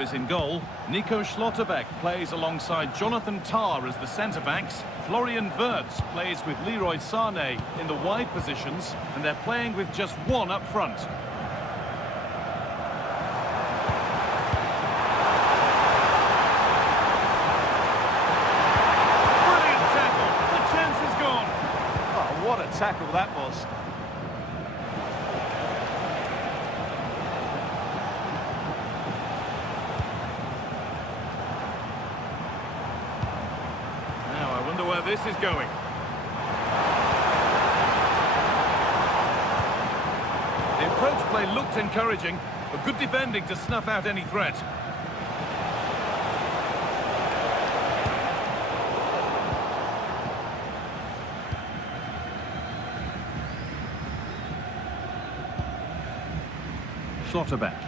Is in goal. Nico Schlotterbeck plays alongside Jonathan Tah as the centre-backs. Florian Wirtz plays with Leroy Sané in the wide positions, and they're playing with just one up front. Brilliant tackle! The chance is gone! Oh, what a tackle that was. Where this is going. The approach play looked encouraging, but good defending to snuff out any threat. Schlotterbeck.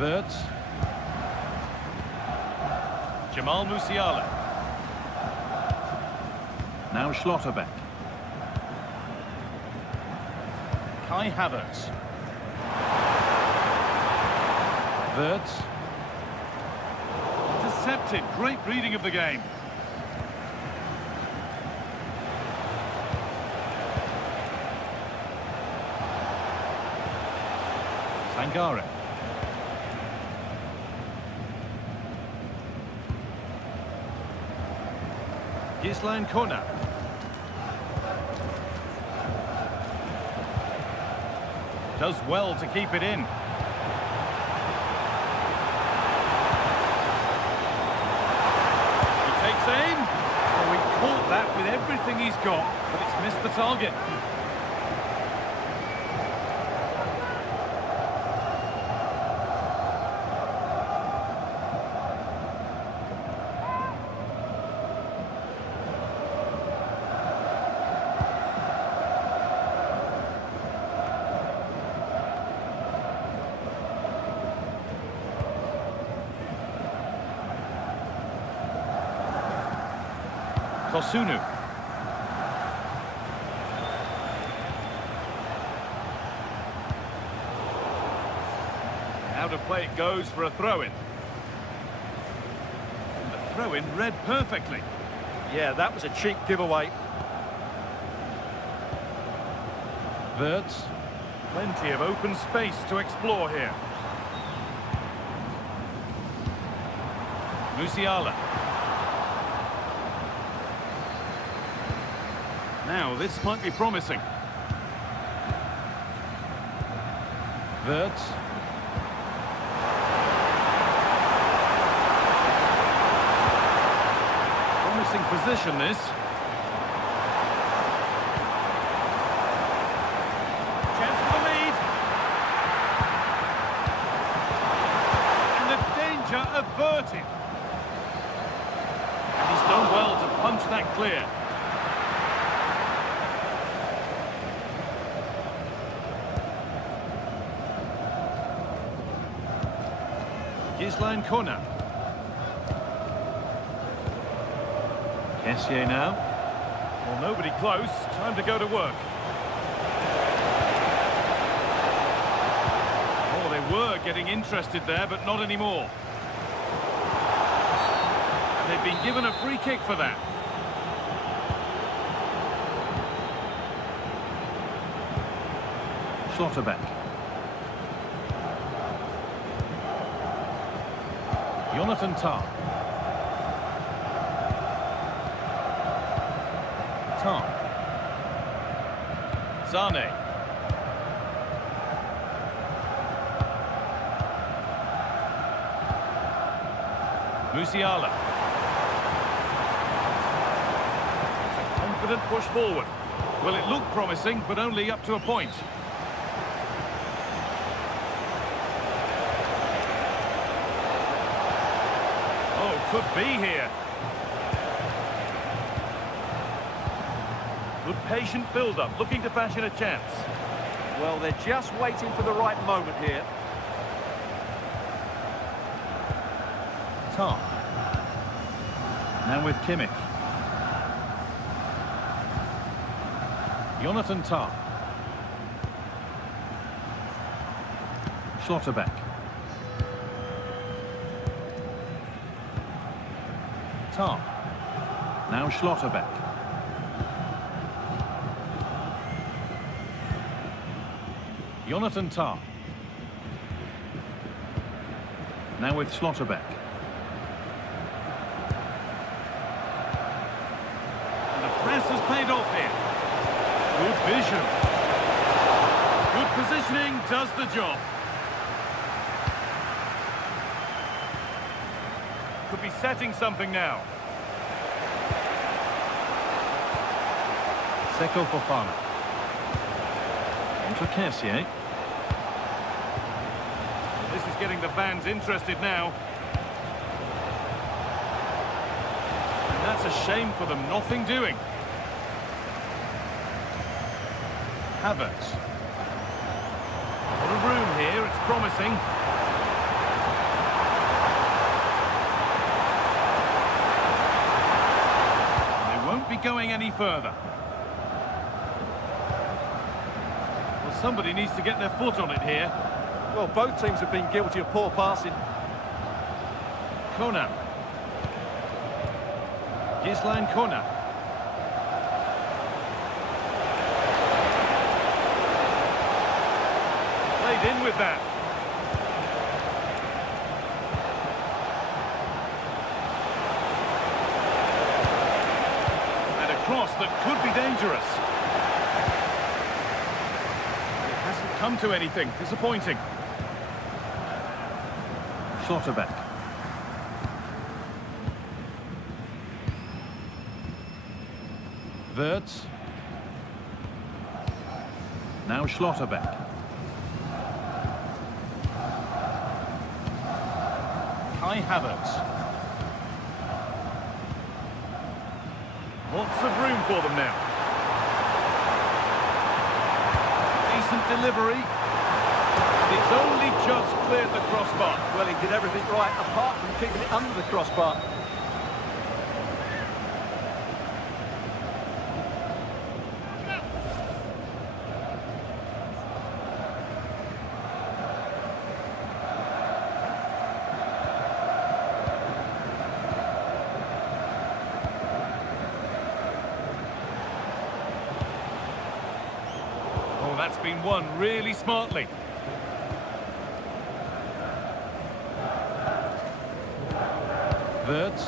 Wirtz. Jamal Musiala. Now Schlotterbeck. Kai Havertz. Wirtz. Intercepted. Great reading of the game. Sangare. Gisline Kona. Does well to keep it in. He takes aim. Oh, he caught that with everything he's got, but it's missed the target. Kosunu. Out of play it goes for a throw-in. And the throw-in read perfectly. Yeah, that was a cheap giveaway. Wirtz. Plenty of open space to explore here. Musiala. Now, this might be promising. Wirtz. Promising position, this. Chance for the lead. And the danger averted. And he's done well to punch that clear. Gisline Kona. Kessié now. Well, nobody close. Time to go to work. Oh, they were getting interested there, but not anymore. And they've been given a free kick for that. Schlotterbeck. Jonathan Tah. Tah. Sané. Musiala. It's a confident push forward. Well, it looked promising, but only up to a point. Could be here. Good patient build-up, looking to fashion a chance. Well, they're just waiting for the right moment here. Tah. Now with Kimmich. Jonathan Tah. Schlotterbeck. Tar. Now Schlotterbeck. Jonathan Tah. Now with Schlotterbeck. And the press has paid off here. Good vision. Good positioning does the job. Could be setting something now. Seko Fofana. On to Kessié. This is getting the fans interested now. And that's a shame for them, nothing doing. Havertz. What a room here, it's promising. They won't be going any further. Well, somebody needs to get their foot on it here. Well, both teams have been guilty of poor passing. Kona. Gislan Kona. Played in with that. And a cross that could be dangerous. It hasn't come to anything. Disappointing. Schlotterbeck. Wirtz. Now Schlotterbeck. Kai Havertz. Lots of room for them now. Decent delivery. It's only just cleared the crossbar. Well, he did everything right, apart from keeping it under the crossbar. Oh, that's been won really smartly. Wirtz.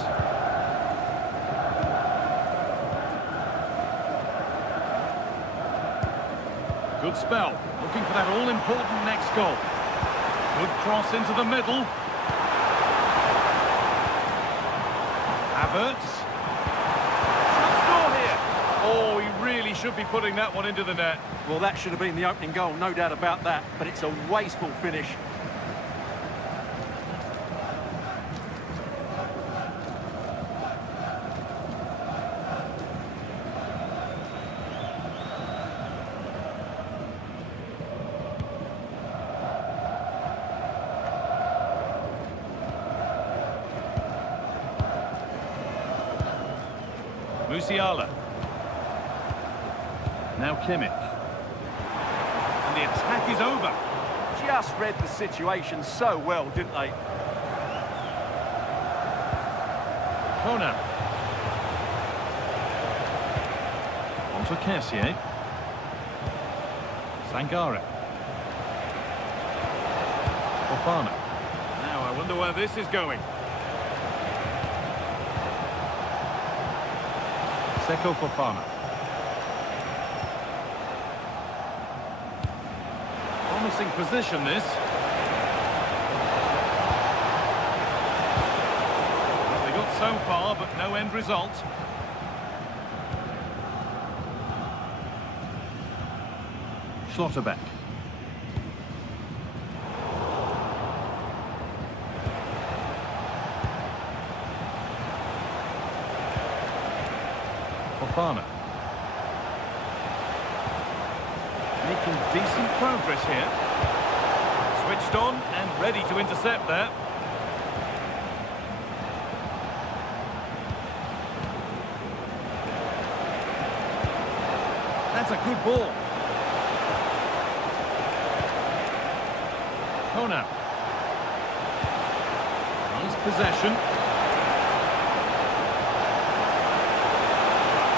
Good spell. Looking for that all-important next goal. Good cross into the middle. Havertz. Should score here. Oh, he really should be putting that one into the net. Well, that should have been the opening goal, no doubt about that. But it's a wasteful finish. Musiala. Now Kimmich. And the attack is over. Just read the situation so well, didn't they? Kona. On to Kessié. Sangare. Fofana. Now I wonder where this is going. Seko Fofana. Promising position, this. Well, they got so far, but no end result. Schlotterbeck. Fofana. Making decent progress here. Switched on and ready to intercept there. That's a good ball. Conan. Nice possession.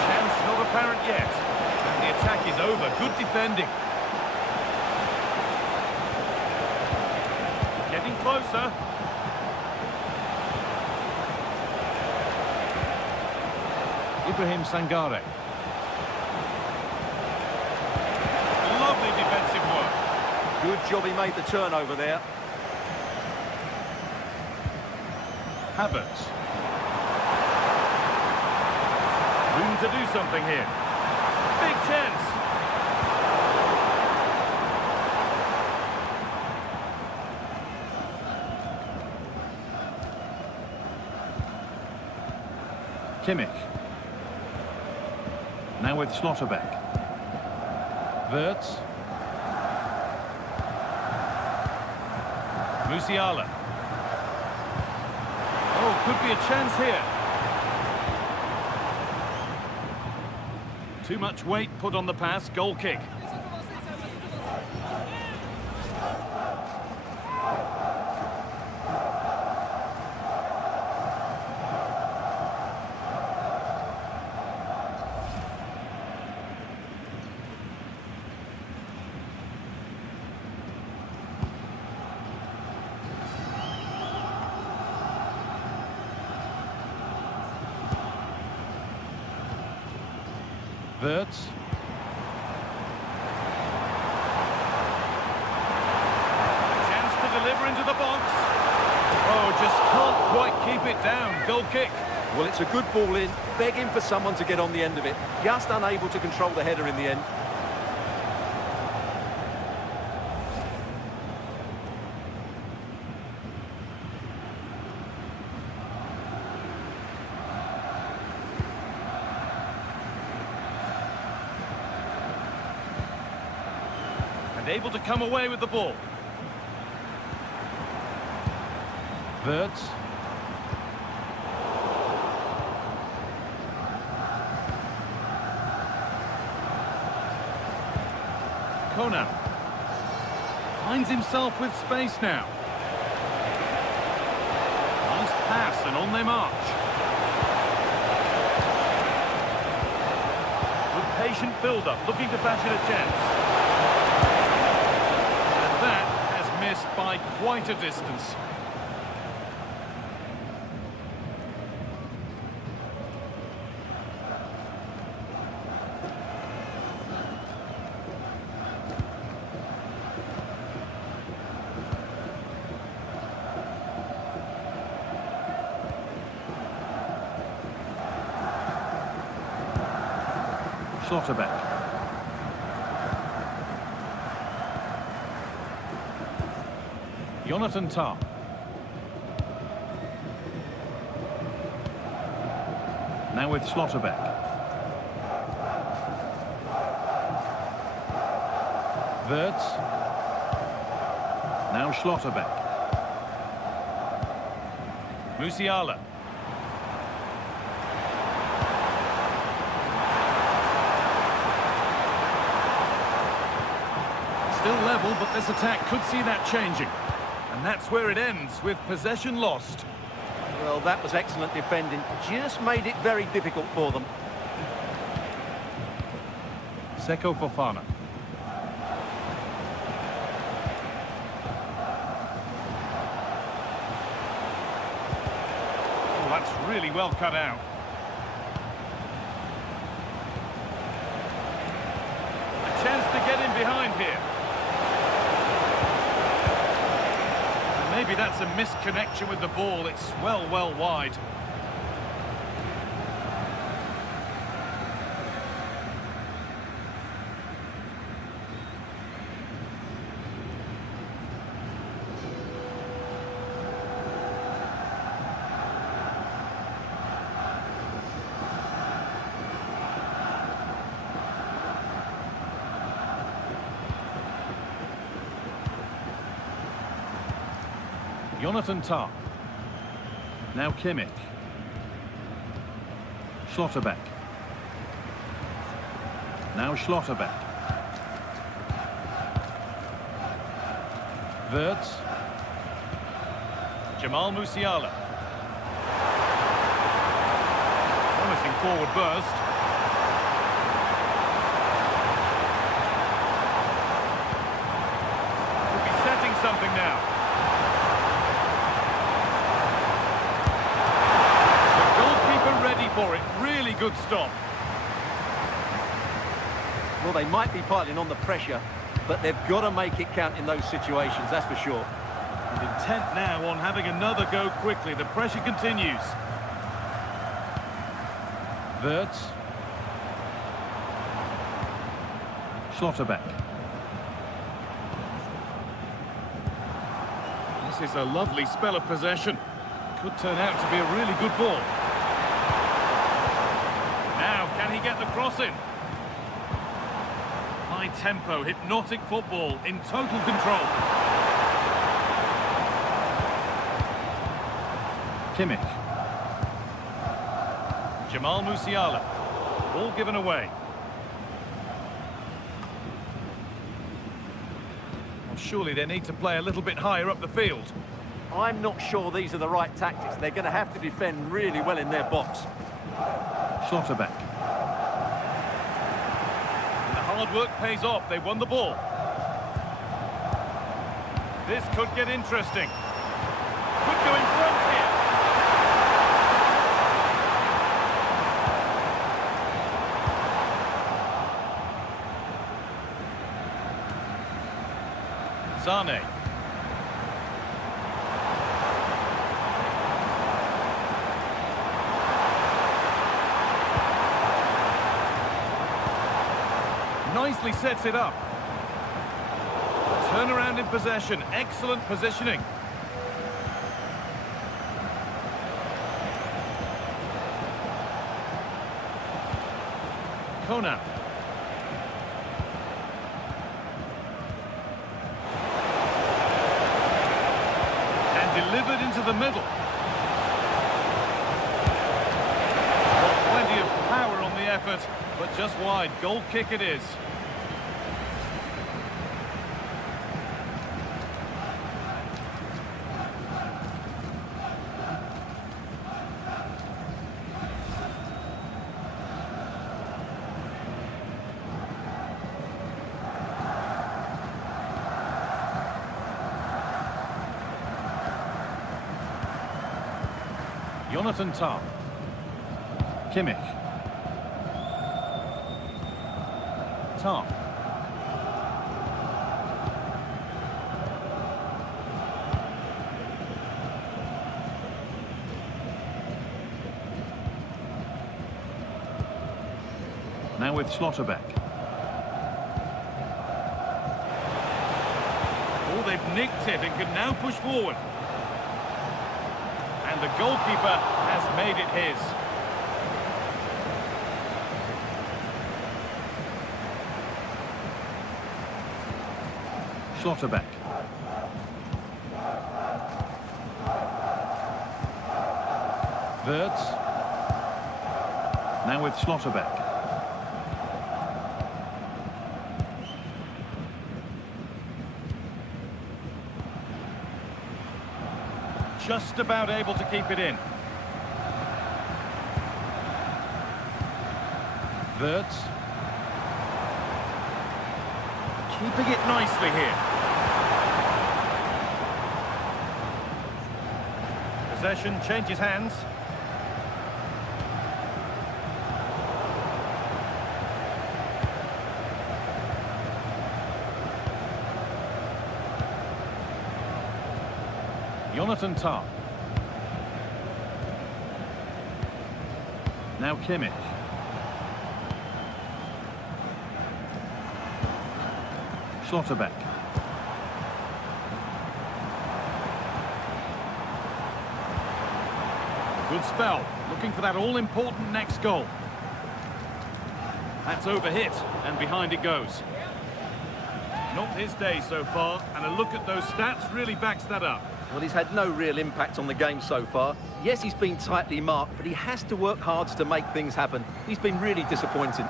Chance not apparent yet. And the attack is over. Good defending. Getting closer. Ibrahim Sangare. Lovely defensive work. Good job he made the turnover there. Havertz. Room to do something here. Big chance. Kimmich. Now with Schlotterbeck. Wirtz. Musiala. Oh, could be a chance here. Too much weight put on the pass, goal kick. Wirtz. Chance to deliver into the box. Oh, just can't quite keep it down. Goal kick. Well, it's a good ball in, begging for someone to get on the end of it. Just unable to control the header in the end. And able to come away with the ball. Wirtz. Conan. Finds himself with space now. Nice pass and on they march. Good patient build-up, looking to fashion a chance. That has missed by quite a distance. Schlotterbeck. Jonathan Tah. Now with Schlotterbeck. Wirtz. Now Schlotterbeck. Musiala. Still level, but this attack could see that changing. And that's where it ends, with possession lost. Well, that was excellent defending. Just made it very difficult for them. Seko Fofana. Oh, that's really well cut out. A chance to get in behind here. Maybe that's a misconnection with the ball. It's well wide. Jonathan Tah. Now Kimmich. Schlotterbeck. Now Schlotterbeck. Wirtz. Jamal Musiala. Promising forward burst. Could be setting something now. The goalkeeper ready for it. Really good stop. Well, they might be piling on the pressure, but they've got to make it count in those situations, that's for sure. And intent now on having another go quickly. The pressure continues. Wirtz. Schlotterbeck. This is a lovely spell of possession. Could turn out to be a really good ball. Now, can he get the cross in? High tempo, hypnotic football in total control. Kimmich. Jamal Musiala. Ball given away. Well, surely they need to play a little bit higher up the field. I'm not sure these are the right tactics. They're going to have to defend really well in their box. Schlotterbeck. And the hard work pays off. They won the ball. This could get interesting. Could go in front here. Sane. Nicely sets it up. Turnaround in possession. Excellent positioning. Kona. Delivered into the middle. Got plenty of power on the effort, but just wide. Goal kick it is. Jonathan Tah. Kimmich. Tah. Now with Schlotterbeck. Oh, they've nicked it and can now push forward. And the goalkeeper has made it his. Schlotterbeck. Wirtz. Now with Schlotterbeck. Just about able to keep it in. Wirtz. Keeping it nicely here. Possession changes hands. Jonathan Tah. Now Kimmich. Schlotterbeck. Good spell. Looking for that all-important next goal. That's overhit, and behind it goes. Not his day so far, and a look at those stats really backs that up. Well, he's had no real impact on the game so far. Yes, he's been tightly marked, but he has to work hard to make things happen. He's been really disappointing.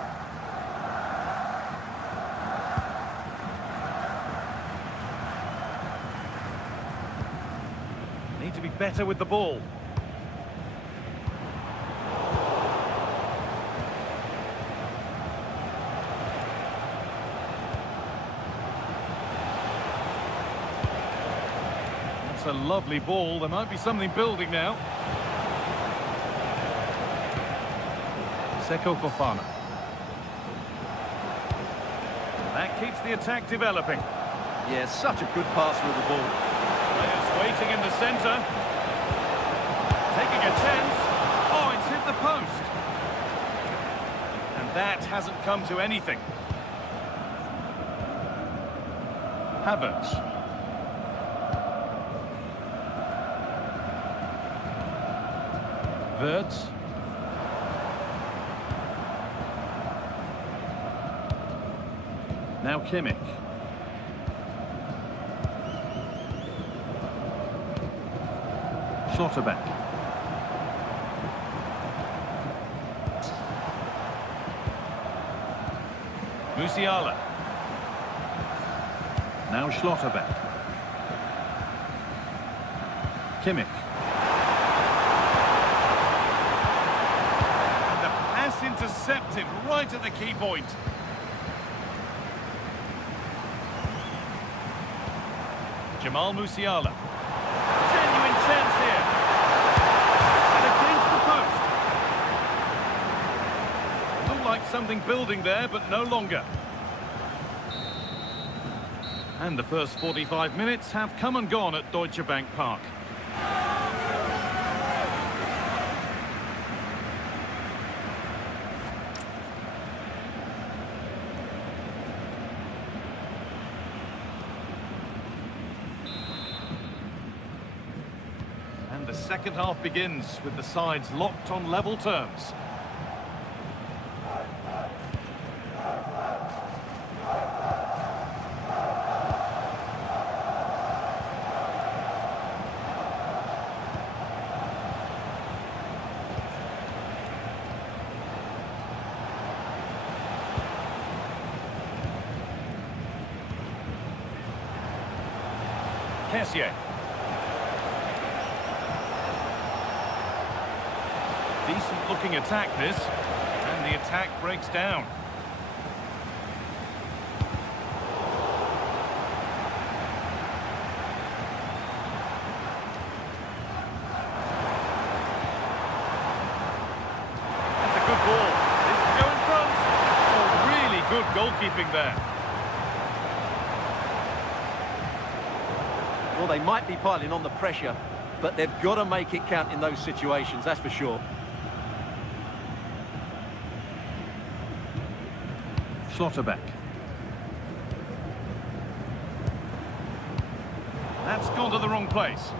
Need to be better with the ball. That's a lovely ball. There might be something building now. Seko Fofana. That keeps the attack developing. Yeah, such a good pass with the ball. Players waiting in the centre. Taking a chance. Oh, it's hit the post. And that hasn't come to anything. Havertz. Wirtz. Now Kimmich. Schlotterbeck. Musiala. Now Schlotterbeck. Kimmich. And the pass intercepted right at the key point. Jamal Musiala. Genuine chance here. And against the post. Looked like something building there, but no longer. And the first 45 minutes have come and gone at Deutsche Bank Park. And the second half begins with the sides locked on level terms. Kessié. Decent looking attack this, and the attack breaks down. That's a good ball. This to go in front. Oh, really good goalkeeping there. Well, they might be piling on the pressure, but they've got to make it count in those situations, that's for sure. Schlotterbeck. That's gone to the wrong place.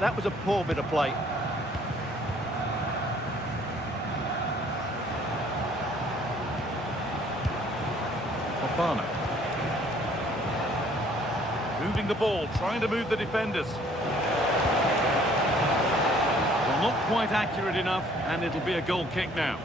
That was a poor bit of play. Fofana. Moving the ball, trying to move the defenders. Well, not quite accurate enough, and it'll be a goal kick now.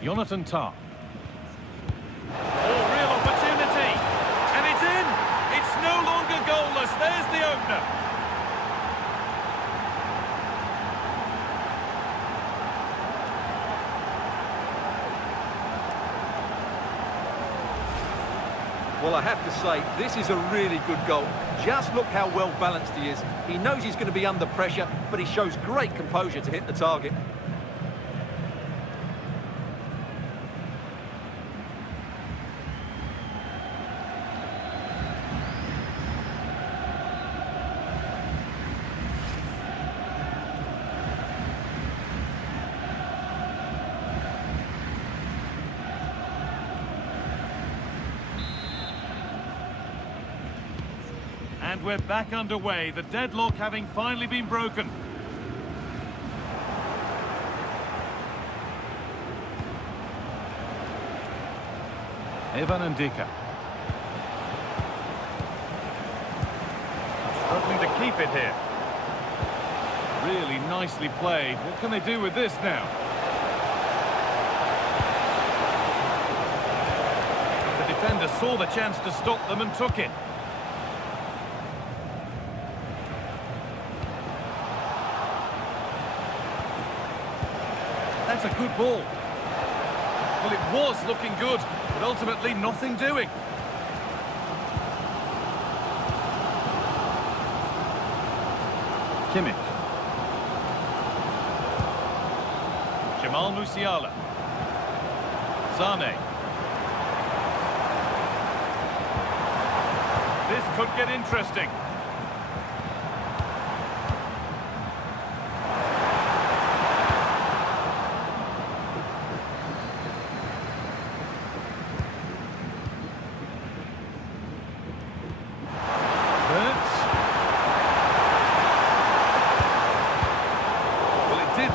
Jonathan Tah. Oh, real opportunity. And it's in. It's no longer goalless. There's the opener. Well, I have to say, this is a really good goal. Just look how well balanced he is. He knows he's going to be under pressure, but he shows great composure to hit the target. And we're back underway, the deadlock having finally been broken. Evan Ndika. bit here. Really nicely played. What can they do with this now? The defender saw the chance to stop them and took it. That's a good ball. Well, it was looking good, but ultimately nothing doing. Kimmich. Jamal Musiala. Sane. This could get interesting.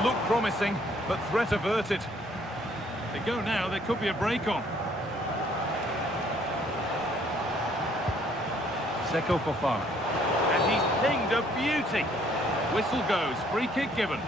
Look promising, but threat averted. They go now, there could be a break on. Seko Fofana. And he's pinged a beauty. Whistle goes, free kick given.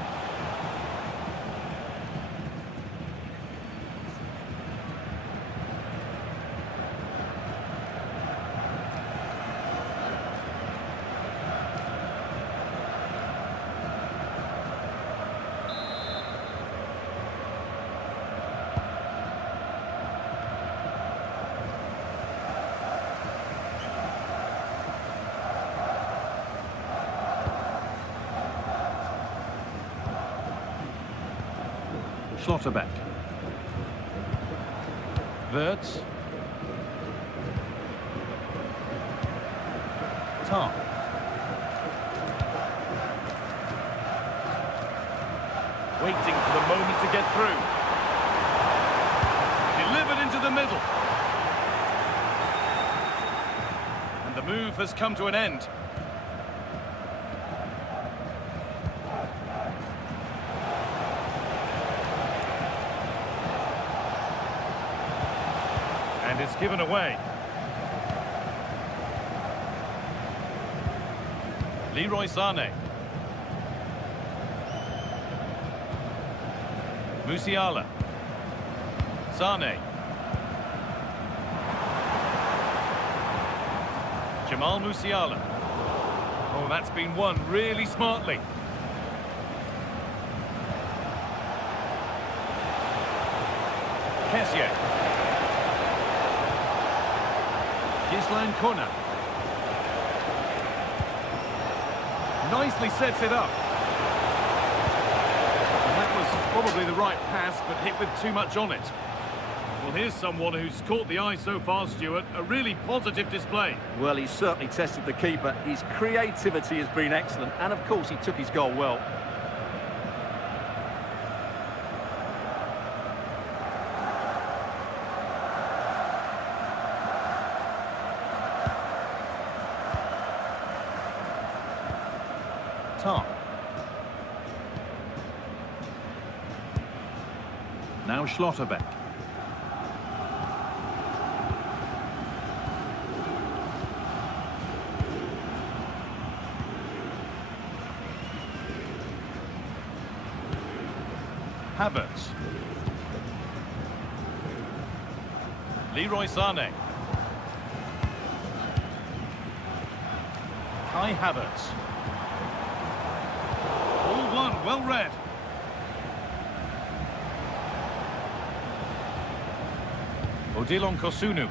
Schlotterbeck. Wirtz. Tar. Waiting for the moment to get through. Delivered into the middle. And the move has come to an end. And it's given away. Leroy Sane. Musiala. Sane. Jamal Musiala. Oh, that's been won really smartly. Kessié. Gislan Kona. Nicely sets it up. And that was probably the right pass, but hit with too much on it. Well, here's someone who's caught the eye so far, Stuart. A really positive display. Well, he's certainly tested the keeper. His creativity has been excellent, and of course he took his goal well. Now Schlotterbeck. Havertz. Leroy Sane. Kai Havertz. All one, well read. Odilon Kosunu.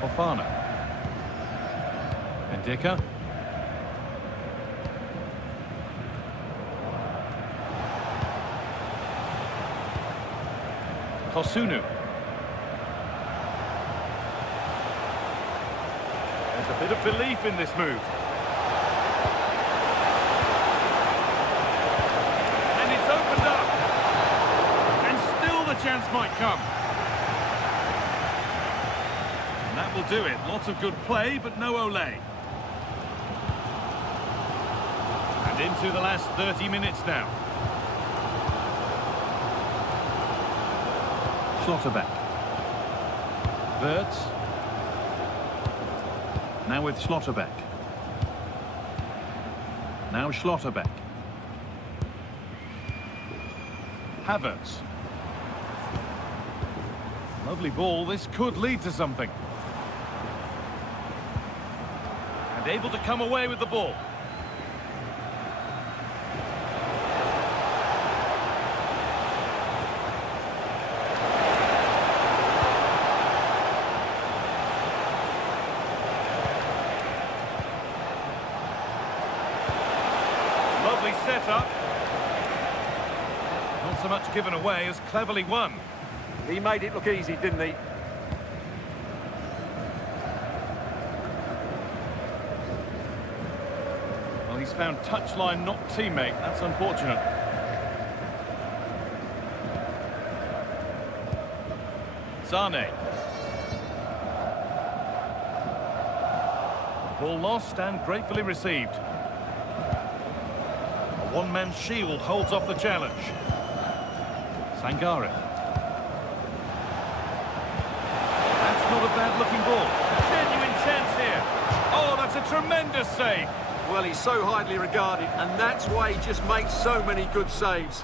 Fofana. Ndika. Kosunu. There's a bit of belief in this move. And it's opened up. The chance might come. And that will do it. Lots of good play, but no Olé. And into the last 30 minutes now. Schlotterbeck. Wirtz. Now with Schlotterbeck. Now Schlotterbeck. Havertz. Lovely ball, this could lead to something. And able to come away with the ball. Lovely setup. Not so much given away as cleverly won. He made it look easy, didn't he? Well, he's found touchline, not teammate. That's unfortunate. Sane. Ball lost and gratefully received. A one-man shield holds off the challenge. Sangare. That's not a bad-looking ball. Genuine chance here. Oh, that's a tremendous save. Well, he's so highly regarded, and that's why he just makes so many good saves.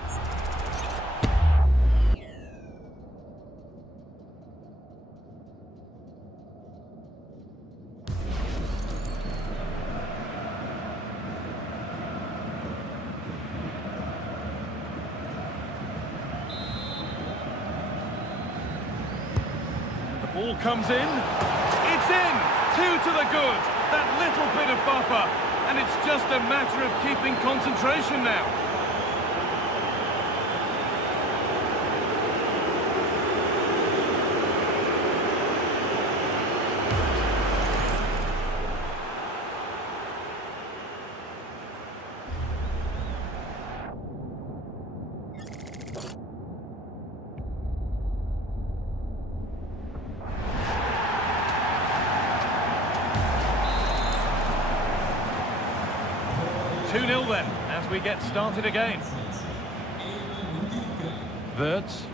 Ball comes in. It's in! 2 to the good. That little bit of buffer. And it's just a matter of keeping concentration now. Two-nil then, as we get started again. Wirtz.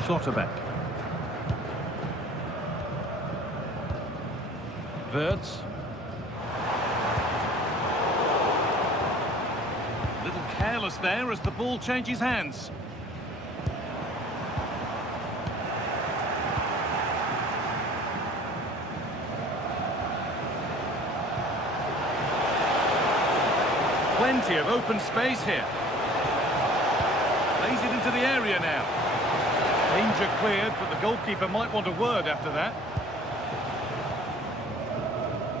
Schlotterbeck. Wirtz. A little careless there as the ball changes hands. Plenty of open space here. Plays it into the area now. Danger cleared, but the goalkeeper might want a word after that.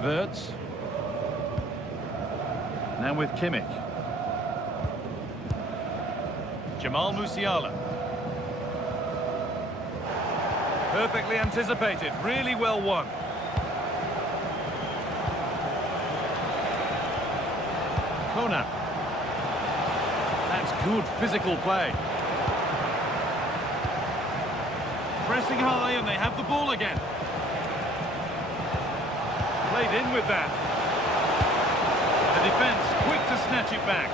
Wirtz. Now with Kimmich. Jamal Musiala. Perfectly anticipated, really well won. Kona. That's good physical play. Pressing high and they have the ball again. Played in with that. The defence quick to snatch it back.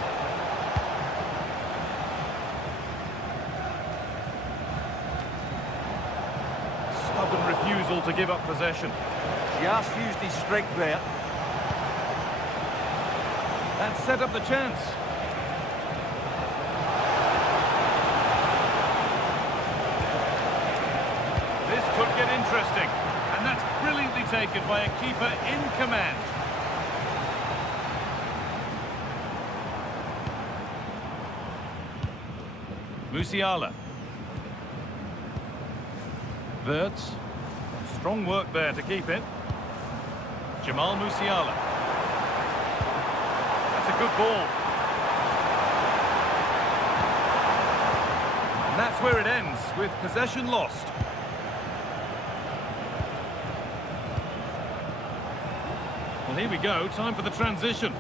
Stubborn refusal to give up possession. Just used his strength there. That set up the chance. This could get interesting. And that's brilliantly taken by a keeper in command. Musiala. Wirtz. Strong work there to keep it. Jamal Musiala. That's a good ball. And that's where it ends, with possession lost. Well, here we go, time for the transition.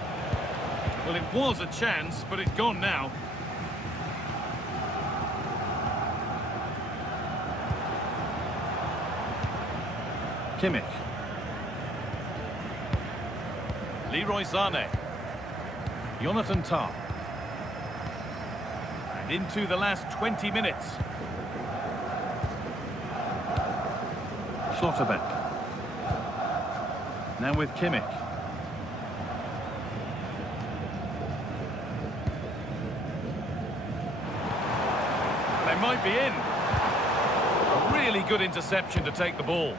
Well, it was a chance, but it's gone now. Kimmich. Leroy Sané. Jonathan Tah. And into the last 20 minutes. Schlotterbeck. Now with Kimmich. They might be in. A really good interception to take the ball.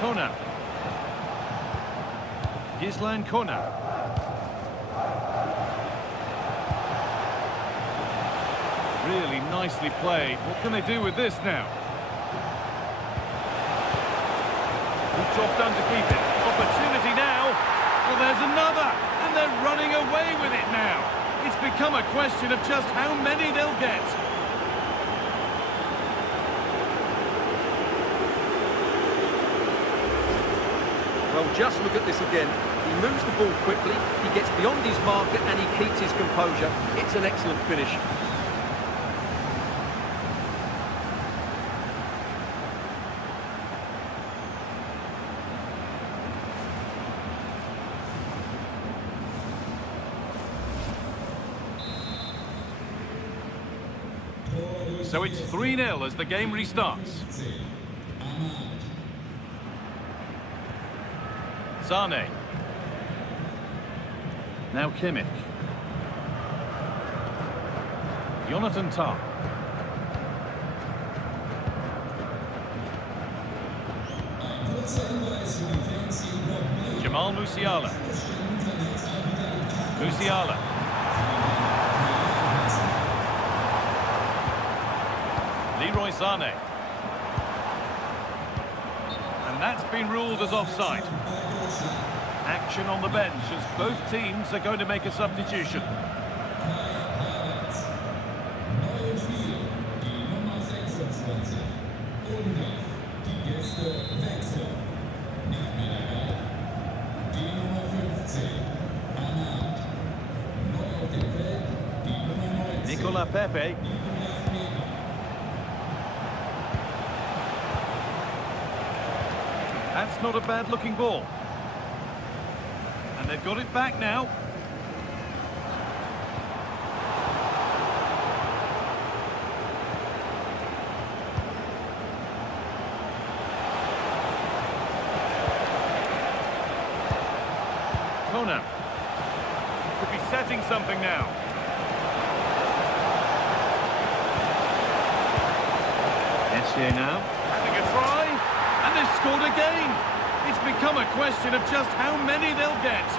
Kona. Gislan Kona. Really nicely played. What can they do with this now? Good job done to keep it. Opportunity now. Well, there's another. And they're running away with it now. It's become a question of just how many they'll get. Well, just look at this again. He moves the ball quickly, he gets beyond his marker and he keeps his composure. It's an excellent finish. So it's 3-0 as the game restarts. Sane. Now Kimmich. Jonathan Tah. Jamal Musiala. Musiala. Leroy Sane. And that's been ruled as offside. Action on the bench as both teams are going to make a substitution. Nicola Pepe. That's not a bad looking ball. And they've got it back now. Kona. Could be setting something now. Essier now. Having a try. And they've scored again. It's become a question of just how many they'll get.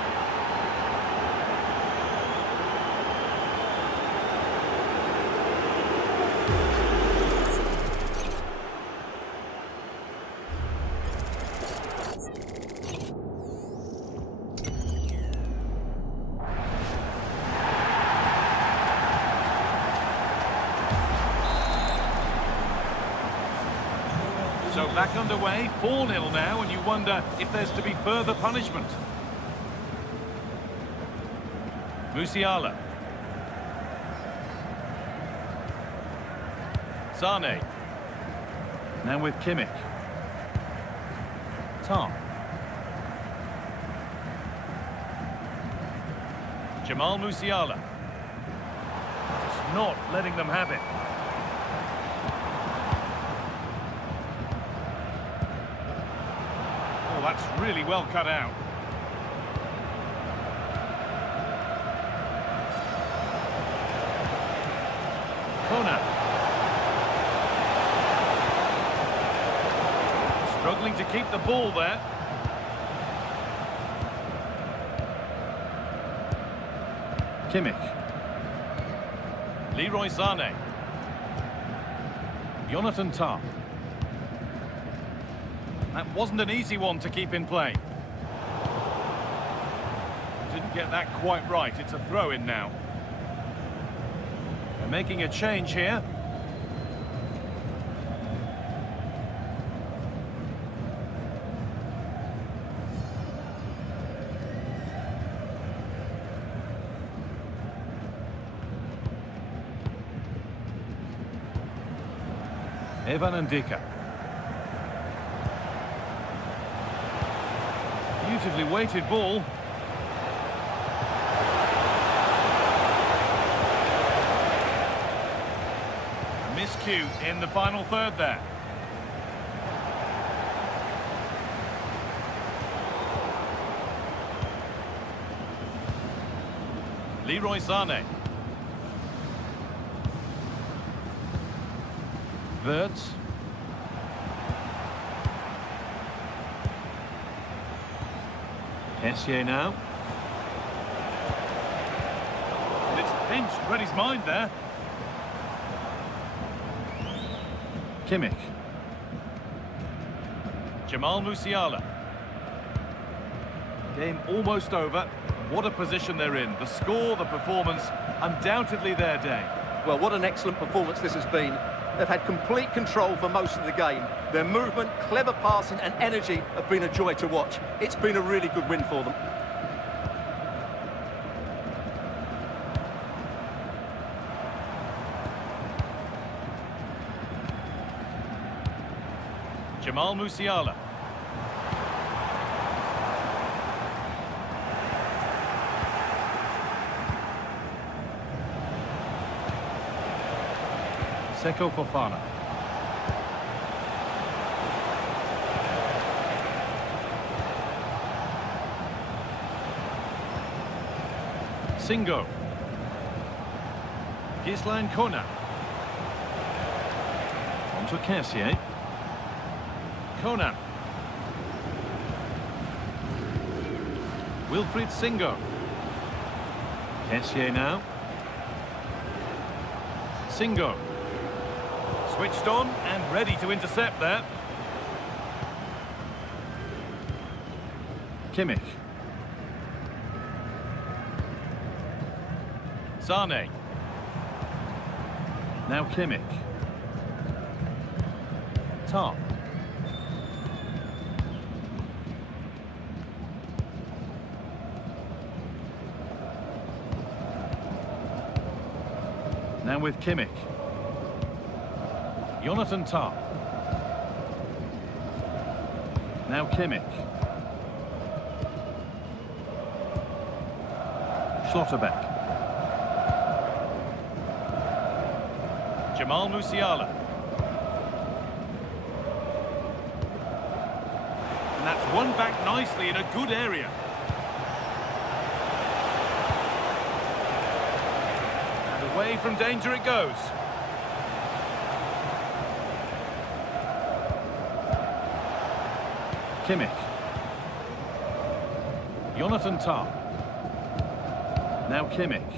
So back underway, 4-0 now, and you wonder if there's to be further punishment. Musiala. Sane. Now with Kimmich. Tah. Jamal Musiala. Just not letting them have it. That's really well cut out. Kona. Struggling to keep the ball there. Kimmich. Leroy Sane. Jonathan Tah. That wasn't an easy one to keep in play. Didn't get that quite right. It's a throw-in now. They're making a change here. Evan Ndika. Beautifully weighted ball. A miscue in the final third there. Leroy Sané. Wirtz. Kessié now. And it's pinched, read his mind there. Kimmich. Jamal Musiala. Game almost over. What a position they're in. The score, the performance, undoubtedly their day. Well, what an excellent performance this has been. They've had complete control for most of the game. Their movement, clever passing and energy have been a joy to watch. It's been a really good win for them. Jamal Musiala. Seko Fofana. Singo. Gislan Kona. On to Kessié. Kona. Wilfried Singo. Kessié now. Singo. Switched on and ready to intercept there. Kimmich. Sané. Now Kimmich. Tar. Now with Kimmich. Jonathan Tah. Now Kimmich. Schlotterbeck. Jamal Musiala. And that's won back nicely in a good area. And away from danger it goes. Kimmich. Jonathan Tah. Now Kimmich.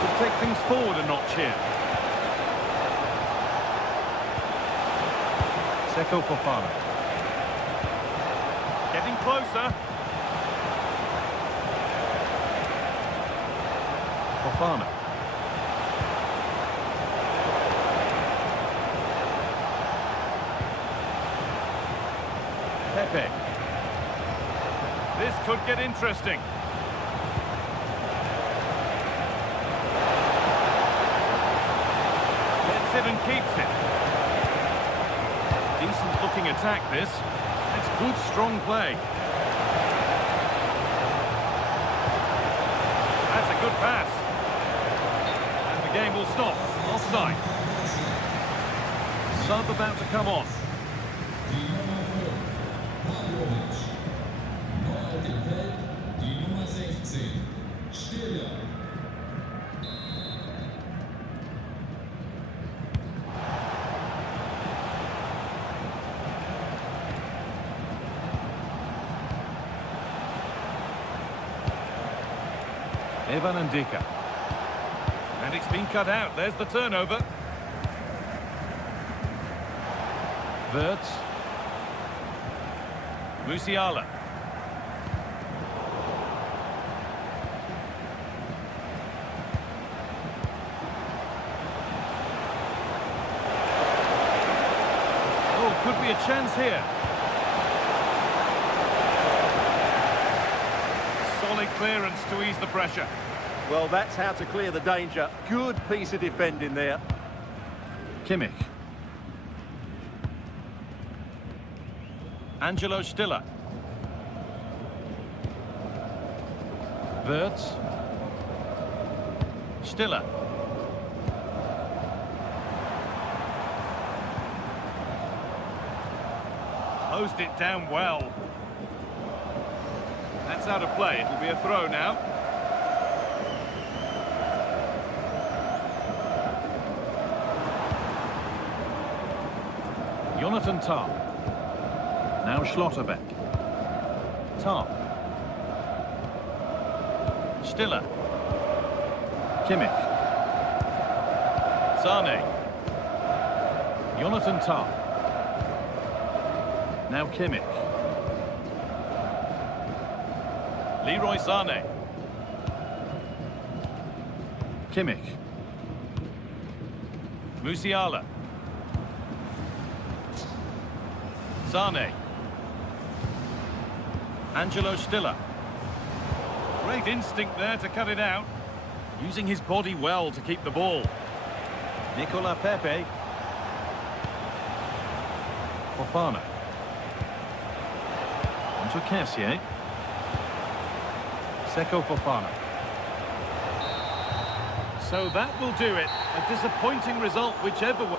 Could take things forward a notch here. Seko Fofana. Getting closer. Fofana. Pepe. This could get interesting. Gets it and keeps it. Decent looking attack this. It's good strong play. That's a good pass. The game will stop. Offside. Sub about to come on. Evan Ndika. And it's been cut out. There's the turnover. Wirtz. Musiala. Oh, could be a chance here. Solid clearance to ease the pressure. Well, that's how to clear the danger. Good piece of defending there. Kimmich. Angelo Stiller. Wirtz. Stiller. Closed it down well. That's out of play. It'll be a throw now. Jonathan Tah. Now Schlotterbeck. Tah. Stiller. Kimmich. Sane. Jonathan Tah. Now Kimmich. Leroy Sane. Kimmich. Musiala. Sane. Angelo Stiller. Great instinct there to cut it out. Using his body well to keep the ball. Nicola Pepe. Fofana. Onto Cassier. Seko Fofana. So that will do it. A disappointing result whichever way.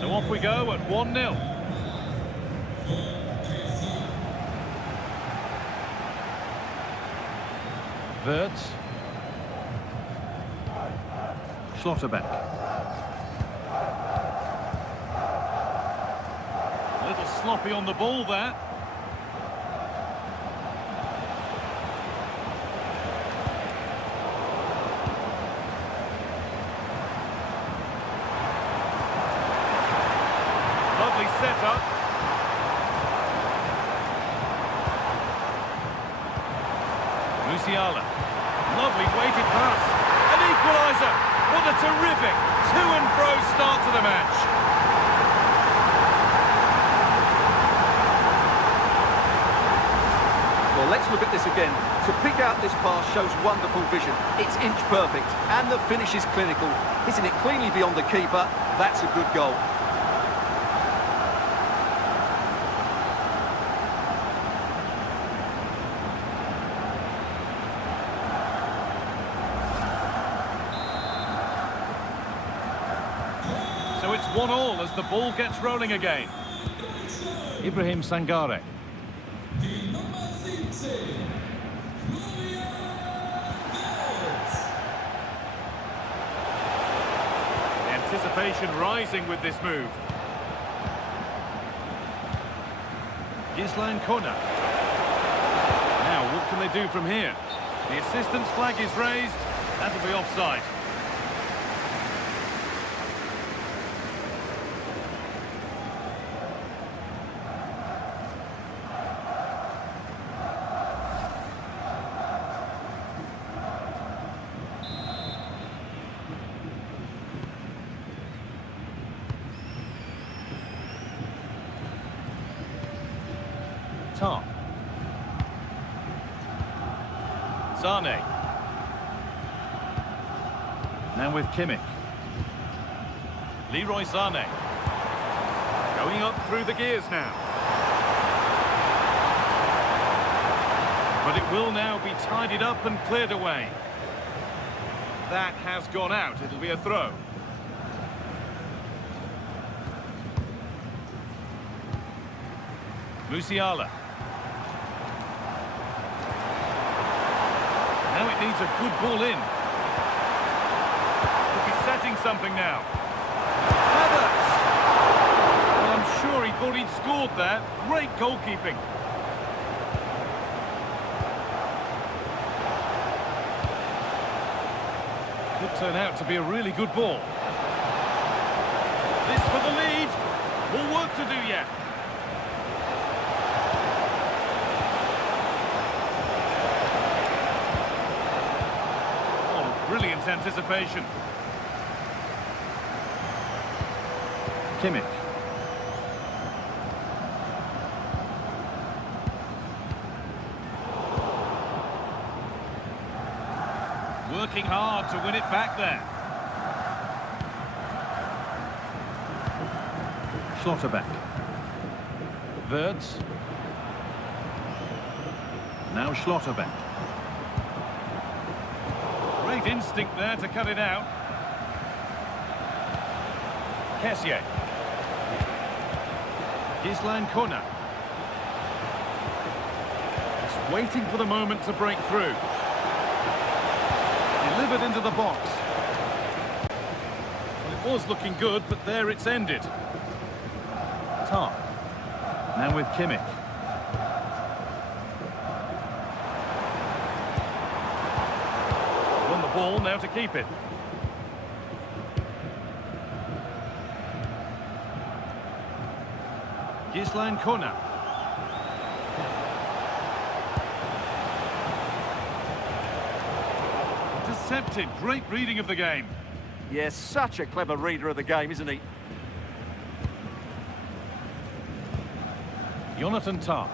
So off we go at 1-0. Wirtz. Schlotterbeck. A little sloppy on the ball there. Lovely set-up. Musiala. Lovely weighted pass. An equaliser. What a terrific to-and-fro start to the match. Well, let's look at this again. To pick out this pass shows wonderful vision. It's inch perfect, and the finish is clinical. Hitting it cleanly beyond the keeper, that's a good goal. So it's 1-1 as the ball gets rolling again. Ibrahim Sangare. Anticipation rising with this move. Gislan Kona. Now, what can they do from here? The assistant's flag is raised. That'll be offside. Tah. Sane. Now with Kimmich. Leroy Sane. Going up through the gears now. But it will now be tidied up and cleared away. That has gone out. It'll be a throw. Musiala. Now it needs a good ball in. Could be setting something now. Havertz! Well, I'm sure he thought he'd scored there. Great goalkeeping. Could turn out to be a really good ball. This for the lead. More work to do yet. Brilliant anticipation. Kimmich. Working hard to win it back there. Schlotterbeck. Wirtz. Now Schlotterbeck. Great instinct there to cut it out. Kessié. Gislan Kona. Just waiting for the moment to break through. Delivered into the box. Well, it was looking good, but there it's ended. Tar. Now with Kimmich. Won the ball, now to keep it. Gislan Kona. Intercepted, great reading of the game. Yes, such a clever reader of the game, isn't he? Jonathan Tah.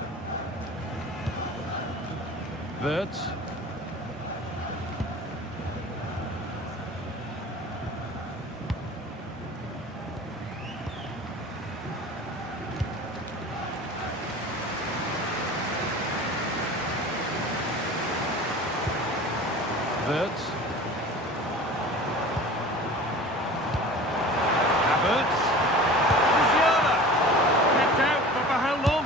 Wirtz. Wirtz. Havertz. Musiala. Kept out, but for how long?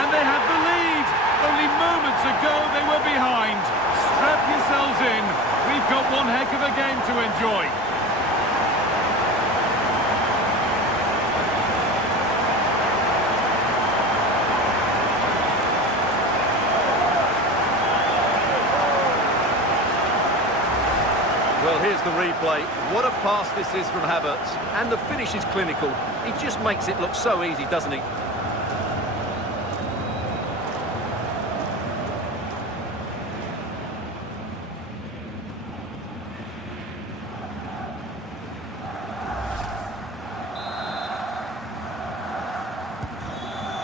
And they have the lead. Only moments ago they were behind. Strap yourselves in. We've got one heck of a game to enjoy. Well, here's the replay. What a pass this is from Havertz. And the finish is clinical. He just makes it look so easy, doesn't he?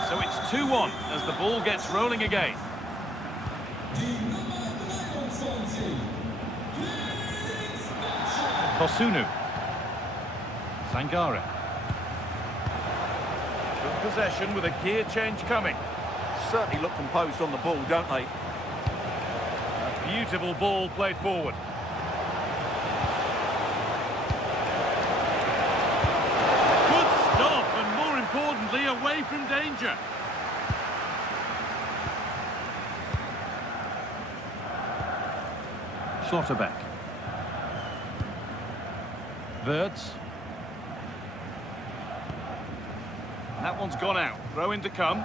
So it's 2-1 as the ball gets rolling again. Kosunu. Sangare. Good possession with a gear change coming. Certainly look composed on the ball, don't they? A beautiful ball played forward. Good stop and more importantly away from danger. Schlotterbeck. Wirtz. That one's gone out. Throw in to come.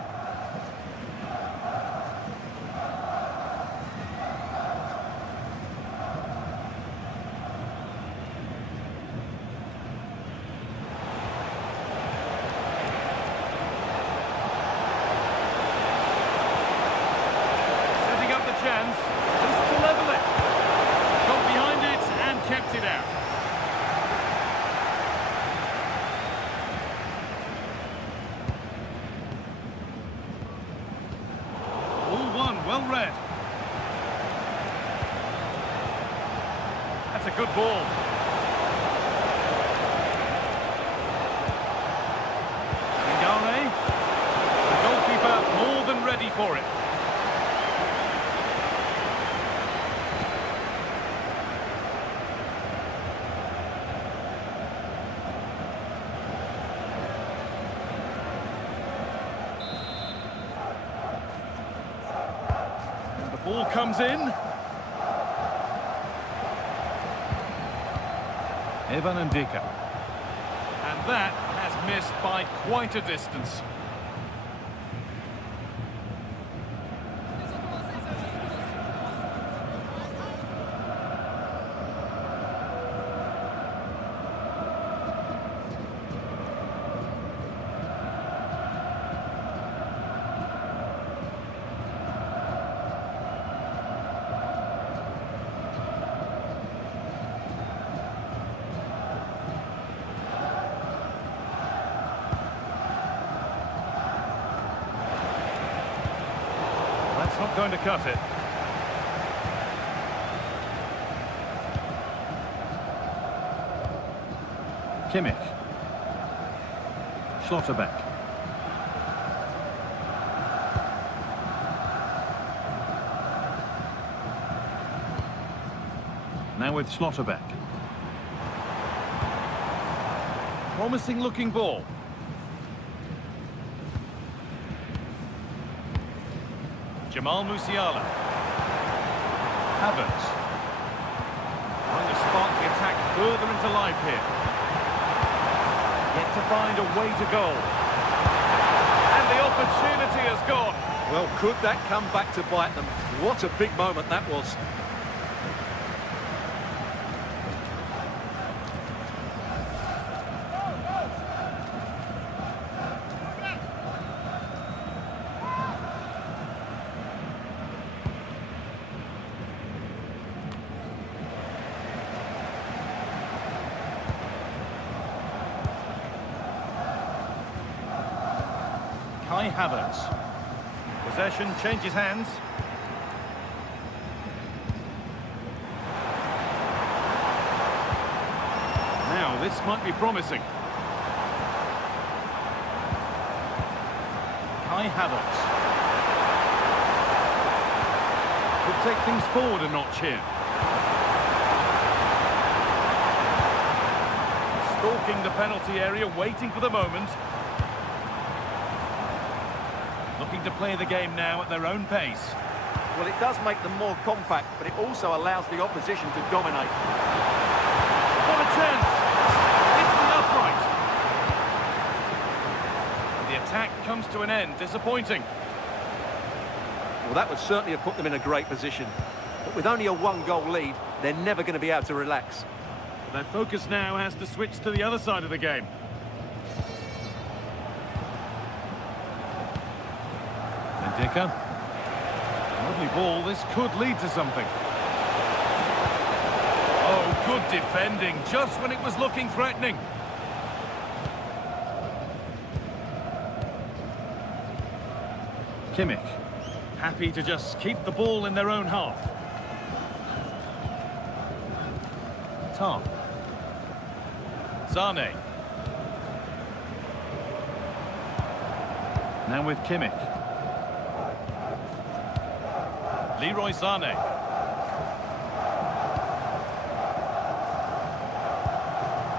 Setting up the chance. Just to level it. Got behind it and kept it out. Well read. That's a good ball. Ngale. The goalkeeper more than ready for it. And the ball comes in. Evan and Dika. And that has missed by quite a distance. That's not going to cut it. Kimmich. Schlotterbeck. Now with Schlotterbeck. Promising looking ball. Jamal Musiala. Havertz. Trying to spark the attack further into life here. Yet to find a way to goal. And the opportunity has gone. Well, could that come back to bite them? What a big moment that was. Kai Havertz. Possession changes hands. Now this might be promising. Kai Havertz. Could take things forward a notch here. Stalking the penalty area, waiting for the moment. Looking to play the game now at their own pace. Well, it does make them more compact, but it also allows the opposition to dominate. What a chance! It's the upright. The attack comes to an end. Disappointing. Well, that would certainly have put them in a great position. But with only a one-goal lead, they're never going to be able to relax. Their focus now has to switch to the other side of the game. Dika. Lovely ball, this could lead to something. Oh, good defending, just when it was looking threatening. Kimmich, happy to just keep the ball in their own half. Tar. Sane. Now with Kimmich. Leroy Sane.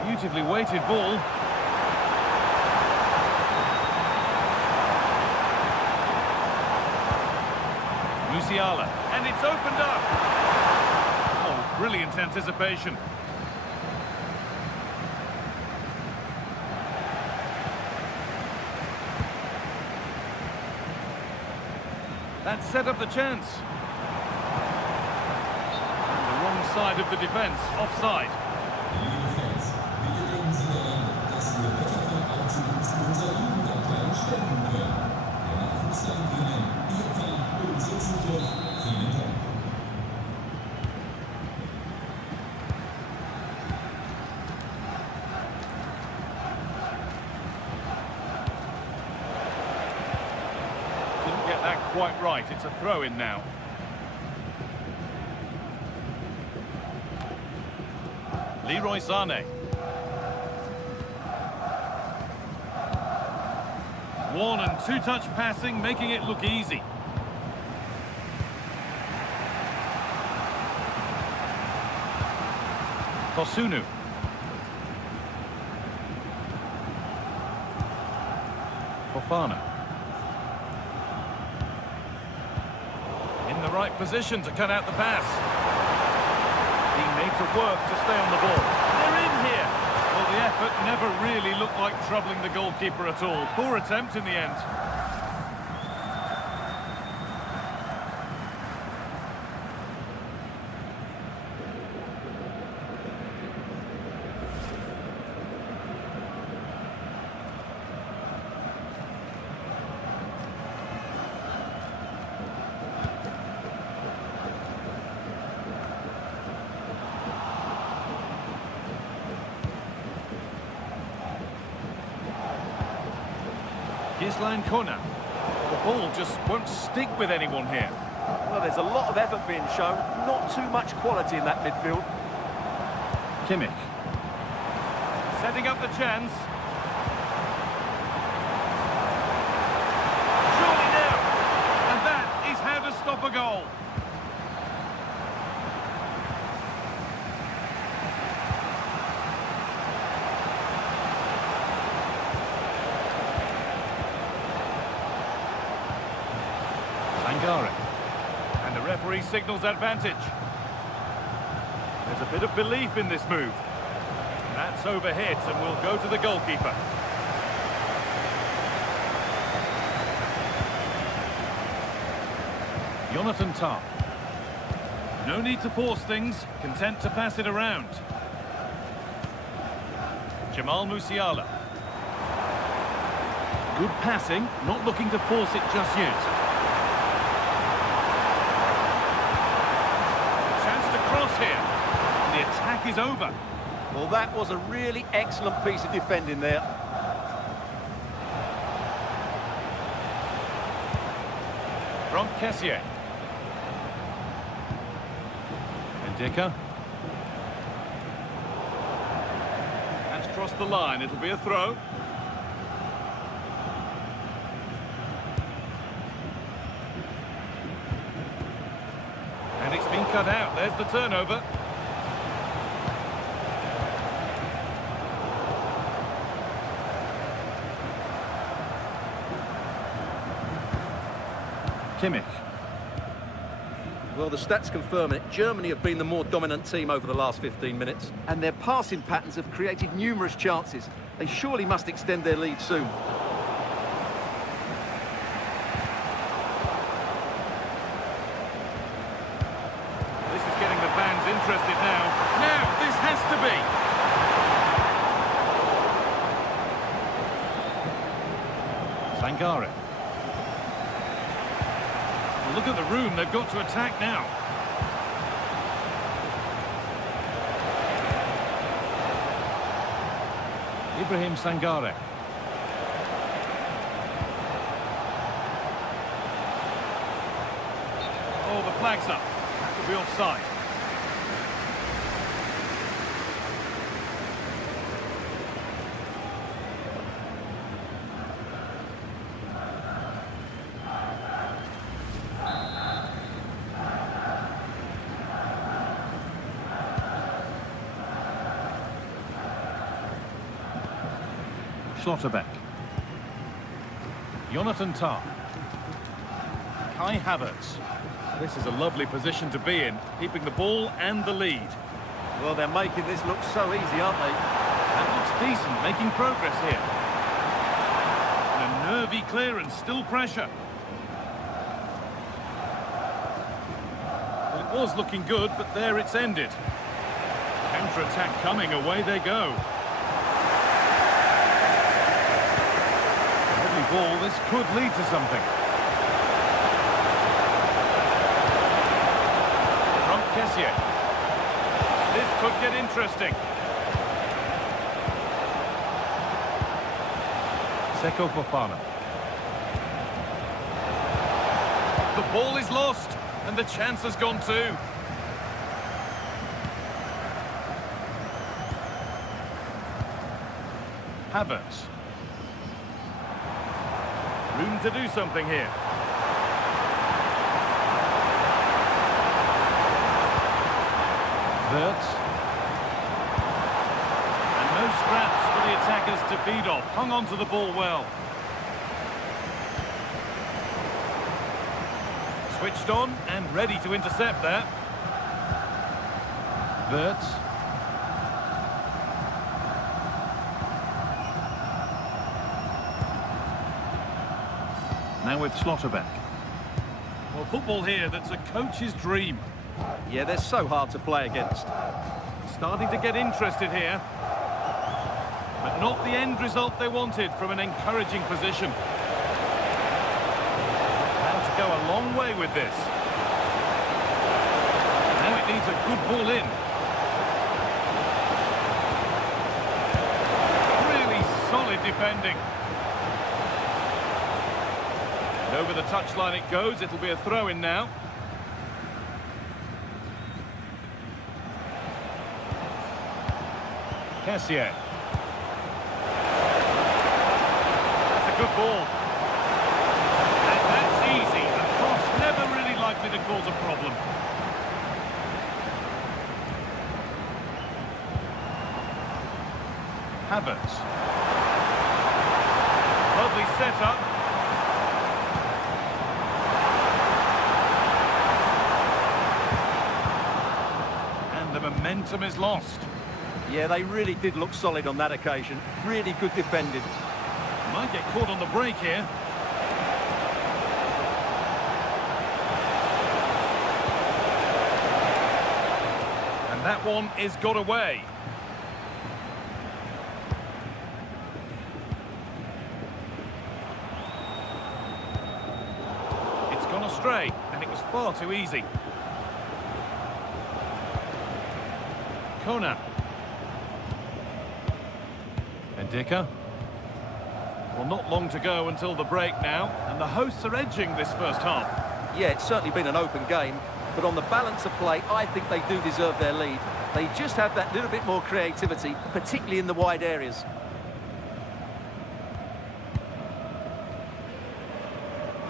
Beautifully weighted ball. Musiala. And it's opened up. Oh, brilliant anticipation. That set up the chance. Side of the defence, offside. Didn't get that quite right. It's a throw-in now. Leroy Sané. One and two-touch passing, making it look easy. Kosunu. Fofana. In the right position to cut out the pass. Being made to work to stay on the ball. They're in here. Well, the effort never really looked like troubling the goalkeeper at all. Poor attempt in the end. Gisline Kona. The ball just won't stick with anyone here. Well, there's a lot of effort being shown, not too much quality in that midfield. Kimmich. Setting up the chance. Surely now. And that is how to stop a goal. And the referee signals advantage. There's a bit of belief in this move. That's overhit and will go to the goalkeeper. Jonathan Tah. No need to force things, content to pass it around. Jamal Musiala. Good passing, not looking to force it just yet. Here. The attack is over. Well, that was a really excellent piece of defending there. From Kessier. Ndika. That's crossed the line. It'll be a throw. Been cut out. There's the turnover. Kimmich. Well, the stats confirm it. Germany have been the more dominant team over the last 15 minutes, and their passing patterns have created numerous chances. They surely must extend their lead soon. Interested now. Now, this has to be. Sangare. Look at the room they've got to attack now. Ibrahim Sangare. Oh, the flag's up. That could be offside. Schlotterbeck. Jonathan Tah. Kai Havertz. This is a lovely position to be in, keeping the ball and the lead. Well, they're making this look so easy, aren't they? That looks decent, making progress here. And a nervy clearance, still pressure. Well, it was looking good, but there it's ended. Counter-attack coming, away they go. Ball, this could lead to something. From Kessier. This could get interesting. Seko Fofana. The ball is lost, and the chance has gone too. Havertz. Room to do something here. Wirtz. And no scraps for the attackers to feed off. Hung on to the ball well. Switched on and ready to intercept there. Wirtz. Now with Schlotterbeck. Well, football here, that's a coach's dream. Yeah, they're so hard to play against. Starting to get interested here. But not the end result they wanted from an encouraging position. Now to go a long way with this. Now it needs a good ball in. Really solid defending. And over the touchline it goes. It'll be a throw-in now. Kessié. That's a good ball. And that's easy. A cross never really likely to cause a problem. Havertz. Lovely setup. And the momentum is lost. Yeah, they really did look solid on that occasion. Really good defending. Might get caught on the break here. And that one is got away. It's gone astray, and it was far too easy. Kona. Dicker. Well, not long to go until the break now, and the hosts are edging this first half. Yeah, it's certainly been an open game, but on the balance of play, I think they do deserve their lead. They just have that little bit more creativity, particularly in the wide areas.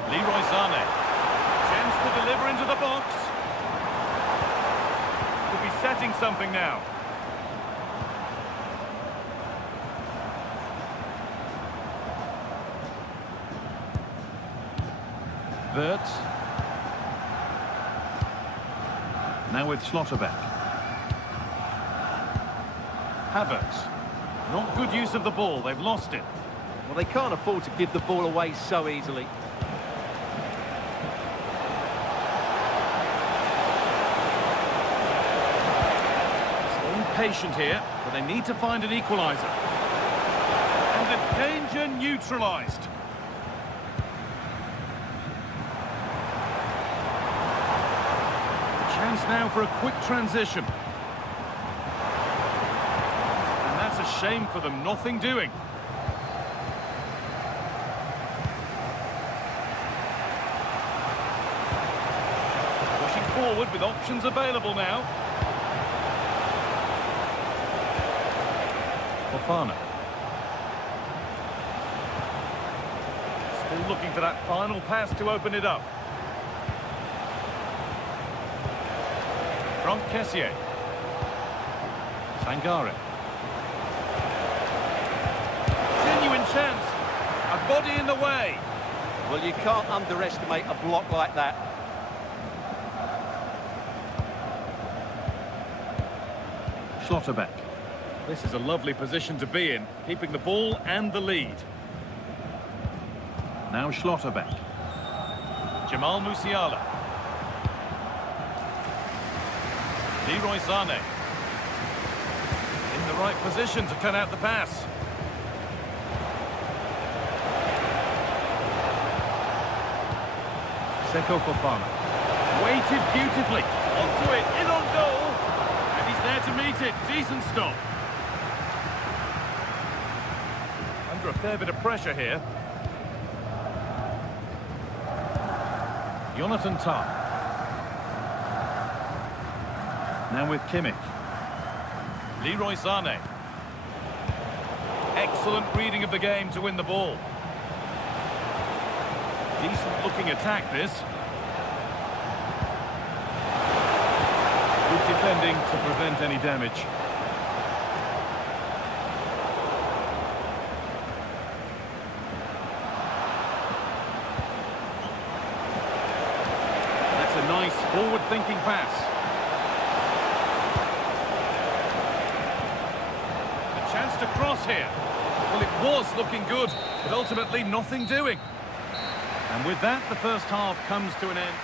Leroy Sané. Chance to deliver into the box. Could be setting something now. Wirtz. Now with Schlotterbeck. Havertz. Not good use of the ball, they've lost it. Well, they can't afford to give the ball away so easily. Staying patient here, but they need to find an equaliser. And the danger neutralised. Chance now for a quick transition. And that's a shame for them, nothing doing. Pushing forward with options available now. Fofana. Still looking for that final pass to open it up. From Kessié. Sangare. Genuine chance. A body in the way. Well, you can't underestimate a block like that. Schlotterbeck. This is a lovely position to be in, keeping the ball and the lead. Now Schlotterbeck. Jamal Musiala. Leroy Sané. In the right position to cut out the pass. Seko Fofana. Waited beautifully. Onto it, in on goal. And he's there to meet it. Decent stop. Under a fair bit of pressure here. Jonathan Tah. Now with Kimmich. Leroy Sané. Excellent reading of the game to win the ball. Decent looking attack, this. Good defending to prevent any damage. That's a nice forward-thinking pass. A chance to cross here. Well, it was looking good, but ultimately nothing doing. And with that, the first half comes to an end.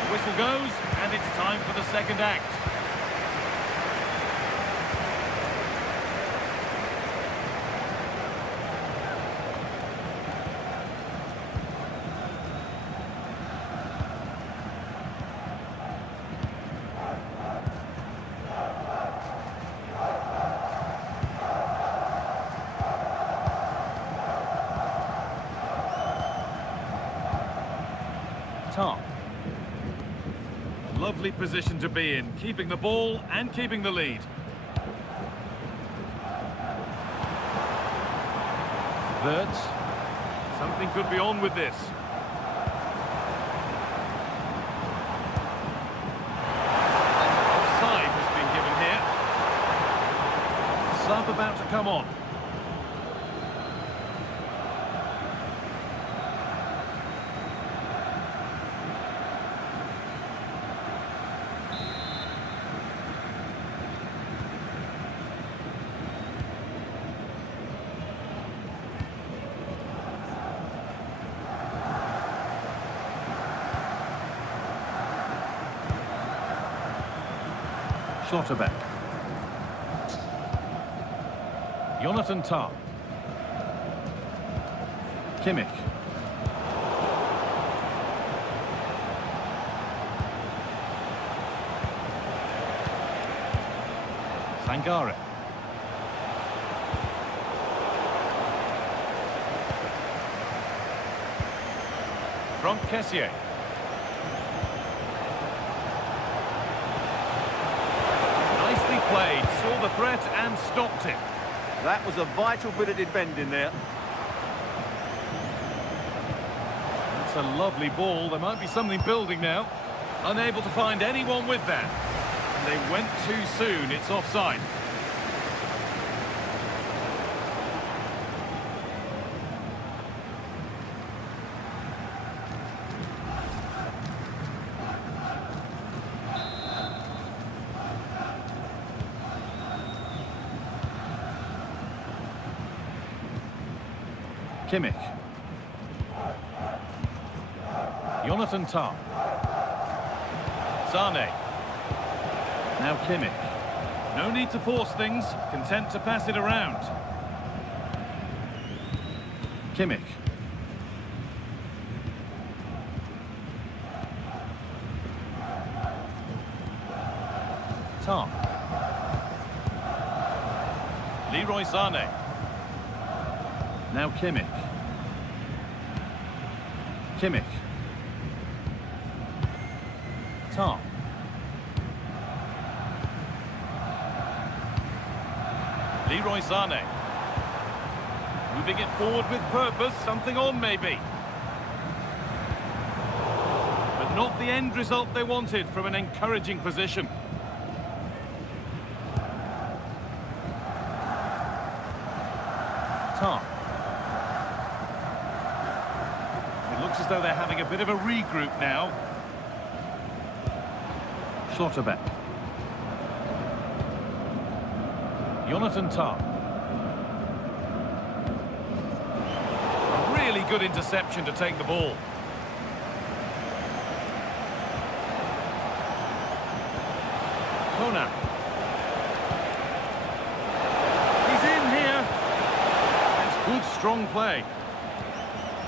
The whistle goes, and it's time for the second act. Tar. Lovely position to be in, keeping the ball and keeping the lead. Wirtz. Something could be on with this. Offside has been given here. Sub about to come on. Schlotterbeck. Jonathan Tah. Kimmich. Sangare. From Kessier. Played, saw the threat and stopped it. That was a vital bit of defending there. That's a lovely ball. There might be something building now. Unable to find anyone with that. And they went too soon. It's offside. Kimmich. Jonathan Tah. Sane. Now Kimmich. No need to force things, content to pass it around. Kimmich. Tah. Leroy Sane. Now Kimmich. Kimmich. Tah. Leroy Sane. Moving it forward with purpose, something on maybe. But not the end result they wanted from an encouraging position. Tah. Looks as though they're having a bit of a regroup now. Schlotterbeck. Jonathan Tah. A really good interception to take the ball. Kona. He's in here. That's good, strong play.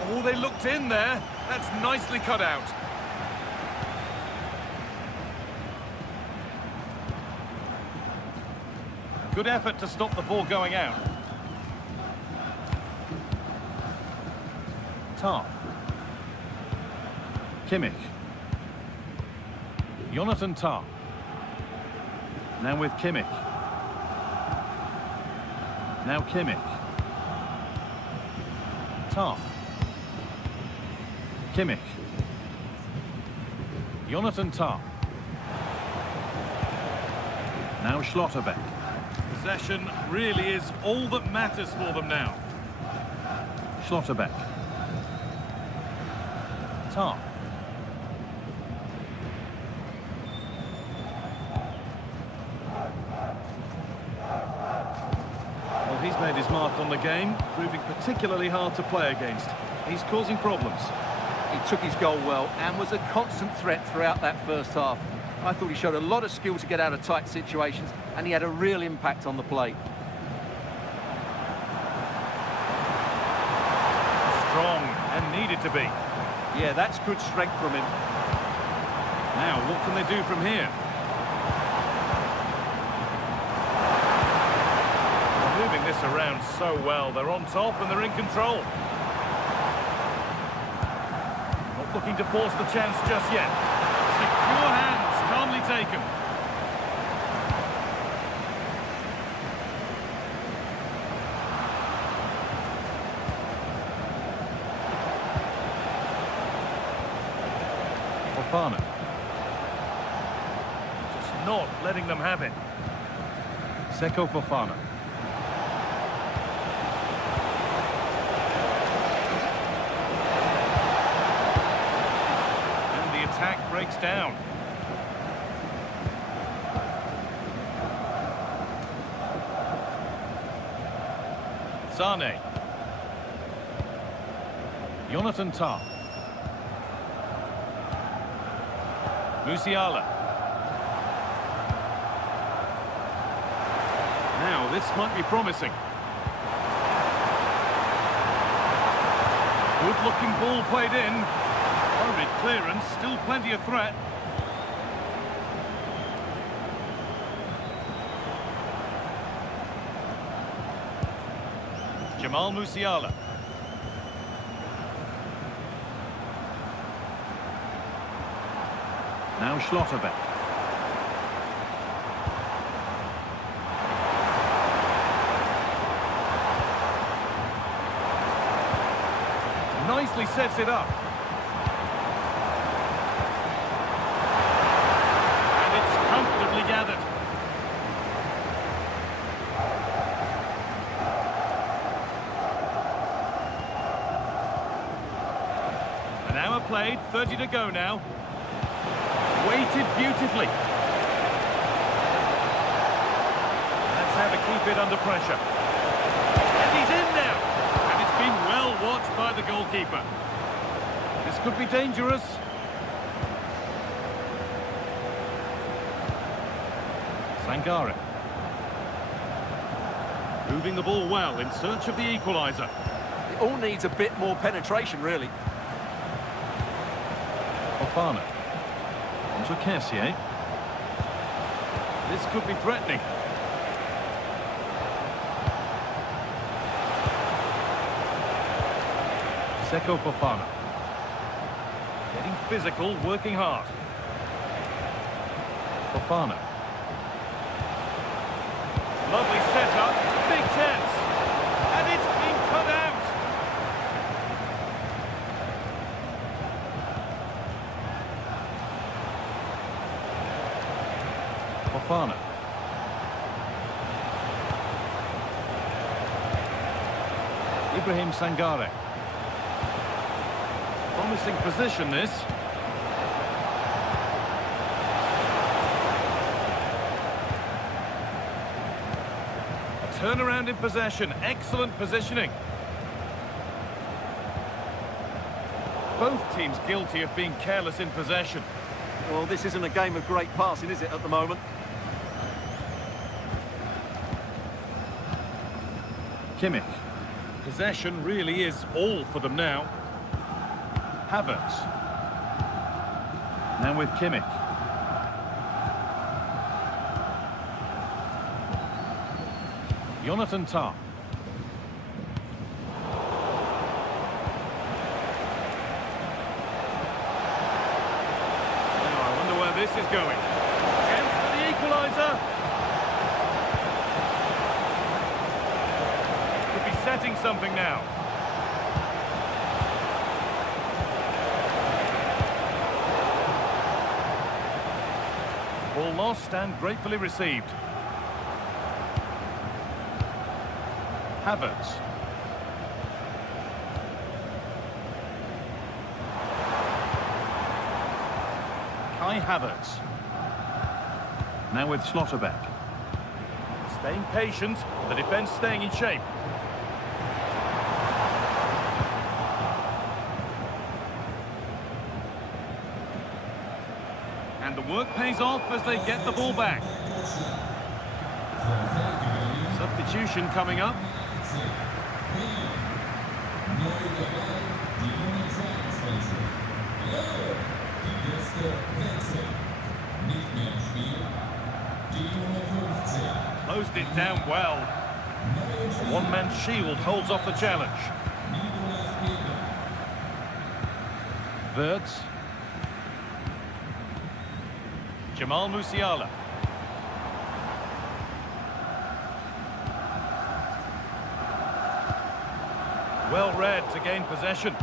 Oh, they looked in there. That's nicely cut out. Good effort to stop the ball going out. Tah. Kimmich. Jonathan Tah. Now with Kimmich. Now Kimmich. Tar. Kimmich. Jonathan Tar. Now Schlotterbeck. Possession really is all that matters for them now. Schlotterbeck. Tar. Well, he's made his mark on the game, proving particularly hard to play against. He's causing problems. He took his goal well and was a constant threat throughout that first half. I thought he showed a lot of skill to get out of tight situations, and he had a real impact on the play. Strong and needed to be. Yeah, that's good strength from him. Now, what can they do from here? They're moving this around so well. They're on top and they're in control. Not looking to force the chance just yet. Secure hands, calmly taken. Fofana. Just not letting them have it. Seko Fofana. And the attack breaks down. Sane. Jonathan Tah. Musiala. Now, this might be promising. Good-looking ball played in. Hurried clearance, still plenty of threat. Jamal Musiala. Now Schlotterbeck. Nicely sets it up. And it's comfortably gathered. An hour played, 30 to go now. Weighted beautifully. That's how to keep it under pressure. And he's in now. And it's been well watched by the goalkeeper. This could be dangerous. Sangare. Moving the ball well in search of the equaliser. It all needs a bit more penetration, really. Fofana. To Kessié. This could be threatening. Seko Fofana. Getting physical, working hard. Fofana. Lovely setup, big chance. And it's been cut out. Fofana. Ibrahim Sangare. Promising position, this. A turnaround in possession. Excellent positioning. Both teams guilty of being careless in possession. Well, this isn't a game of great passing, is it, at the moment? Kimmich. Possession really is all for them now. Havertz. Now with Kimmich. Jonathan Tah. Now I wonder where this is going. Chance for the equaliser. creating something now. Ball lost and gratefully received. Havertz. Kai Havertz. Now with Schlotterbeck. Staying patient, the defence staying in shape. And the work pays off as they get the ball back. Substitution coming up. Closed it down well. The one-man shield holds off the challenge. Wirtz. Jamal Musiala. Well read to gain possession.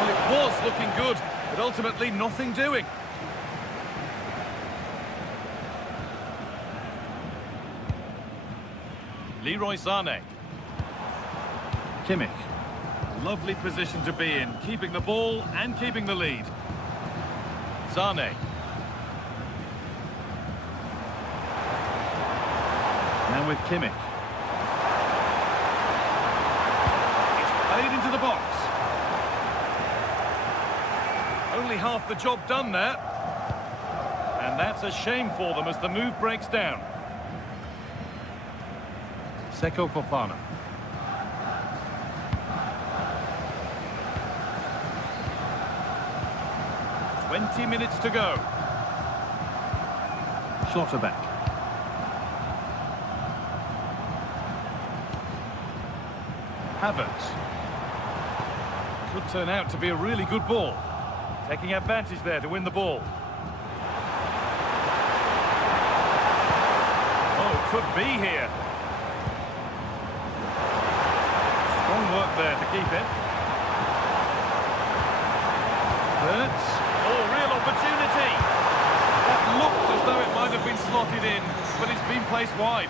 Well, it was looking good, but ultimately nothing doing. Leroy Sané. Kimmich. Lovely position to be in, keeping the ball and keeping the lead. Sané. Now with Kimmich. It's played into the box. Only half the job done there. And that's a shame for them as the move breaks down. Seko Fofana. 20 minutes to go. Schlotterbeck. Havertz. Could turn out to be a really good ball. Taking advantage there to win the ball. Oh, could be here. Strong work there to keep it. Wirtz. Oh, real opportunity. That looked as though it might have been slotted in, but it's been placed wide.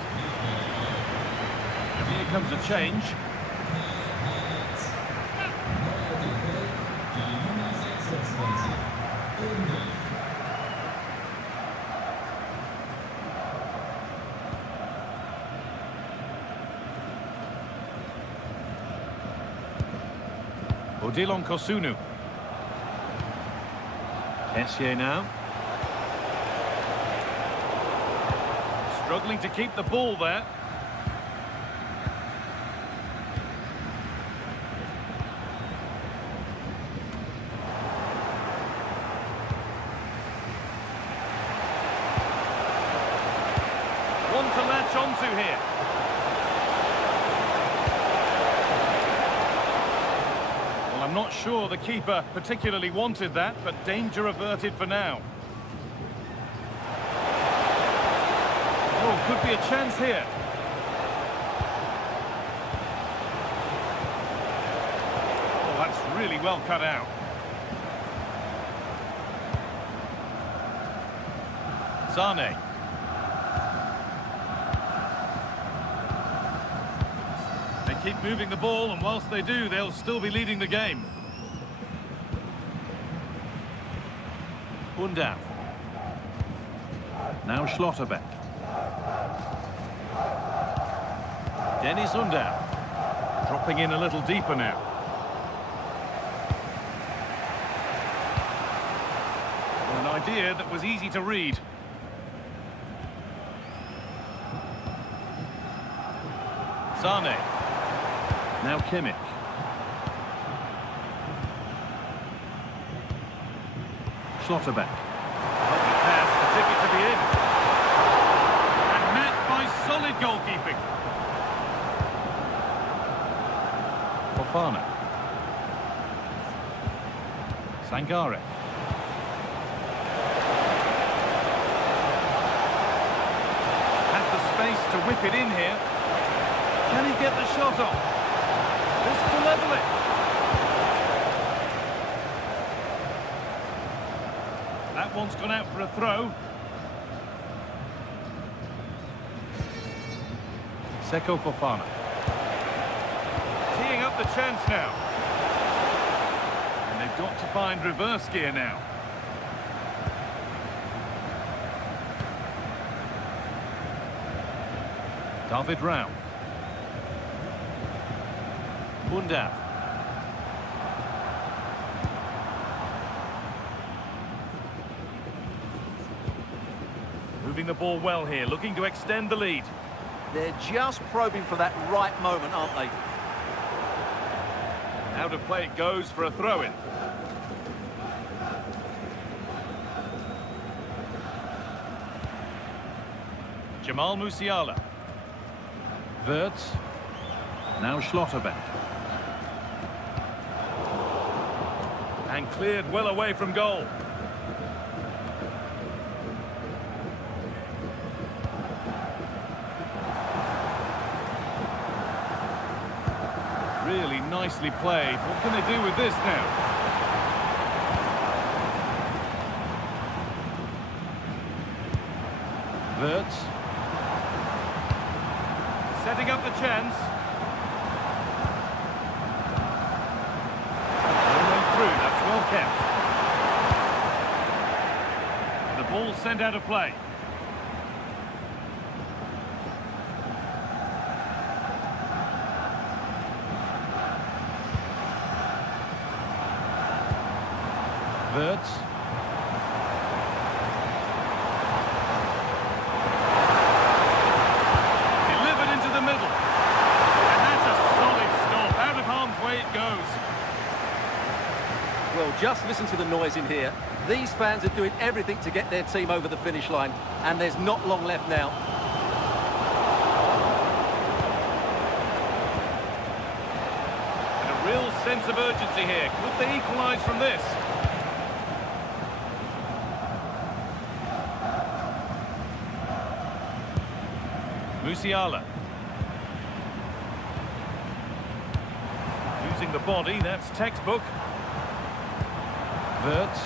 And here comes a change. Odilon Kosunu. Essier now. Struggling to keep the ball there. One to latch onto here. I'm not sure the keeper particularly wanted that, but danger averted for now. Oh, could be a chance here. Oh, that's really well cut out. Sané. They keep moving the ball, and whilst they do, they'll still be leading the game. Undav. Now Schlotterbeck. Dennis Undav. Dropping in a little deeper now. An idea that was easy to read. Sané. Now Kimmich. Schlotterbeck. Lovely pass, the ticket to be in. And met by solid goalkeeping. Fofana. Sangare. Has the space to whip it in here. Can he get the shot off? This to level it. That one's gone out for a throw. Seko Fofana. Teeing up the chance now. And they've got to find reverse gear now. David Rao. Bundav. Moving the ball well here, looking to extend the lead. They're just probing for that right moment, aren't they? Out of play it goes for a throw-in. Jamal Musiala. Wirtz. Now Schlotterbeck. And cleared well away from goal. Really nicely played. What can they do with this now? Wirtz. Setting up the chance. All the way through, that's well kept. The ball sent out of play. Wirtz. Delivered into the middle. And that's a solid stop. Out of harm's way it goes. Well, just listen to the noise in here. These fans are doing everything to get their team over the finish line, and there's not long left now. And a real sense of urgency here. Could they equalise from this? Musiala. Using the body, that's textbook. Wirtz.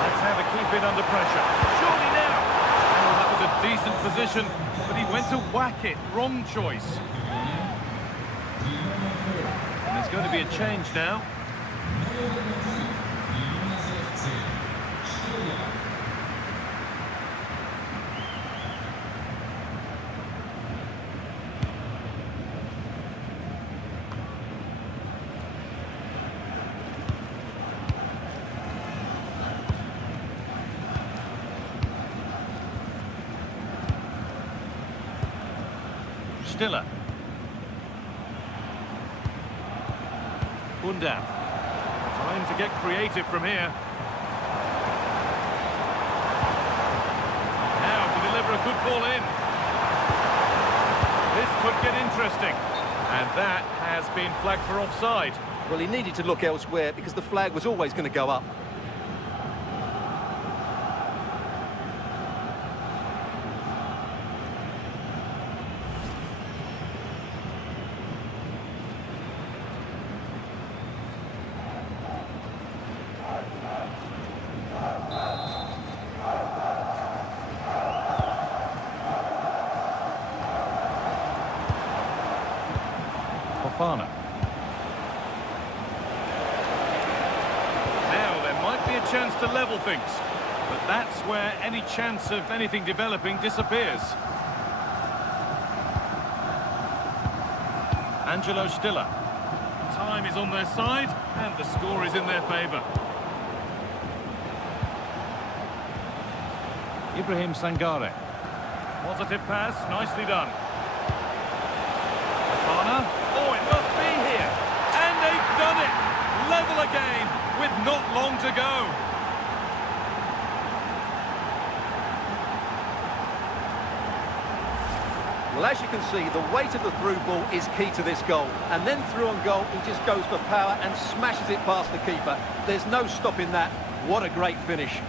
Let's have a keep it under pressure. Surely now! Oh, that was a decent position, but he went to whack it. Wrong choice. And there's going to be a change now. Stiller. Bundav. Time to get creative from here. Now to deliver a good ball in. This could get interesting. And that has been flagged for offside. Well, he needed to look elsewhere because the flag was always going to go up. Fofana. Now there might be a chance to level things, but that's where any chance of anything developing disappears. Angelo Stiller. Time is on their side, and the score is in their favour. Ibrahim Sangare. Positive pass, nicely done. Fofana. Oh, it must be here. And they've done it. Level again with not long to go. Well, as you can see, the weight of the through ball is key to this goal. And then through on goal, he just goes for power and smashes it past the keeper. There's no stopping that. What a great finish.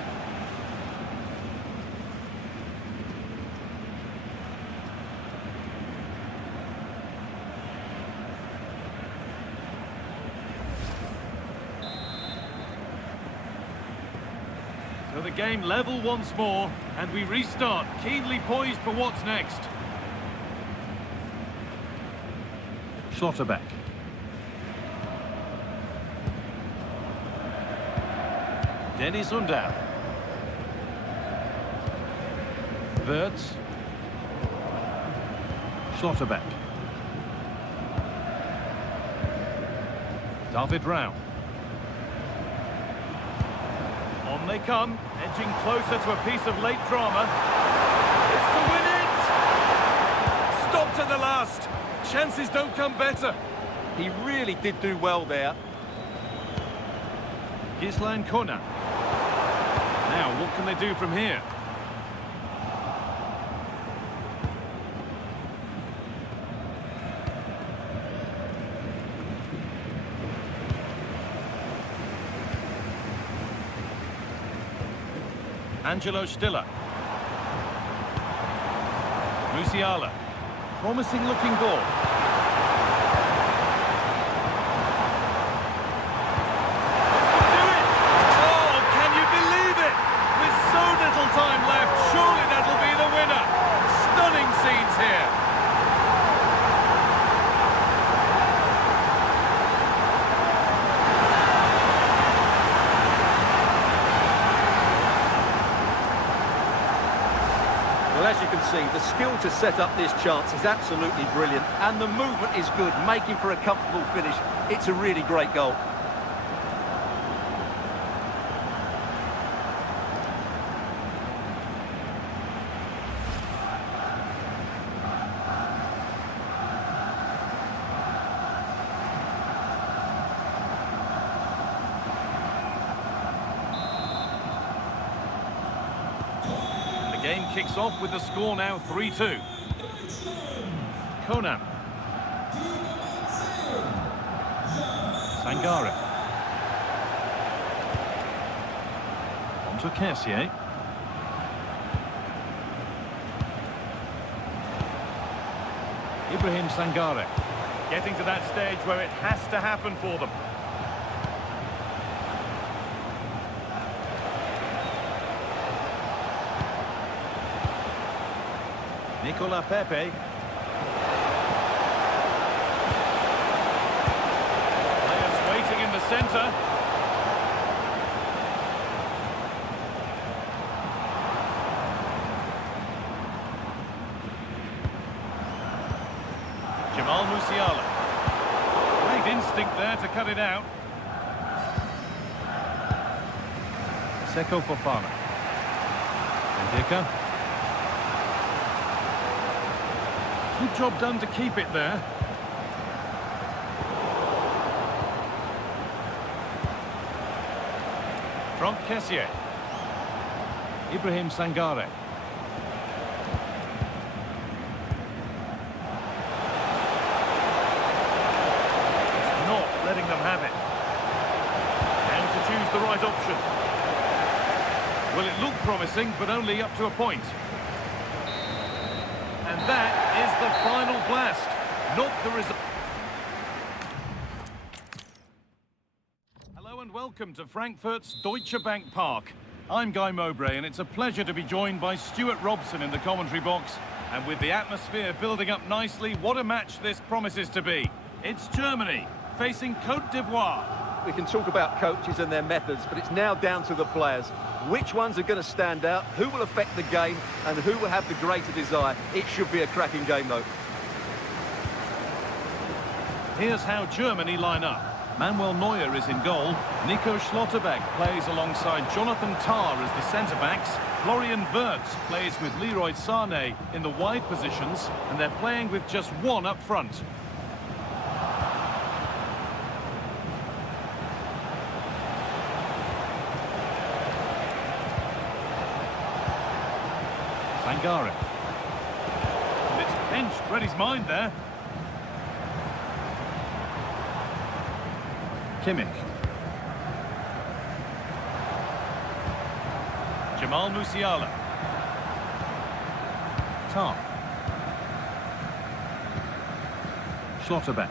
So the game level once more, and we restart, keenly poised for what's next. Schlotterbeck. Dennis Undav. Wirtz. Schlotterbeck. David Rao. On they come, edging closer to a piece of late drama. It's to win it! Stopped at the last. Chances don't come better. He really did do well there. Gislan Kona. Now, what can they do from here? Angelo Stiller. Musiala. Promising looking ball. This will do it! Oh, can you believe it? With so little time left, surely that'll be the winner. Stunning scenes here. Well, as you can see, the skill to set up this chance is absolutely brilliant, and the movement is good, making for a comfortable finish. It's a really great goal. The game kicks off with the score now 3-2. Conan. Sangare. On to Kessier. Ibrahim Sangare. Getting to that stage where it has to happen for them. Nicola Pepe. Players waiting in the centre. Jamal Musiala. Great instinct there to cut it out. Seko Fofana. Ndika. Good job done to keep it there. Franck Kessier. Ibrahim Sangare. Not letting them have it. And to choose the right option. Well, it looked promising, but only up to a point. And that is the final blast, not the result. Hello and welcome to Frankfurt's Deutsche Bank Park. I'm Guy Mowbray, and it's a pleasure to be joined by Stuart Robson in the commentary box. And with the atmosphere building up nicely, what a match this promises to be. It's Germany facing Côte d'Ivoire. We can talk about coaches and their methods, but it's now down to the players. Which ones are going to stand out, who will affect the game, and who will have the greater desire. It should be a cracking game, though. Here's how Germany line up. Manuel Neuer is in goal. Nico Schlotterbeck plays alongside Jonathan Tah as the centre-backs. Florian Wirtz plays with Leroy Sané in the wide positions, and they're playing with just one up front. Sangare. And it's benched, read his mind there. Kimmich. Jamal Musiala. Tar. Schlotterbeck.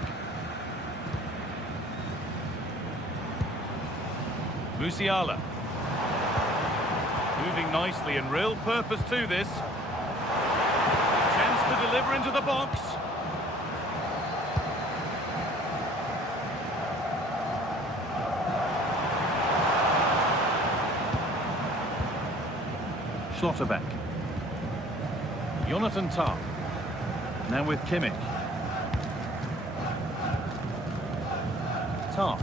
Musiala. Moving nicely and real purpose to this. Chance to deliver into the box. Schlotterbeck. Jonathan Tah. Now with Kimmich. Tah.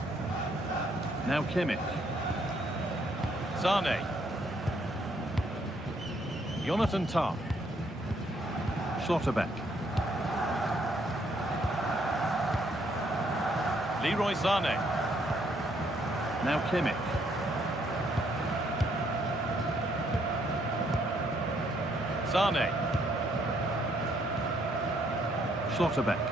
Now Kimmich. Sane. Jonathan Tah. Schlotterbeck. Leroy Sane. Now Kimmich. Sane. Schlotterbeck.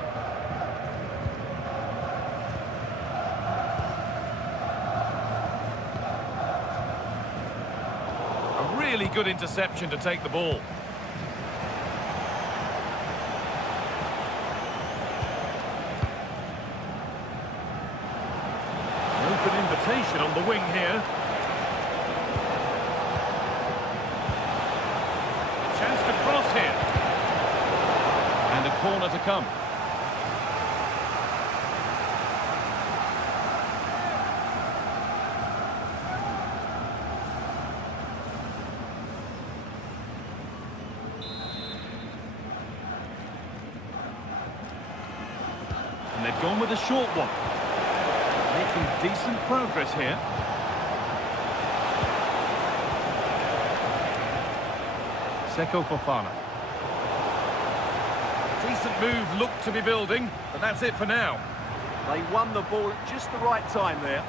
A really good interception to take the ball. Open invitation on the wing here. Chance to cross here. And a corner to come. And they've gone with a short one. Making decent progress here. Seko Fofana. Decent move looked to be building, but that's it for now. They won the ball at just the right time there.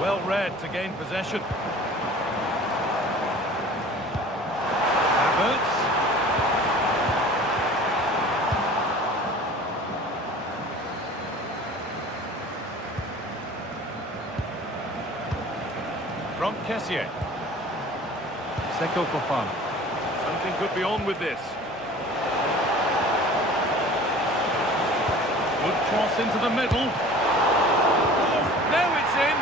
Well read to gain possession. Havertz. From Kessier. Seko Fofana. Something could be on with this. Good cross into the middle. Oh, now it's in.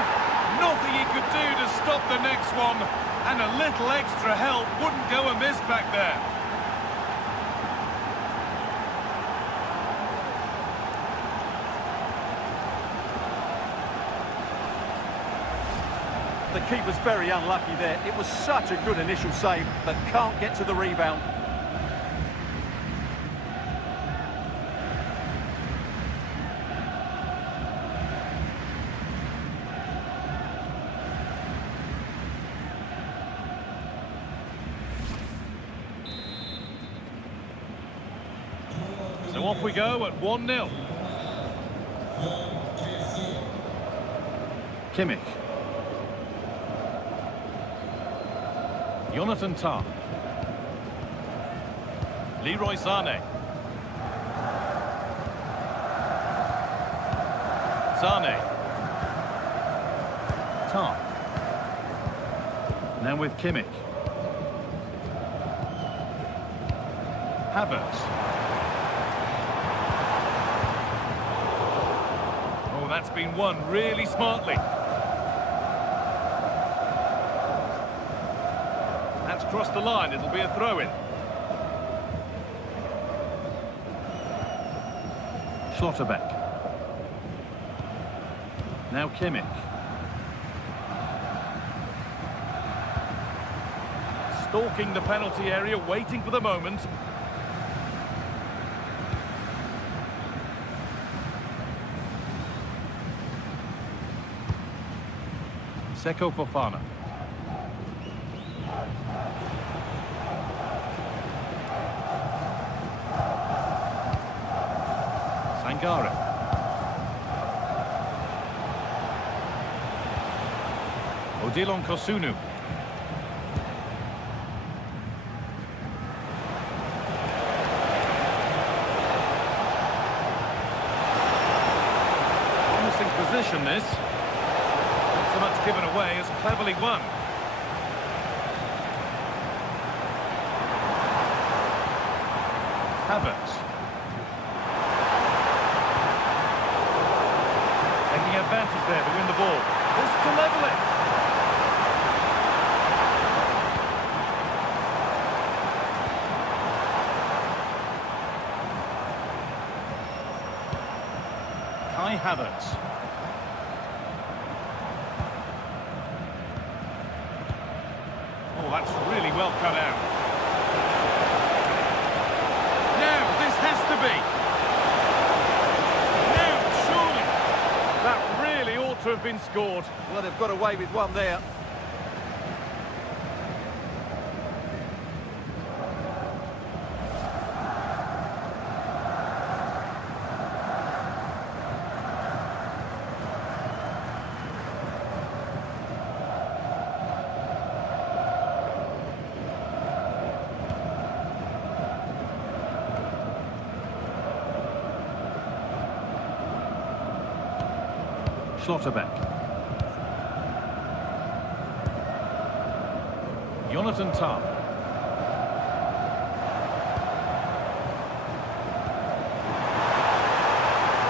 Nothing he could do to stop the next one. And a little extra help wouldn't go amiss back there. The keeper's very unlucky there. It was such a good initial save, but can't get to the rebound. So off we go at 1-0. Kimmich. Jonathan Tah. Leroy Sane. Sane. Tah. Now with Kimmich. Havertz. Oh, that's been won really smartly. That's crossed the line, it'll be a throw-in. Schlotterbeck. Now Kimmich. Stalking the penalty area, waiting for the moment. Seko Fofana. Sangare. Odilon Kosunu. Promising position this. Not so much given away as cleverly won. Havertz. Taking advantage there to win the ball. This to level it. Kai Havertz. Oh, that's really well cut out. Now, this has to be. Now, surely. That really ought to have been scored. Well, they've got away with one there. Schlotterbeck. Jonathan Tah.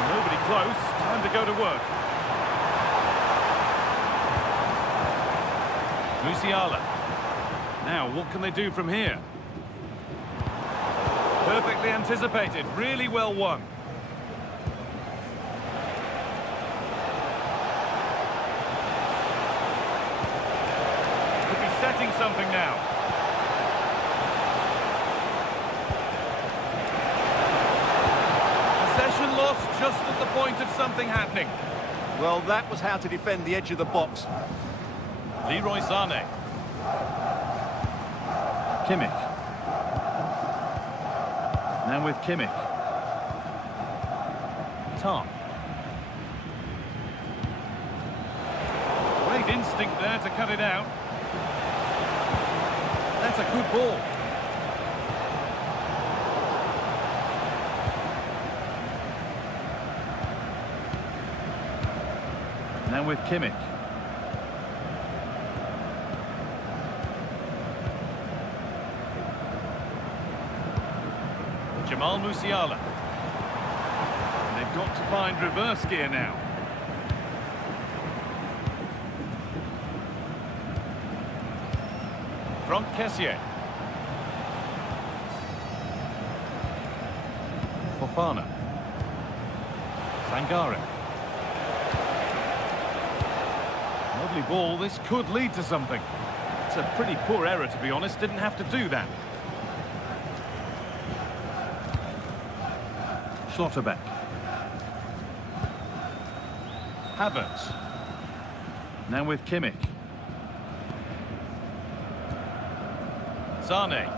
Nobody close. Time to go to work. Musiala. Now, what can they do from here? Perfectly anticipated. Really well won. Setting something now. Possession lost just at the point of something happening. Well, that was how to defend the edge of the box. Leroy Sané. Kimmich. Now with Kimmich. Tah. Great instinct there to cut it out. That's a good ball. Now with Kimmich. Jamal Musiala. And they've got to find reverse gear now. Franck Kessié. Fofana. Sangare. Lovely ball. This could lead to something. It's a pretty poor error, to be honest. Didn't have to do that. Schlotterbeck. Havertz. Now with Kimmich. Sané.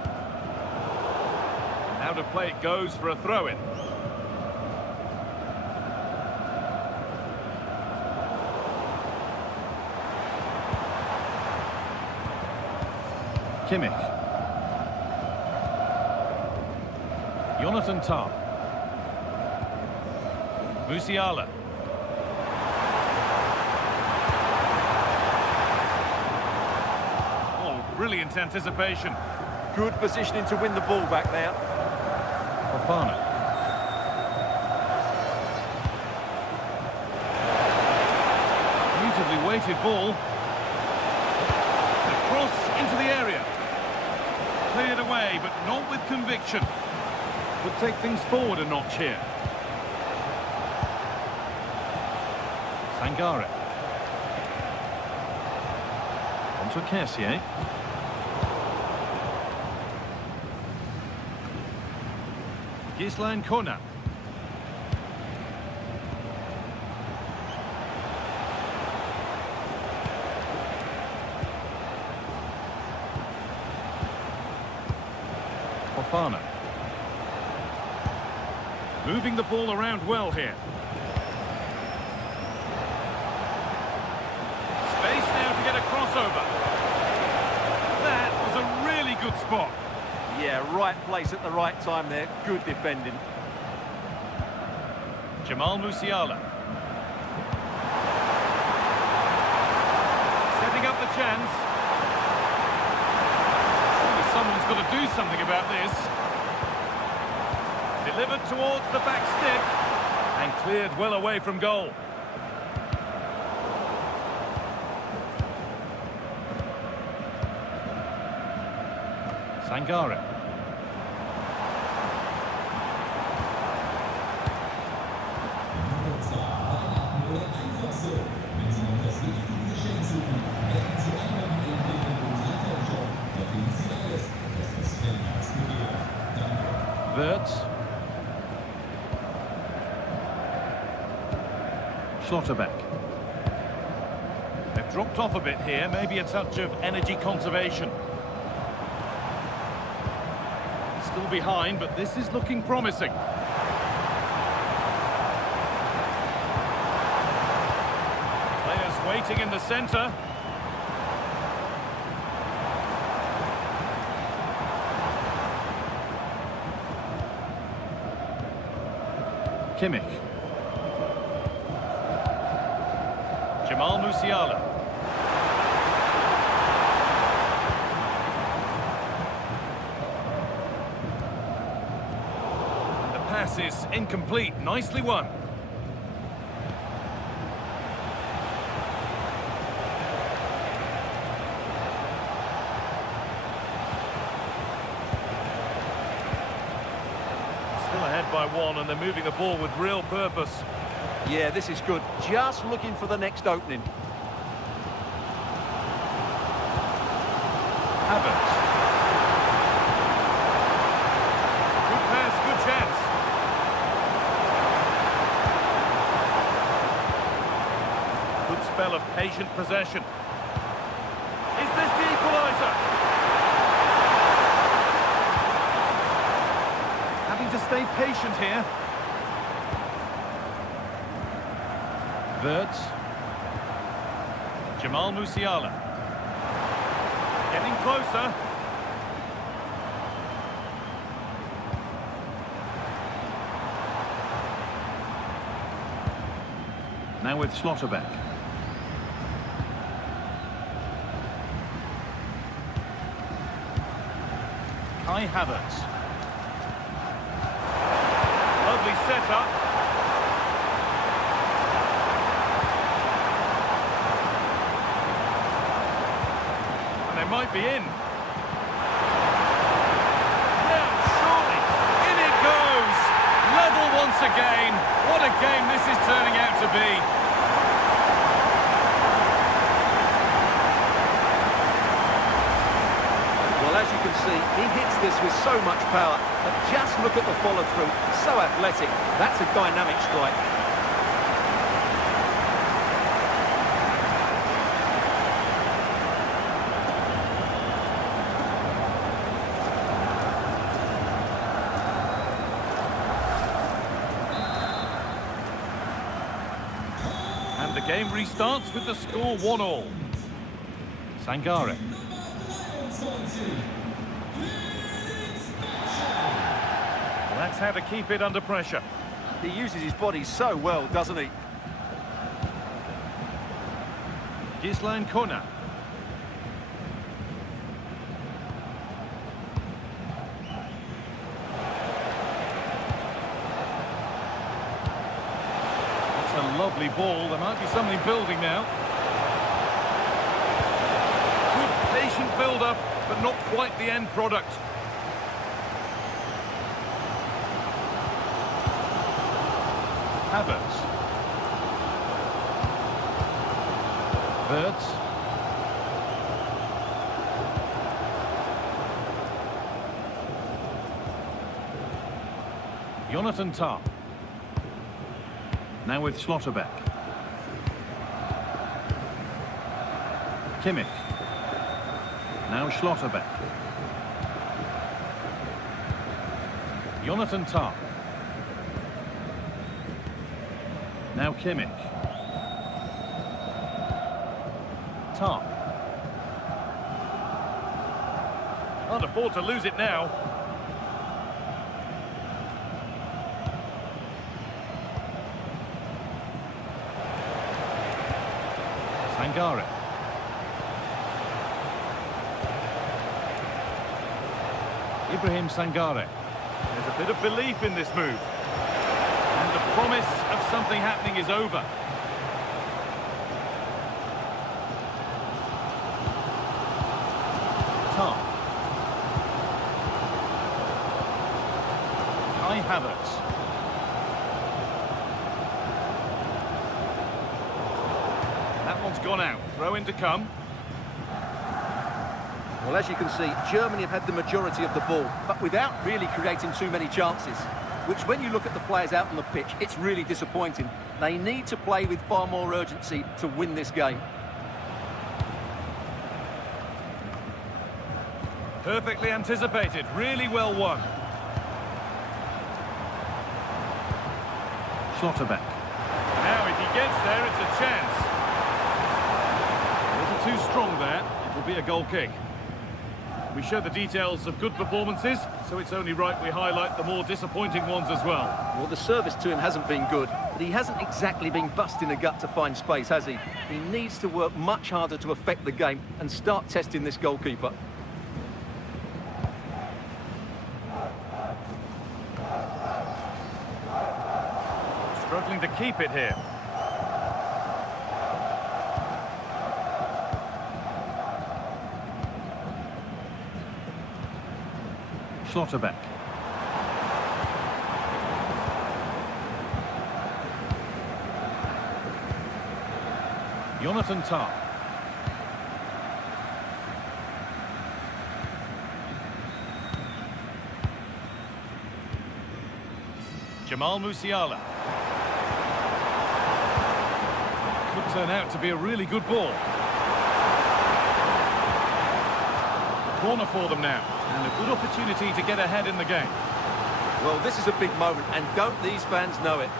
And out of play it goes for a throw-in. Kimmich. Jonathan Tah. Musiala. Oh, brilliant anticipation. Good positioning to win the ball back there. Fofana. Beautifully weighted ball. The cross into the area. Cleared away, but not with conviction. Would take things forward a notch here. Sangare. On to Kessié. Gisline Kona. Fofana. Moving the ball around well here. Space now to get across crossover. That was a really good spot. Yeah, right place at the right time there. Good defending. Jamal Musiala. Setting up the chance. Surely someone's got to do something about this. Delivered towards the back stick and cleared well away from goal. Sangare. Wirtz. Schlotterbeck. They've dropped off a bit here, maybe a touch of energy conservation. Still behind, but this is looking promising. Players waiting in the centre. Kimmich. Jamal Musiala. And the pass is incomplete. Nicely won. Ahead by one, and they're moving the ball with real purpose. Yeah, this is good. Just looking for the next opening. Havertz. Good pass, good chance. Good spell of patient possession. Is this the equaliser? To stay patient here. Wirtz. Jamal Musiala. Getting closer. Now with Schlotterbeck. Kai Havertz. Lovely set-up. And they might be in. Now, surely, in it goes! Level once again. What a game this is turning out to be. Well, as you can see, he hits this with so much power. But just look at the follow-through. So athletic. That's a dynamic strike. And the game restarts with the score 1-1. Sangare. That's how to keep it under pressure. He uses his body so well, doesn't he? Gislan Kona. That's a lovely ball. There might be something building now. Good patient build-up, but not quite the end product. Havertz. Wirtz. Jonathan Tah. Now with Schlotterbeck. Kimmich. Now Schlotterbeck. Jonathan Tah. Now Kimmich. Tah. Can't afford to lose it now. Sangare. Ibrahim Sangare. There's a bit of belief in this move. And the promise of something happening is over. Tar. Kai Havertz. That one's gone out. Throw in to come. Well, as you can see, Germany have had the majority of the ball, but without really creating too many chances, which when you look at the players out on the pitch, it's really disappointing. They need to play with far more urgency to win this game. Perfectly anticipated, really well won. Schlotterbeck. Now if he gets there, it's a chance. A little too strong there. It will be a goal kick. We show the details of good performances, so it's only right we highlight the more disappointing ones as well. Well, the service to him hasn't been good, but he hasn't exactly been busting the gut to find space, has he? He needs to work much harder to affect the game and start testing this goalkeeper. Struggling to keep it here. Schlotterbeck. Jonathan Tah. Jamal Musiala. Could turn out to be a really good ball. Corner for them now, and a good opportunity to get ahead in the game. Well, this is a big moment, and don't these fans know it?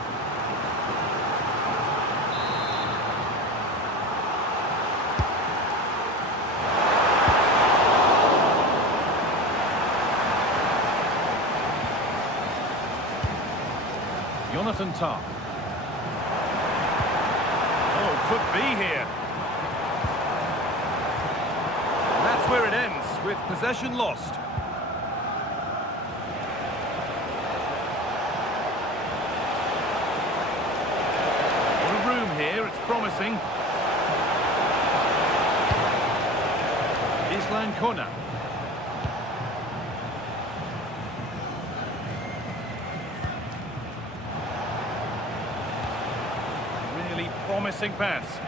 Jonathan Tah. Oh, could be here. And that's where it ends, with possession lost. The room here, it's promising. Islan Kona. Really promising pass.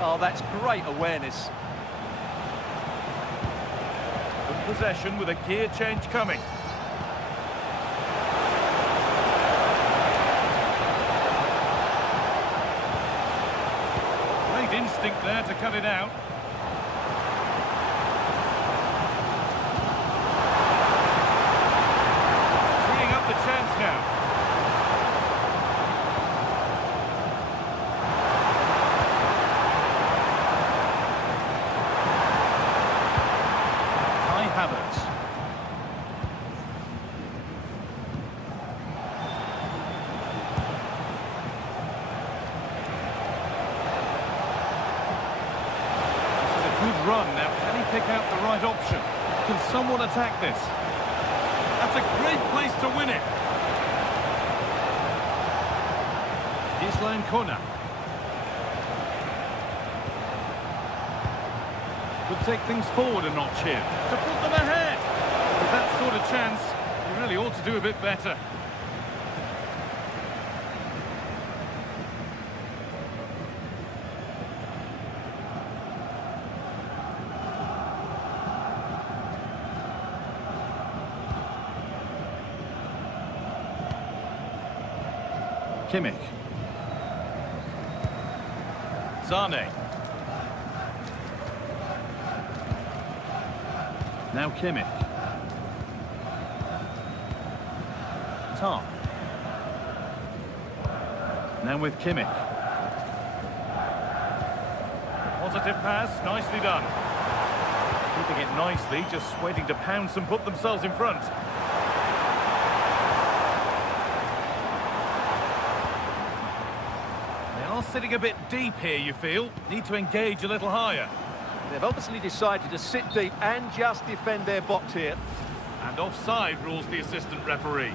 Oh, that's great awareness. Good possession with a gear change coming. Great instinct there to cut it out. Freeing up the chance now. Havertz. This is a good run. Now, can he pick out the right option? Can someone attack this? That's a great place to win it. Islan Kona. Could take things forward a notch here to put them ahead. With that sort of chance, you really ought to do a bit better. Kimmich. Sane. Now Kimmich. Tah. Now with Kimmich. Positive pass, nicely done. Keeping it nicely, just waiting to pounce and put themselves in front. They are sitting a bit deep here, you feel. Need to engage a little higher. They've obviously decided to sit deep and just defend their box here. And offside rules the assistant referee.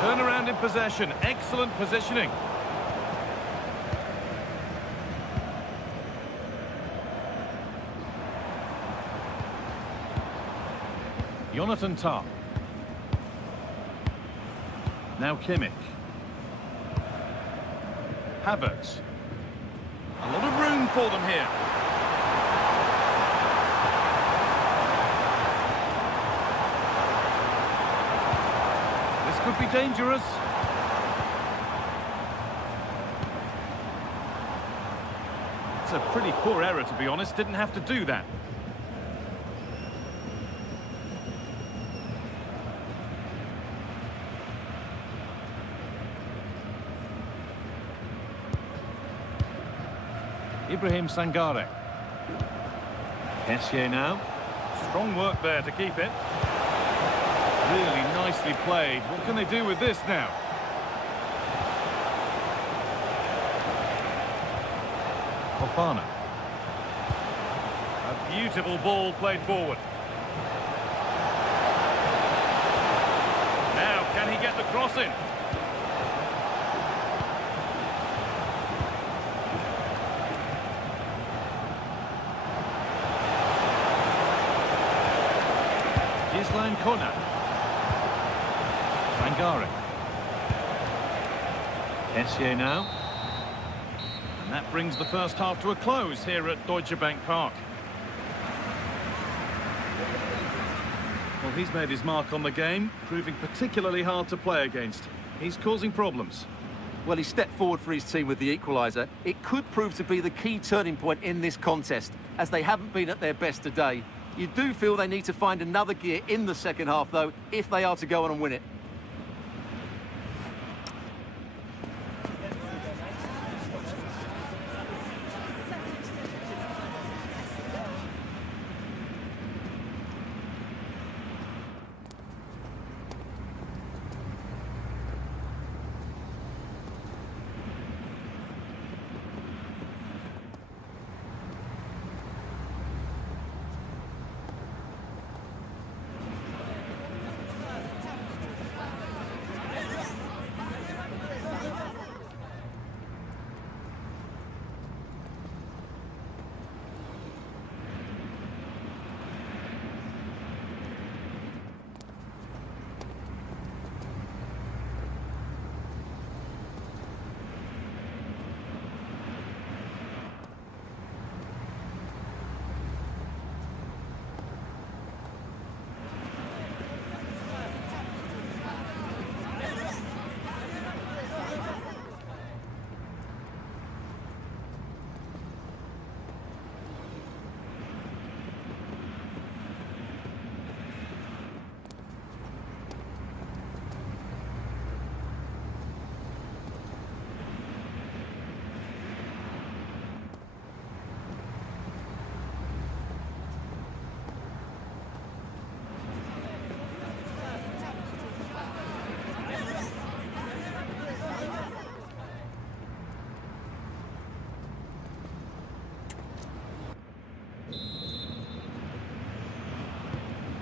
Turnaround in possession, excellent positioning. Jonathan Tah. Now Kimmich. Havertz. A lot of room for them here. This could be dangerous. It's a pretty poor error, to be honest. Didn't have to do that. Ibrahim Sangare. Kessié now. Strong work there to keep it. Really nicely played. What can they do with this now? Fofana. A beautiful ball played forward. Now, can he get the cross in? Islan Kona. Sangare. Kessié now. And that brings the first half to a close here at Deutsche Bank Park. Well, he's made his mark on the game, proving particularly hard to play against. He's causing problems. Well, he stepped forward for his team with the equaliser. It could prove to be the key turning point in this contest, as they haven't been at their best today. You do feel they need to find another gear in the second half, though, if they are to go on and win it.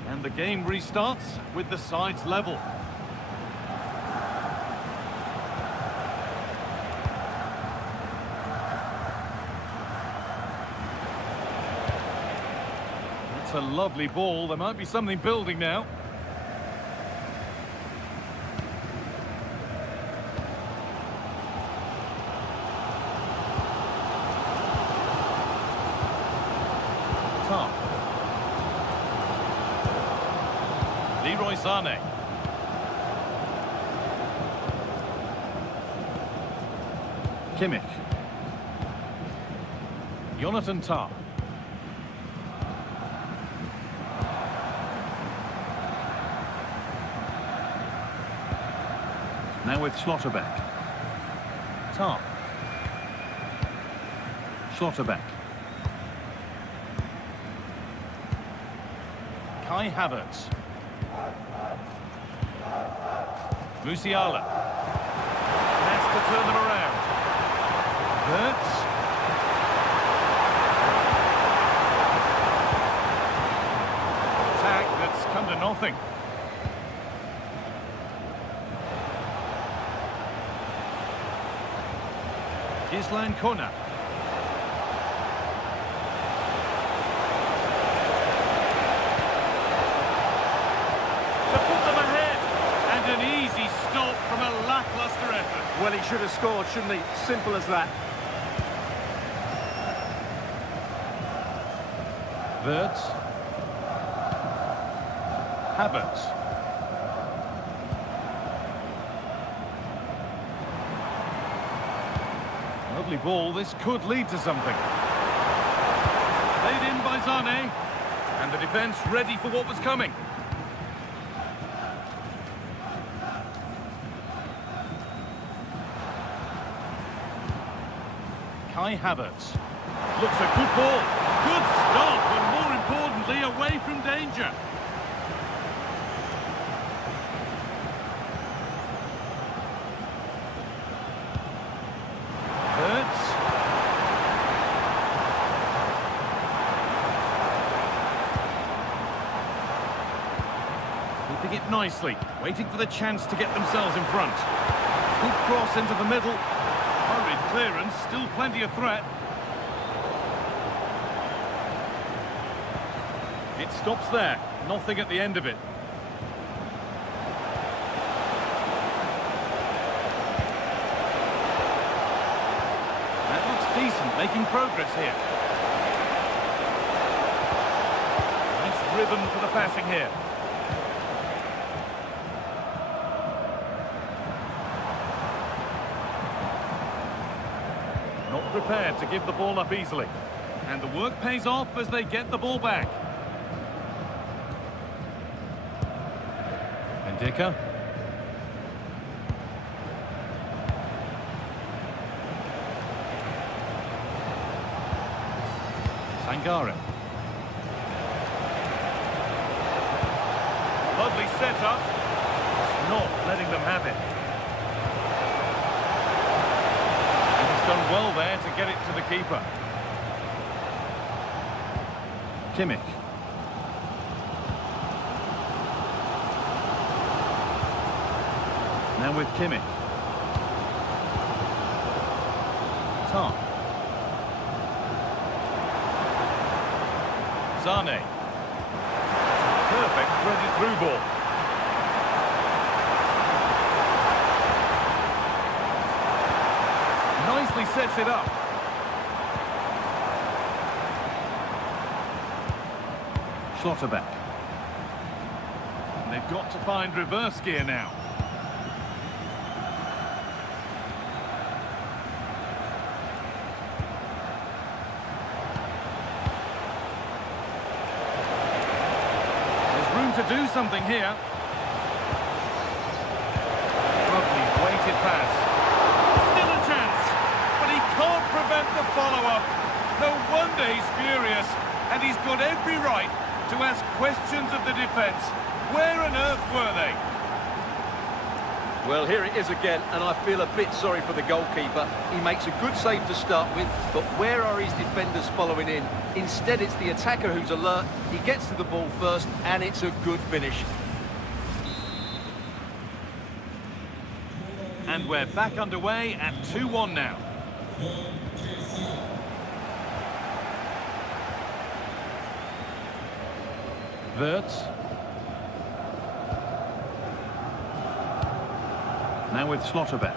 And the game restarts with the sides level. That's a lovely ball. There might be something building now. Top. Leroy Sané. Kimmich. Jonathan Tah. Now with Schlotterbeck. Tah. Schlotterbeck. Kai Havertz. Musiala. Has to turn them around. Wirtz. Attack that's come to nothing. Islan Kona. To put them ahead, and an easy stop from a lacklustre effort. Well, he should have scored, shouldn't he? Simple as that. Wirtz. Havertz. Lovely ball, this could lead to something. Played in by Zane, and the defence ready for what was coming. Kai Havertz. Looks a good ball. Good stop, and more importantly, away from danger. Keeping it nicely, waiting for the chance to get themselves in front. Good cross into the middle. Hurried clearance, still plenty of threat. It stops there, nothing at the end of it. That looks decent, making progress here. Nice rhythm to the passing here. Not prepared to give the ball up easily. And the work pays off as they get the ball back. Ndika. Sangare. Lovely setup. Not letting them have it. Done well there to get it to the keeper. Kimmich. Now with Kimmich. Tah. Zane. Perfect threaded through ball. Nicely sets it up. Schlotterbeck. And they've got to find reverse gear now. There's room to do something here. Lovely weighted pass. Can't prevent the follow-up. No wonder he's furious, and he's got every right to ask questions of the defence. Where on earth were they? Well, here it is again, and I feel a bit sorry for the goalkeeper. He makes a good save to start with, but where are his defenders following in? Instead, it's the attacker who's alert. He gets to the ball first, and it's a good finish. And we're back underway at 2-1 now. Wirtz. Now with Schlotterbeck.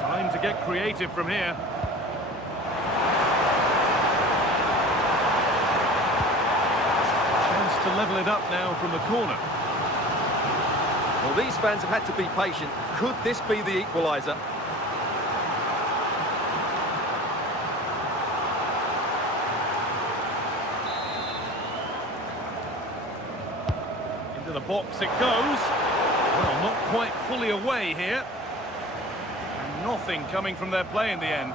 Time to get creative from here. Chance to level it up now from the corner. Well, these fans have had to be patient. Could this be the equaliser? the box it goes. Well, not quite fully away here. And nothing coming from their play in the end.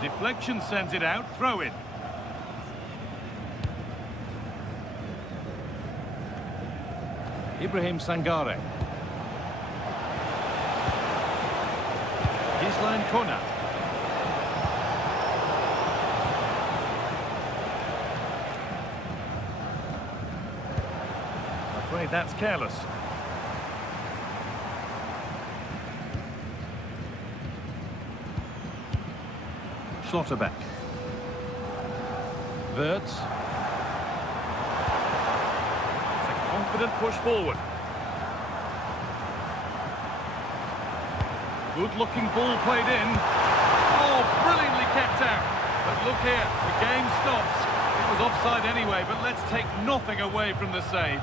Deflection sends it out, throw in. Ibrahim Sangare. Islan Kona. Afraid that's careless. Schlotterbeck. Wirtz. It's a confident push forward. Good-looking ball played in. Oh, brilliantly kept out. But look here, the game stops. It was offside anyway, but let's take nothing away from the save.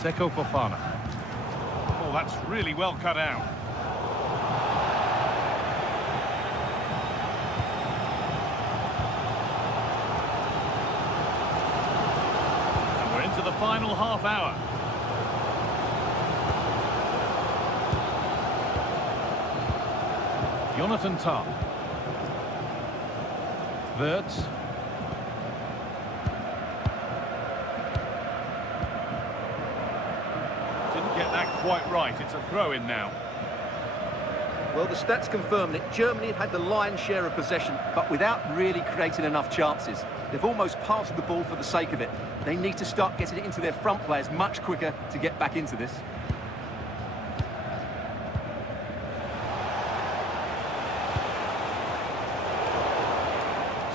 Seko Fofana. Oh, that's really well cut out. And we're into the final half hour. Jonathan Tah. Wirtz. Get that quite right. It's a throw-in now. Well, the stats confirm that Germany have had the lion's share of possession, but without really creating enough chances. They've almost passed the ball for the sake of it. They need to start getting it into their front players much quicker to get back into this.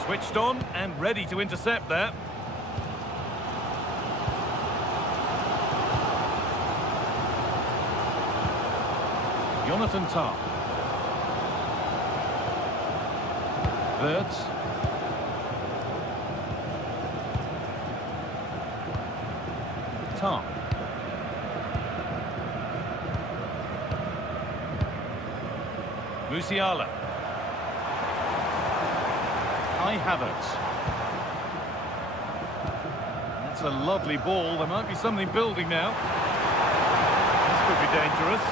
Switched on and ready to intercept there. Jonathan Tah. Wirtz. Tah. Musiala. Kai Havertz. That's a lovely ball. There might be something building now. This could be dangerous.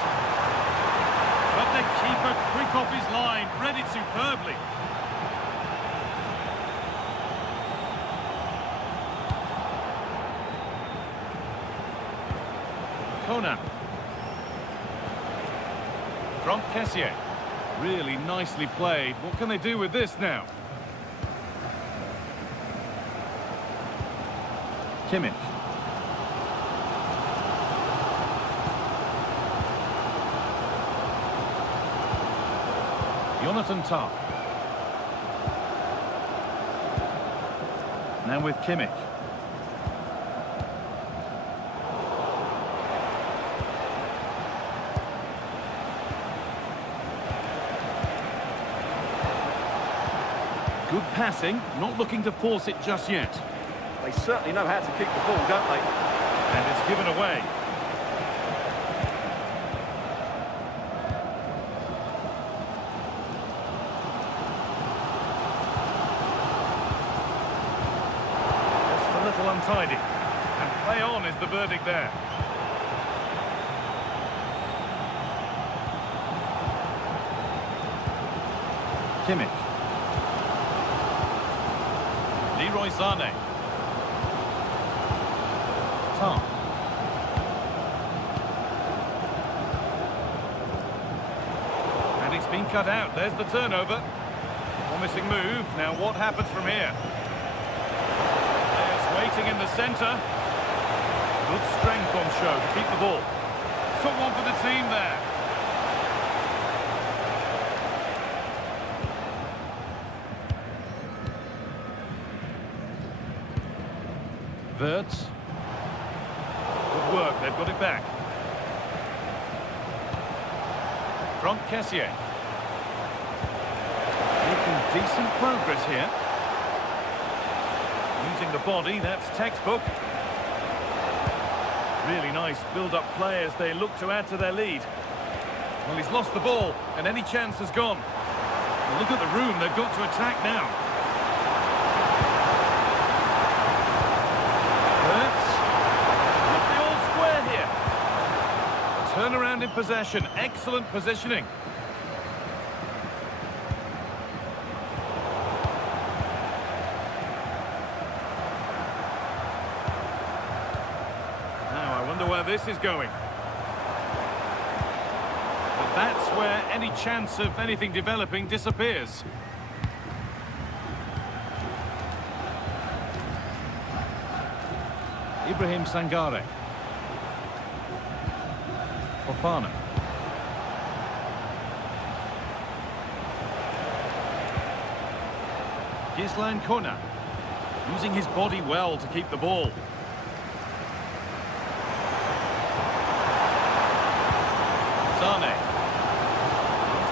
But the keeper quick off his line, read it superbly. Conan. From Kessier. Really nicely played. What can they do with this now? Kimmich. Jonathan Tah. Now with Kimmich. Good passing, not looking to force it just yet. They certainly know how to kick the ball, don't they? And it's given away. Untidy. And play on is the verdict there. Kimmich. Leroy Sané. Tah. And it's been cut out. There's the turnover. Promising move. Now what happens from here? Waiting in the centre. Good strength on show to keep the ball. Took one for the team there. Wirtz. Good work, they've got it back. From Kessier. Making decent progress here. using the body, that's textbook. Really nice build-up play as they look to add to their lead. Well, he's lost the ball, and any chance has gone. Well, look at the room they've got to attack now. Hurts. Look, they all square here. Turnaround in possession, excellent positioning. Now, I wonder where this is going. But that's where any chance of anything developing disappears. Ibrahim Sangare. Fofana. Gislan Kona. Using his body well to keep the ball. Sane.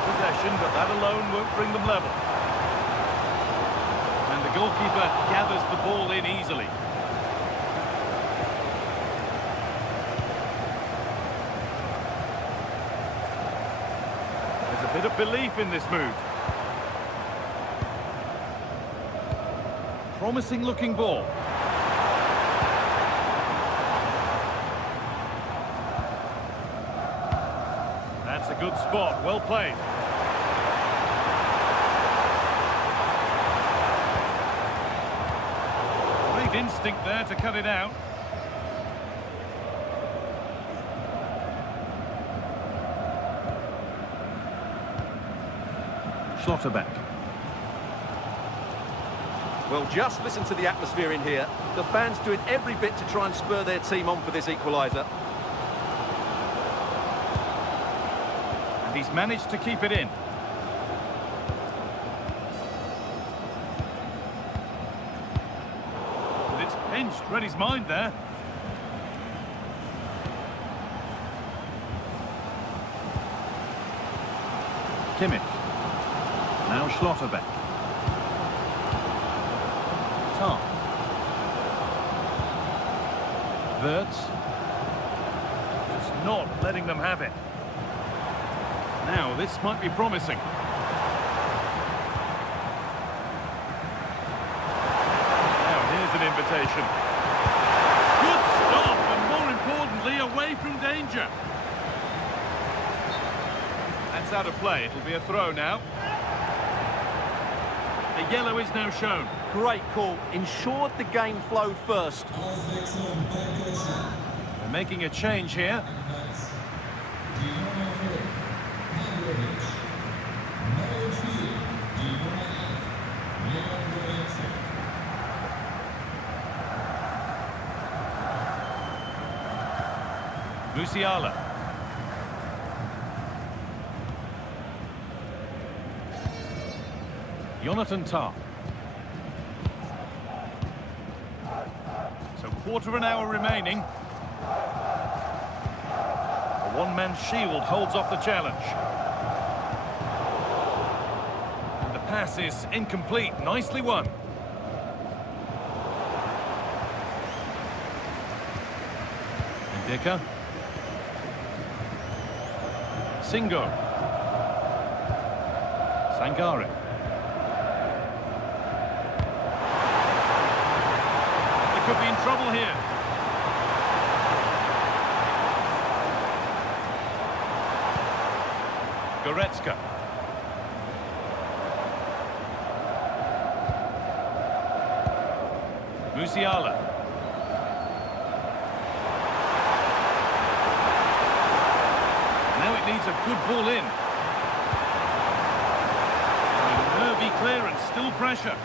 Possession, but that alone won't bring them level. And the goalkeeper gathers the ball in easily. There's a bit of belief in this move. Promising looking ball. That's a good spot, well played. Instinct there to cut it out. Schlotterbeck. Well, just listen to the atmosphere in here. The fans doing every bit to try and spur their team on for this equaliser. And he's managed to keep it in. Pinched, read his mind there. Kimmich. Now Schlotterbeck. Tar. Wirtz. Just not letting them have it. Now, this might be promising. Invitation. Good stop, and more importantly, away from danger. That's out of play. It'll be a throw now. The yellow is now shown. Great call. Ensured the game flowed first. They're making a change here. Musiala. Jonathan Tah. So quarter of an hour remaining. A one-man shield holds off the challenge. And the pass is incomplete. Nicely won. Ndika. Singo. Sangare. They could be in trouble here. Goretzka. Musiala. Now it needs a good ball in. Nervy clearance, still pressure.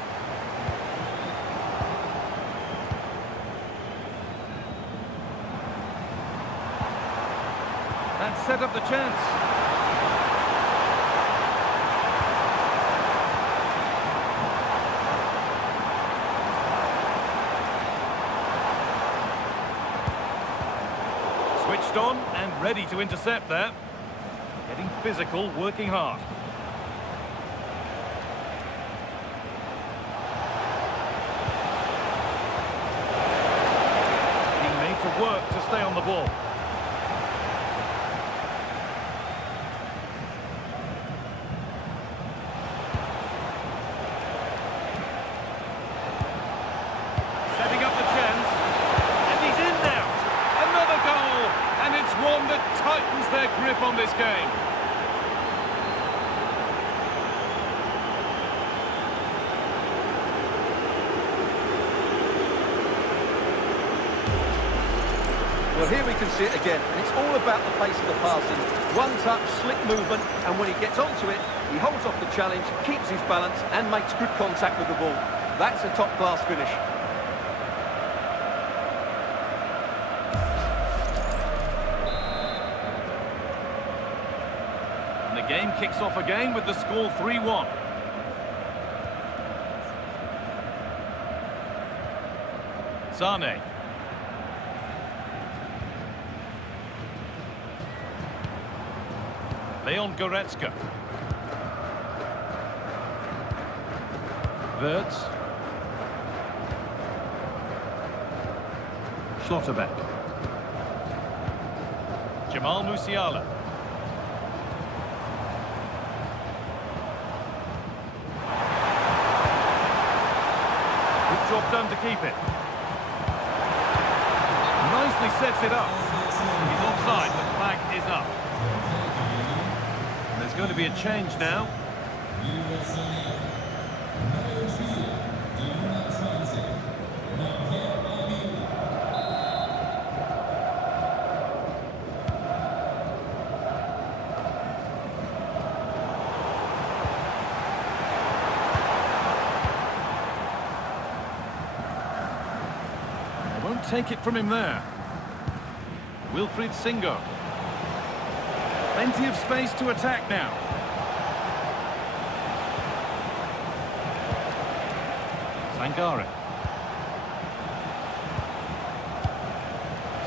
That set up the chance. Switched on and ready to intercept there. Getting physical, working hard. stay on the ball. Setting up the chance. And he's in now. Another goal. And it's one that tightens their grip on this game. Well, here we can see it again, and it's all about the pace of the passing. One touch, slick movement, and when he gets onto it, he holds off the challenge, keeps his balance, and makes good contact with the ball. That's a top-class finish. And the game kicks off again with the score 3-1. Sane. Leon Goretzka. Wirtz. Schlotterbeck. Jamal Musiala. Good job done to keep it. Nicely sets it up. He's offside, the flag is up. There's going to be a change now. They won't take it from him there. Wilfried Singo. Plenty of space to attack now. Sangare.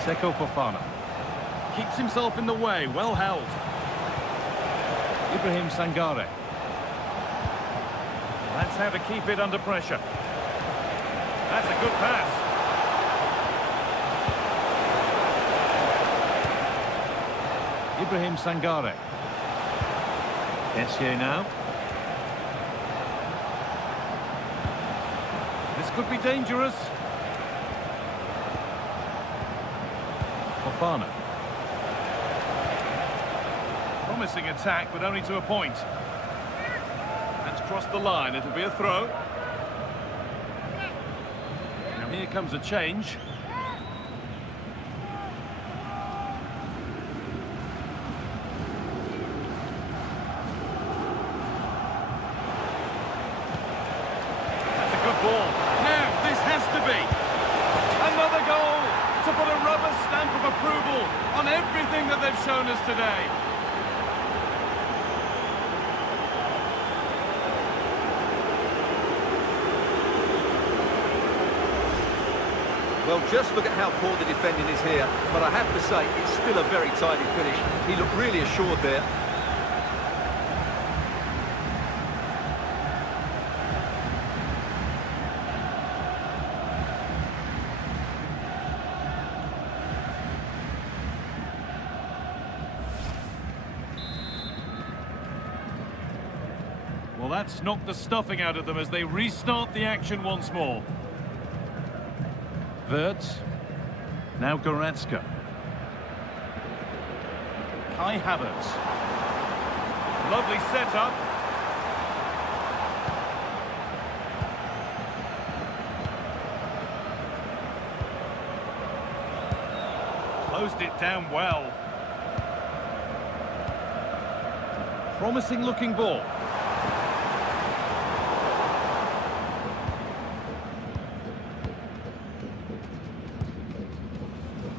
Seko Fofana. Keeps himself in the way, well held. Ibrahim Sangare. That's how to keep it under pressure. That's a good pass. Ibrahim Sangare. Essier now. This could be dangerous. Fofana. Promising attack, but only to a point. That's crossed the line. It'll be a throw. Now here comes a change. Ball. Now, this has to be another goal to put a rubber stamp of approval on everything that they've shown us today. Well, just look at how poor the defending is here, but I have to say, it's still a very tidy finish. He looked really assured there. Well, that's knocked the stuffing out of them as they restart the action once more. Wirtz. Now Goretzka. Kai Havertz. Lovely setup. Closed it down well. Promising looking ball.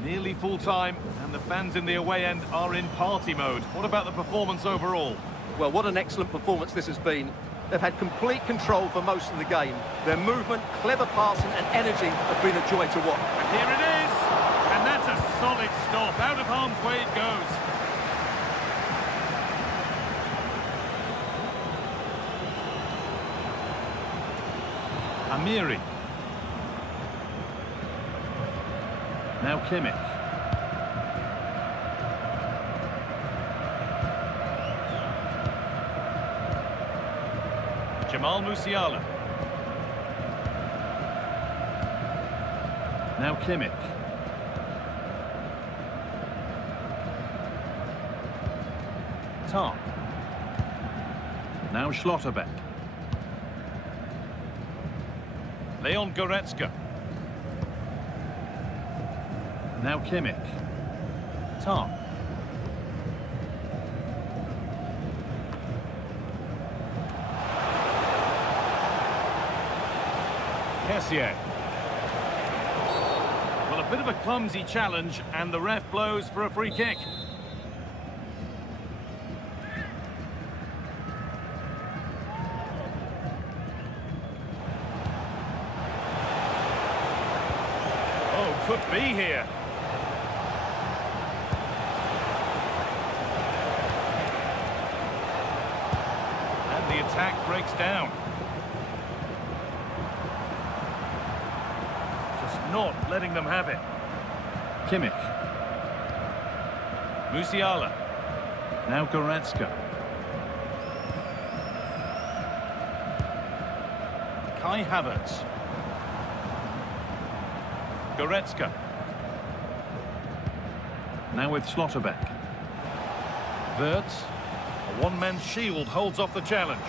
Nearly full time, and the fans in the away end are in party mode. What about the performance overall? Well, what an excellent performance this has been. They've had complete control for most of the game. Their movement, clever passing and energy have been a joy to watch. And here it is! And that's a solid stop. Out of harm's way it goes. Amiri. Now Kimmich. Jamal Musiala. Now Kimmich. Tar. Now Schlotterbeck. Leon Goretzka. Now Kimmich. Tar. Kessier. Well, a bit of a clumsy challenge, and the ref blows for a free kick. Oh, could be here. And the attack breaks down. Not letting them have it. Kimmich. Musiala. Now Goretzka. Kai Havertz. Goretzka. Now with Schlotterbeck. Wirtz. A one-man shield holds off the challenge.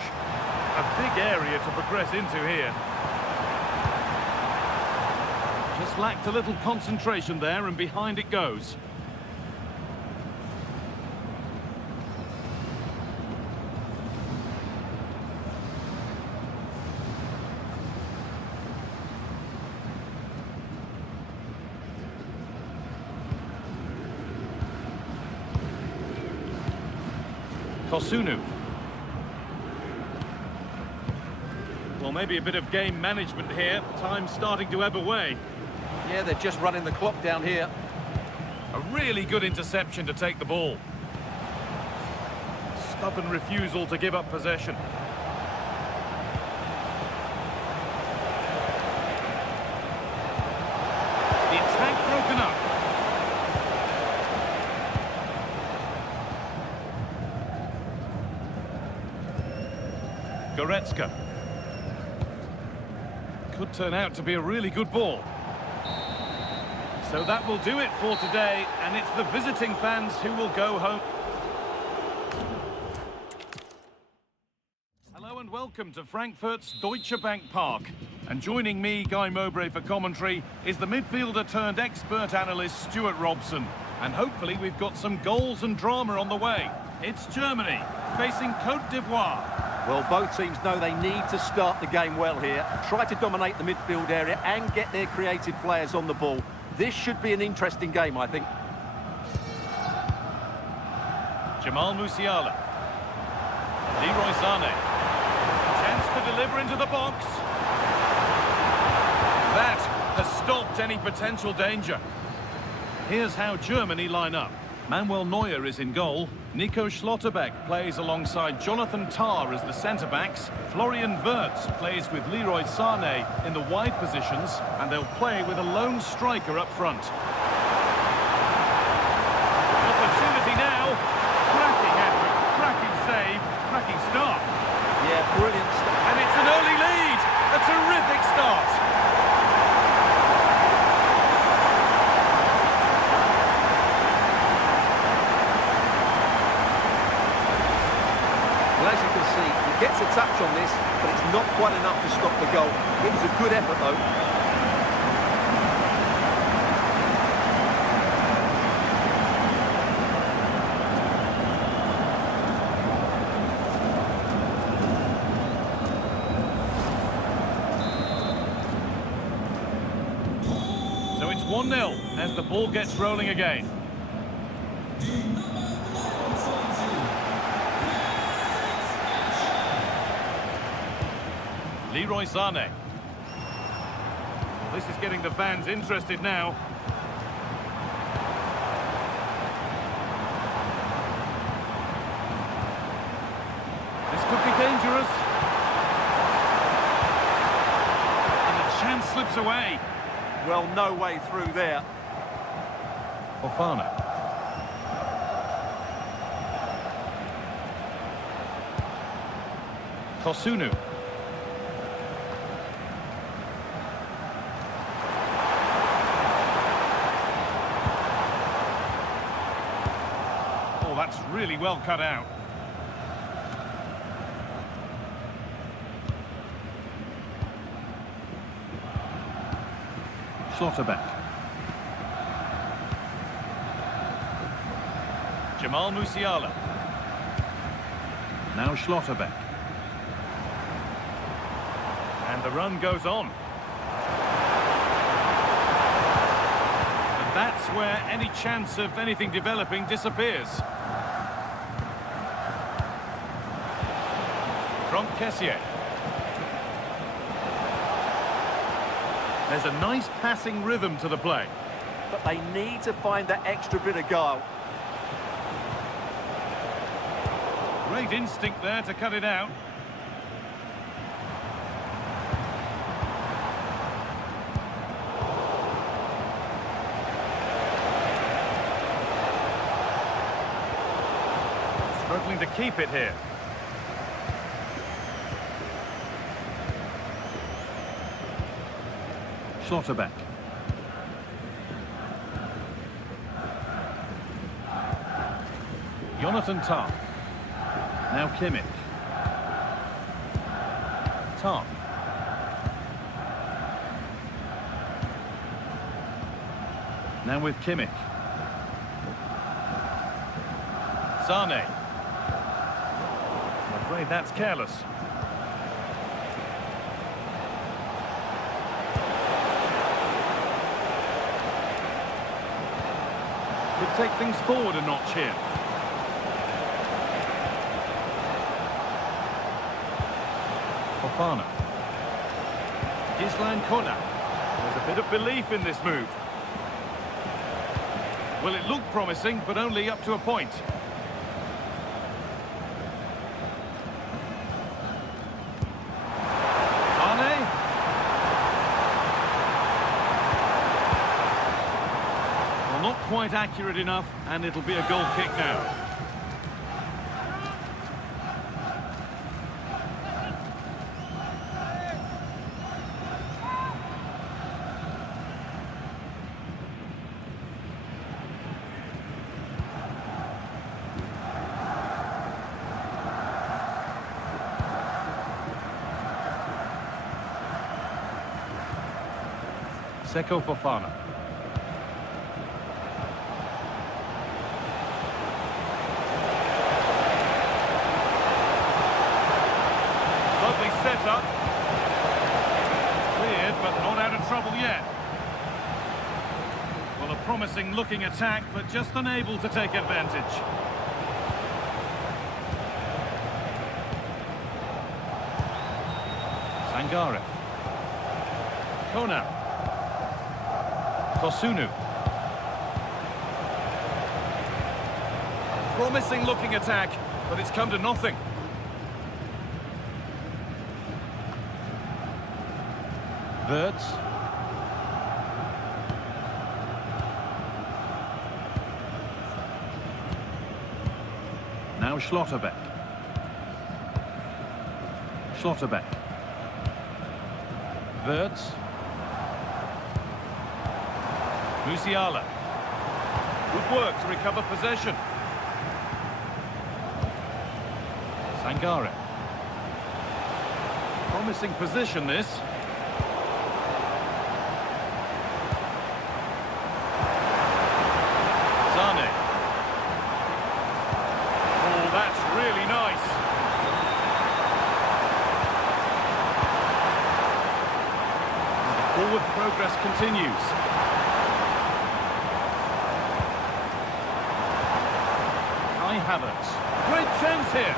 A big area to progress into here. Just lacked a little concentration there, and behind it goes. Kosunu. Well, maybe a bit of game management here. Time's starting to ebb away. Yeah, they're just running the clock down here. A really good interception to take the ball. Stubborn refusal to give up possession. The attack broken up. Goretzka. Could turn out to be a really good ball. So that will do it for today, and it's the visiting fans who will go home. Hello and welcome to Frankfurt's Deutsche Bank Park. And joining me, Guy Mowbray, for commentary is the midfielder turned expert analyst Stuart Robson. And hopefully we've got some goals and drama on the way. It's Germany facing Côte d'Ivoire. Well, both teams know they need to start the game well here. Try to dominate the midfield area and get their creative players on the ball. This should be an interesting game, I think. Jamal Musiala. Leroy Sané. Chance to deliver into the box. That has stopped any potential danger. Here's how Germany line up. Manuel Neuer is in goal. Nico Schlotterbeck plays alongside Jonathan Tah as the centre-backs. Florian Wirtz plays with Leroy Sané in the wide positions, and they'll play with a lone striker up front. Opportunity now. Cracking effort, cracking save, cracking start. Yeah, brilliant start. And it's an early lead. A terrific start. Well, as you can see, he gets a touch on this, but it's not quite enough to stop the goal. It was a good effort, though. So it's 1-0 as the ball gets rolling again. Leroy Sané. This is getting the fans interested now. This could be dangerous. And the chance slips away. Well, no way through there. Fofana. Kosunu. Oh, that's really well cut out. Schlotterbeck. Jamal Musiala. Now Schlotterbeck. And the run goes on. And that's where any chance of anything developing disappears. From Kessier. There's a nice passing rhythm to the play. But they need to find that extra bit of guile. Great instinct there to cut it out. Struggling to keep it here. Schlotterbeck. Jonathan Tah. Now Kimmich. Tah. Now with Kimmich. Sane. I'm afraid that's careless. Could take things forward a notch here. Fofana. Gislan Kona. There's a bit of belief in this move. Well, it looked promising, but only up to a point. Sane. Well, not quite accurate enough, and it'll be a goal kick now. Seko Fofana. Lovely setup. Cleared, but not out of trouble yet. Well, a promising looking attack, but just unable to take advantage. Sangare. Kona. Kosunu. Promising looking attack, but it's come to nothing. Wirtz. Now Schlotterbeck. Schlotterbeck. Wirtz. Musiala. Good work to recover possession. Sangare. Promising position this. Sane. Oh, that's really nice. Forward progress continues. Havertz. Great chance here.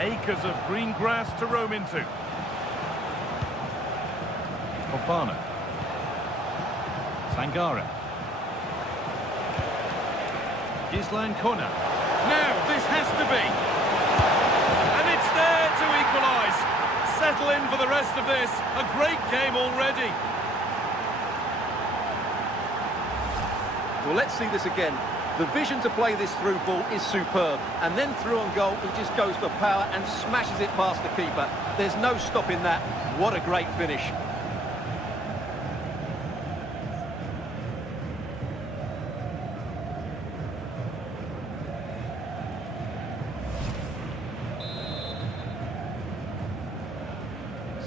Acres of green grass to roam into. Fofana. Sangare. Gislan Kona. Now, this has to be. There to equalise. Settle in for the rest of this. A great game already. Well, let's see this again. The The vision to play this through ball is superb. And then through on goal, he just goes for power and smashes it past the keeper. There's no stopping that. What a great finish.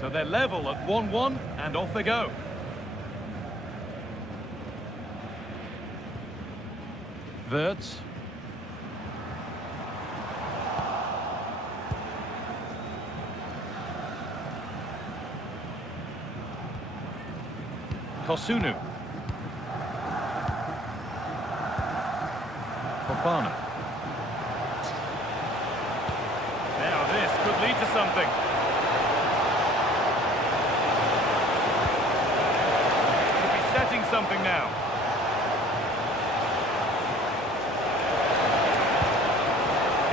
So they're level at 1-1 and off they go. Wirtz. Kosunu. Fofana. Now this could lead to something. Could be setting something now.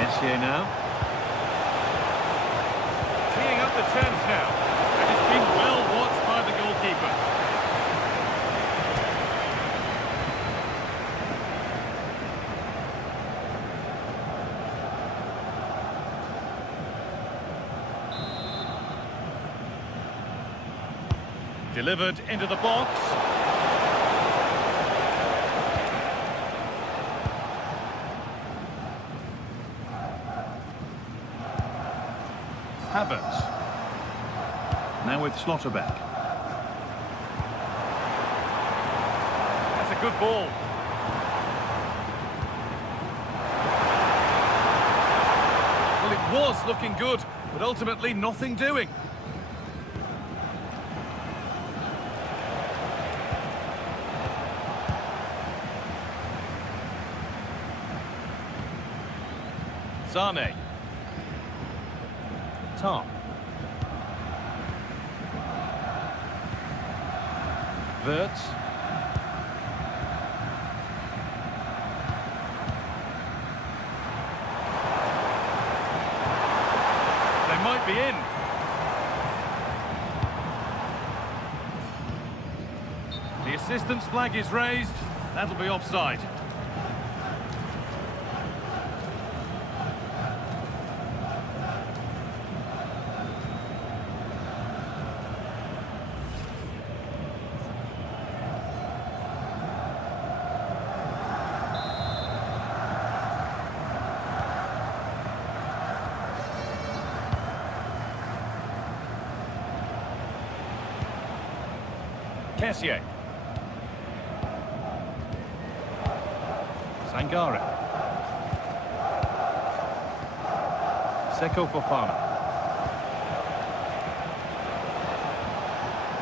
Essier now. Teeing up the chance now. And it's been well watched by the goalkeeper. Delivered into the box. Havertz. Now with Schlotterbeck. That's a good ball. Well, it was looking good, but ultimately nothing doing. Sane. Tar. Wirtz. They might be in. The assistant's flag is raised. That'll be offside. Kessier. Sangare. Seko Fofana.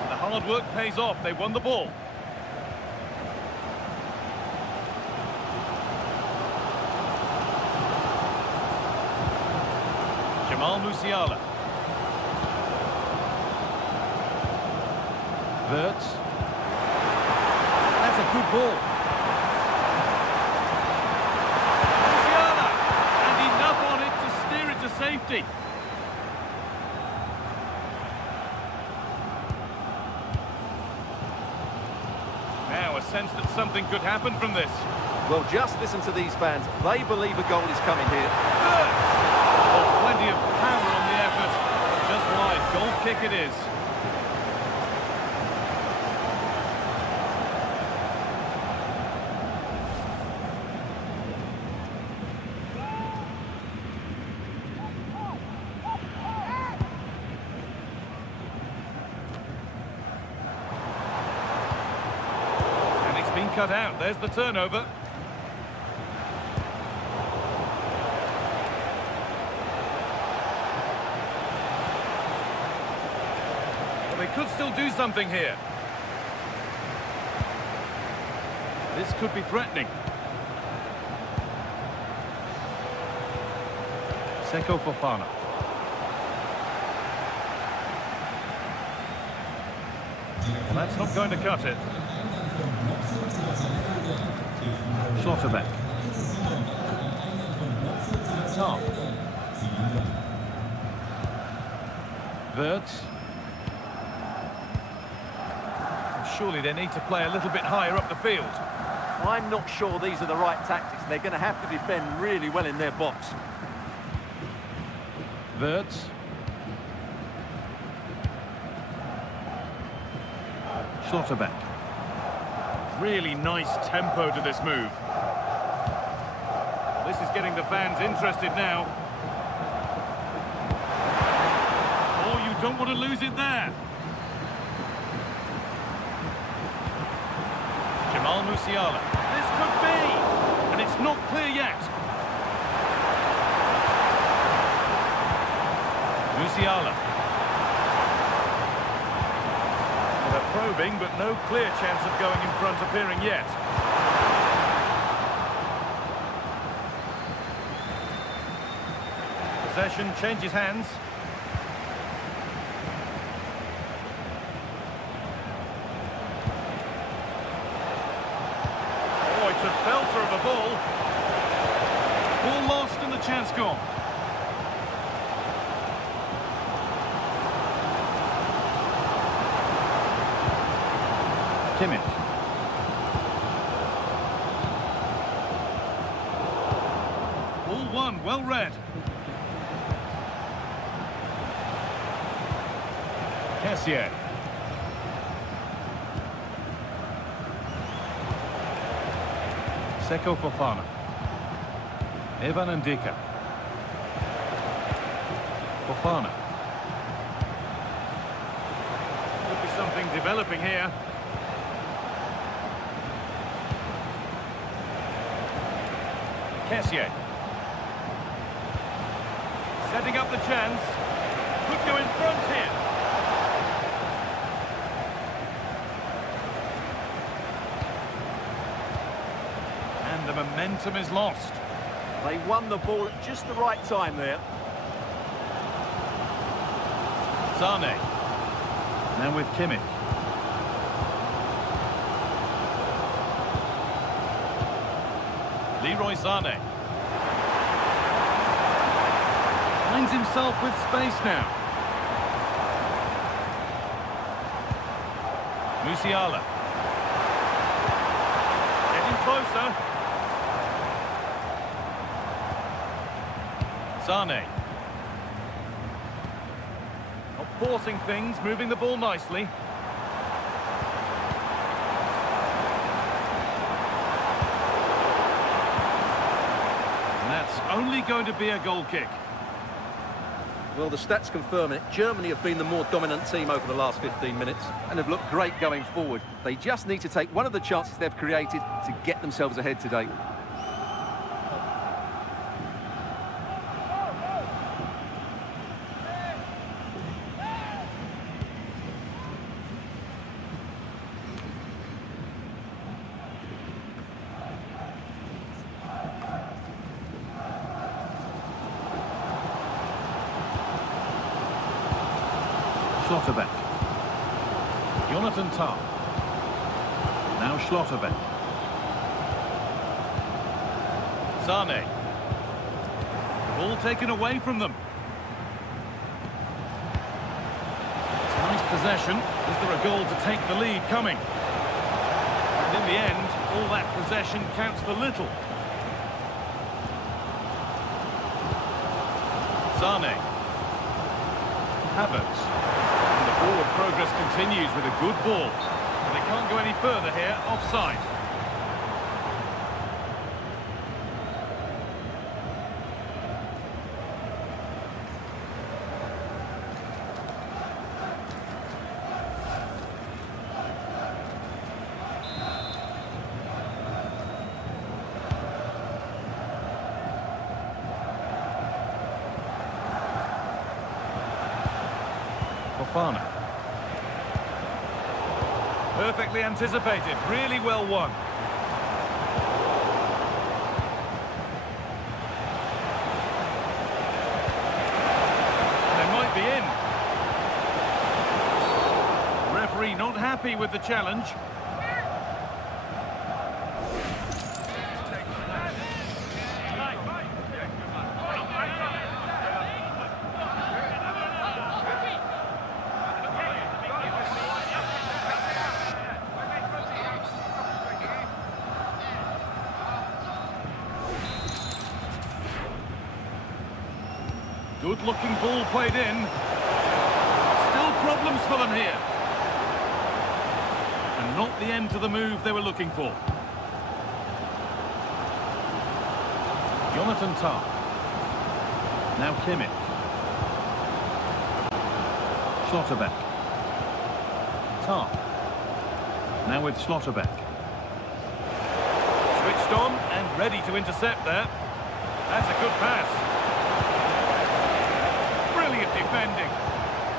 The hard work pays off. They won the ball. Jamal Musiala. Wirtz. That's a good ball. Musiala! And enough on it to steer it to safety. Now a sense that something could happen from this. Well, just listen to these fans. They believe a goal is coming here. Wirtz! Oh, plenty of power on the effort. Just wide. Goal kick it is. Been cut out. There's the turnover. Well, they could still do something here. This could be threatening. Seko Fofana. Well, that's not going to cut it. Schlotterbeck. Tar. Wirtz. Surely they need to play a little bit higher up the field. I'm not sure these are the right tactics. They're going to have to defend really well in their box. Wirtz. Schlotterbeck. Really nice tempo to this move. This is getting the fans interested now. Oh, you don't want to lose it there. Jamal Musiala. This could be! And it's not clear yet. Musiala. They're probing, but no clear chance of going in front appearing yet. Possession changes hands. Oh, it's a belter of a ball. Ball lost and the chance gone. Kimmich. Ball one, well read. Kessier. Seko Fofana. Evan Ndika. Fofana. Could be something developing here. Kessier. Setting up the chance. Could go in front here. And the momentum is lost. They won the ball at just the right time there. Sane. Now with Kimmich. Leroy Sane. Finds himself with space now. Musiala. Getting closer. Sane. Not forcing things, moving the ball nicely. And that's only going to be a goal kick. Well, the stats confirm it. Germany have been the more dominant team over the last 15 minutes and have looked great going forward. They just need to take one of the chances they've created to get themselves ahead today. Schlotterbeck. Jonathan Tah. Now Schlotterbeck. Sane. Ball taken away from them. It's a nice possession. Is there a goal to take the lead coming? And in the end, all that possession counts for little. Sane. Havertz. Forward progress continues with a good ball. And they can't go any further here, offside. Fofana. Perfectly anticipated, really well won. They might be in. Referee not happy with the challenge. Good-looking ball played in. Still problems for them here. And not the end to the move they were looking for. Jonathan Tah. Now Kimmich. Schlotterbeck. Tah. Now with Schlotterbeck. Switched on and ready to intercept there. That's a good pass. Brilliant defending.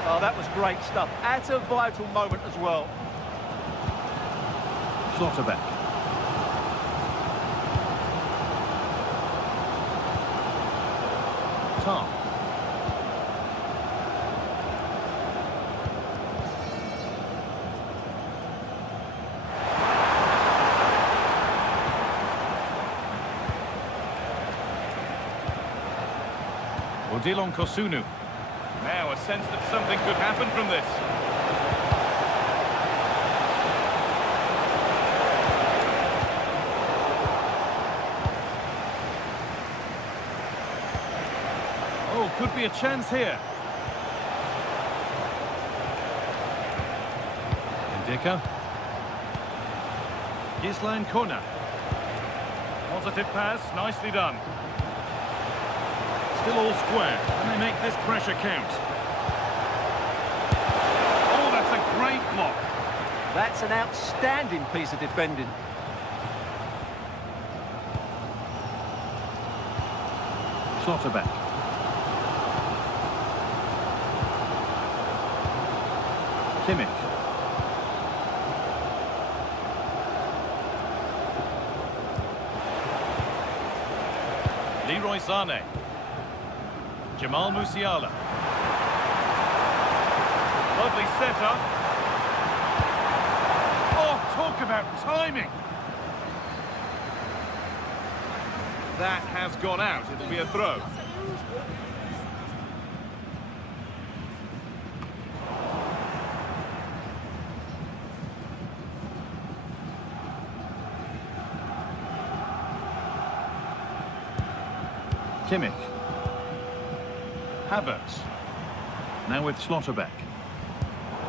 Oh, that was great stuff. At a vital moment as well. Schlotterbeck. Tah. Odilon Kosunu. Now a sense that something could happen from this. Oh, could be a chance here. Ndicka. Gislan Kona. Positive pass, nicely done. Still all square, and they make this pressure count. Oh, that's a great block. That's an outstanding piece of defending. Schlotterbeck. Kimmich. Leroy Sané. Jamal Musiala. Lovely setup. Oh, talk about timing. That has gone out. It'll be a throw. Kimmich. Havertz. Now with Schlotterbeck.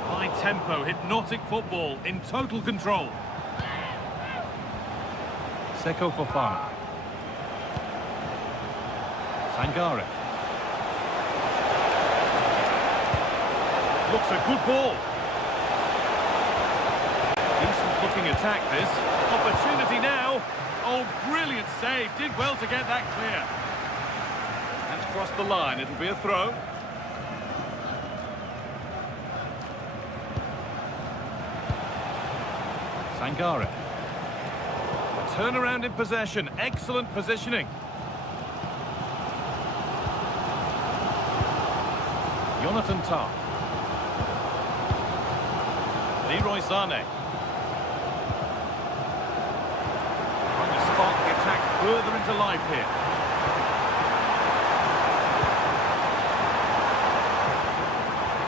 High tempo, hypnotic football in total control. Seko Fofana. Sangare. Looks a good ball. Decent looking attack this. Opportunity now. Oh, brilliant save. Did well to get that clear. That's crossed the line. It'll be a throw. Sangare. A turnaround in possession. Excellent positioning. Jonathan Tah. Leroy Sané. Trying to spark the attack further into life here.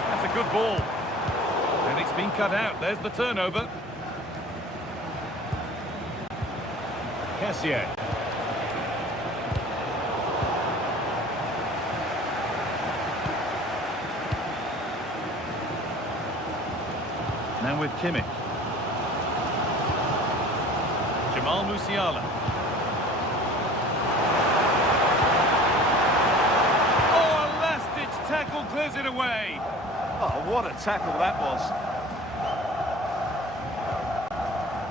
That's a good ball. And it's been cut out. There's the turnover. Kessié. Now with Kimmich. Jamal Musiala. Oh, a last-ditch tackle clears it away. Oh, what a tackle that was.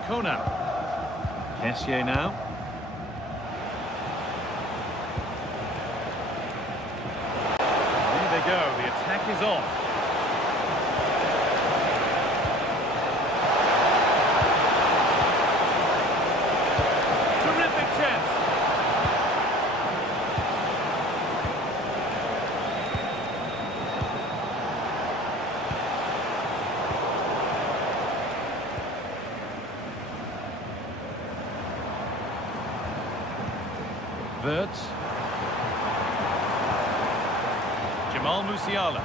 Kona. Kessié now. There they go. The attack is on. Wirtz. Jamal Musiala.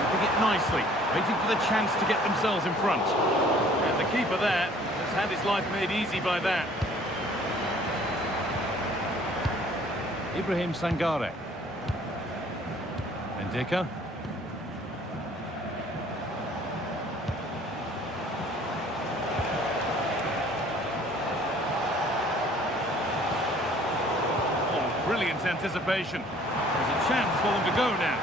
Keeping it nicely, waiting for the chance to get themselves in front. And the keeper there has had his life made easy by that. Ibrahim Sangare. Ndika. Oh, brilliant anticipation. There's a chance for them to go now.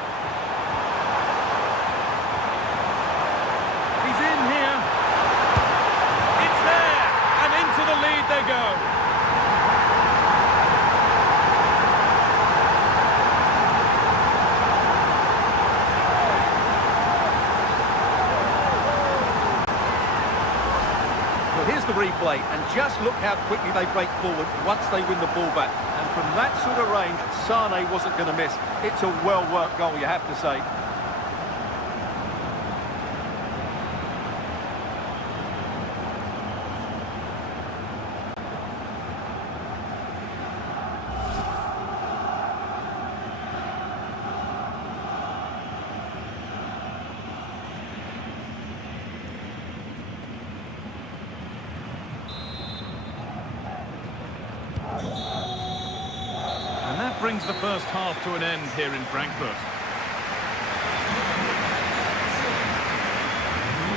He's in here. It's there, and into the lead they go. Here's the replay, and just look how quickly they break forward once they win the ball back. And from that sort of range, Sane wasn't going to miss. It's a well-worked goal, you have to say. And that brings the first half to an end here in Frankfurt.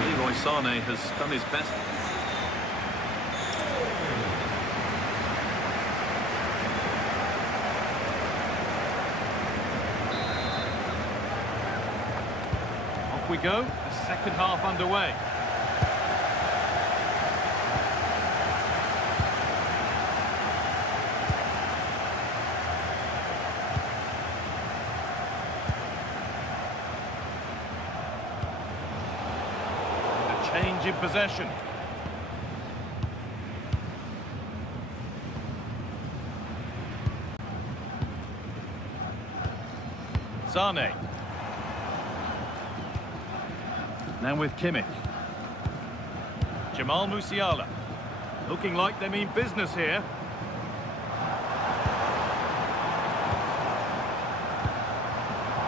Leroy Sane has done his best. Off we go, the second half underway. Change in possession. Sane. Now with Kimmich. Jamal Musiala. Looking like they mean business here.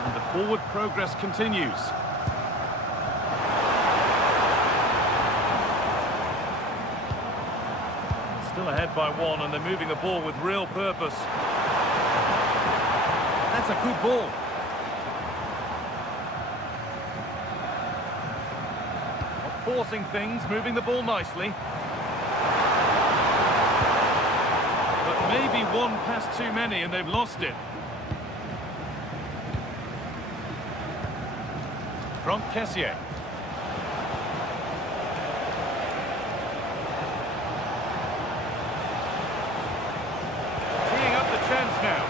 And the forward progress continues. Still ahead by one, and they're moving the ball with real purpose. That's a good ball. Not forcing things, moving the ball nicely. But maybe one pass too many and they've lost it. Franck Kessié. Chance now.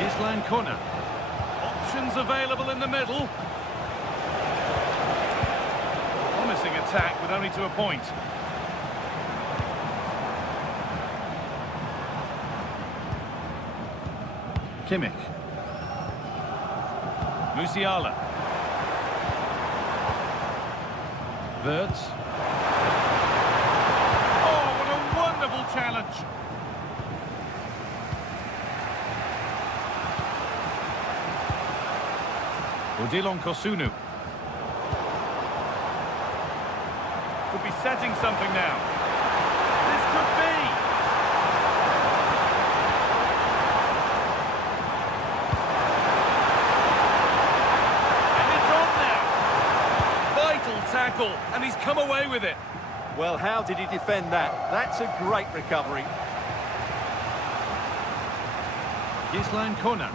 Islan Kona. Options available in the middle. Promising attack with only to a point. Kimmich. Musiala. Wirtz. Challenge. Odilon Kosunu. Could be setting something now. This could be. And it's on now. Vital tackle, and he's come away with it. Well, how did he defend that? That's a great recovery. Islan Kona.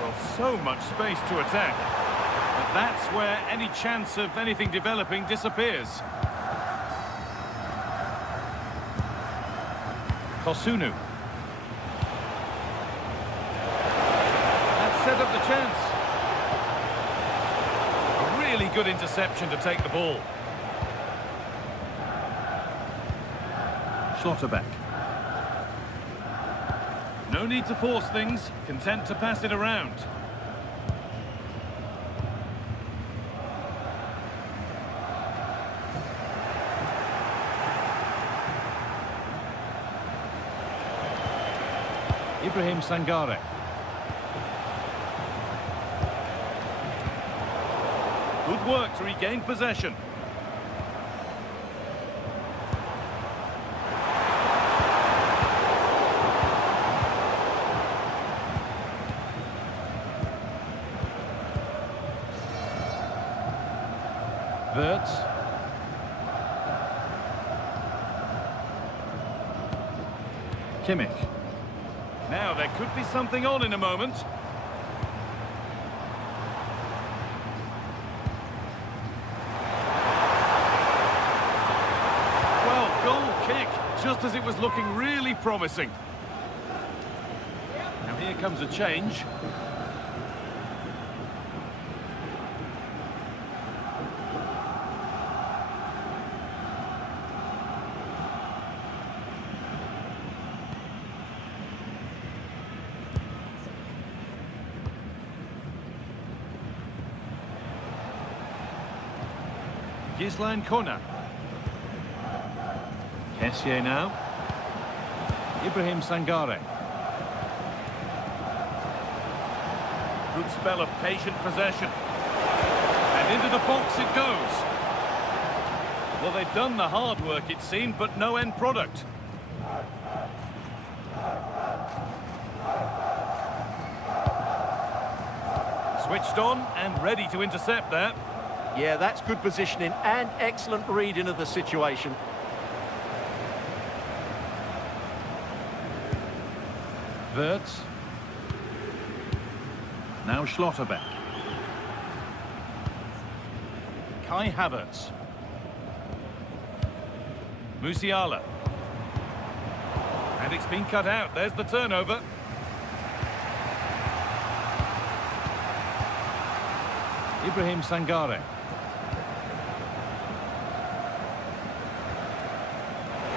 Well, so much space to attack. But that's where any chance of anything developing disappears. Kosunu. That set up the chance. A really good interception to take the ball. Schlotterbeck. No need to force things, content to pass it around. Ibrahim Sangare. Good work to regain possession. Wirtz. Kimmich. Now there could be something on in a moment. Well, goal kick, just as it was looking really promising. Now here comes a change. Gislan Kona. Kessié now. Ibrahim Sangare. Good spell of patient possession. And into the box it goes. Well, they've done the hard work, it seemed, but no end product. Switched on and ready to intercept that. Yeah, that's good positioning and excellent reading of the situation. Wirtz. Now Schlotterbeck. Kai Havertz. Musiala. And it's been cut out. There's the turnover. Ibrahim Sangare.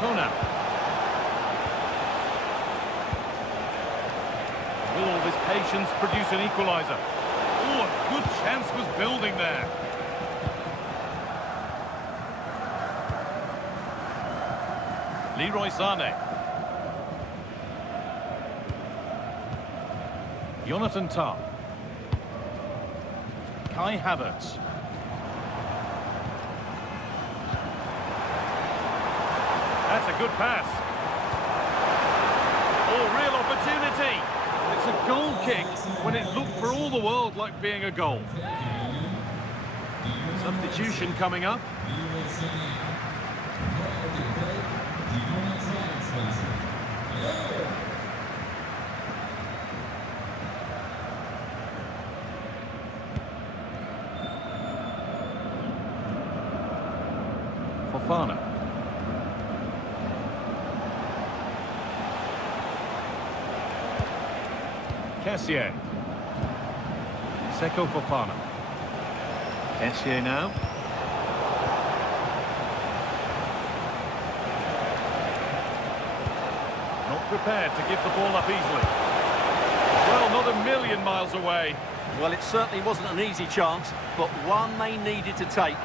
Kona. Will all this patience produce an equaliser? Oh, a good chance was building there. Leroy Sané. Jonathan Tah. Kai Havertz. That's a good pass. Oh, real opportunity. It's a goal kick when it looked for all the world like being a goal. Substitution coming up. Fofana. Kessié. Seko Fofana. Kessié now. Not prepared to give the ball up easily. Well, not a million miles away. Well, it certainly wasn't an easy chance, but one they needed to take.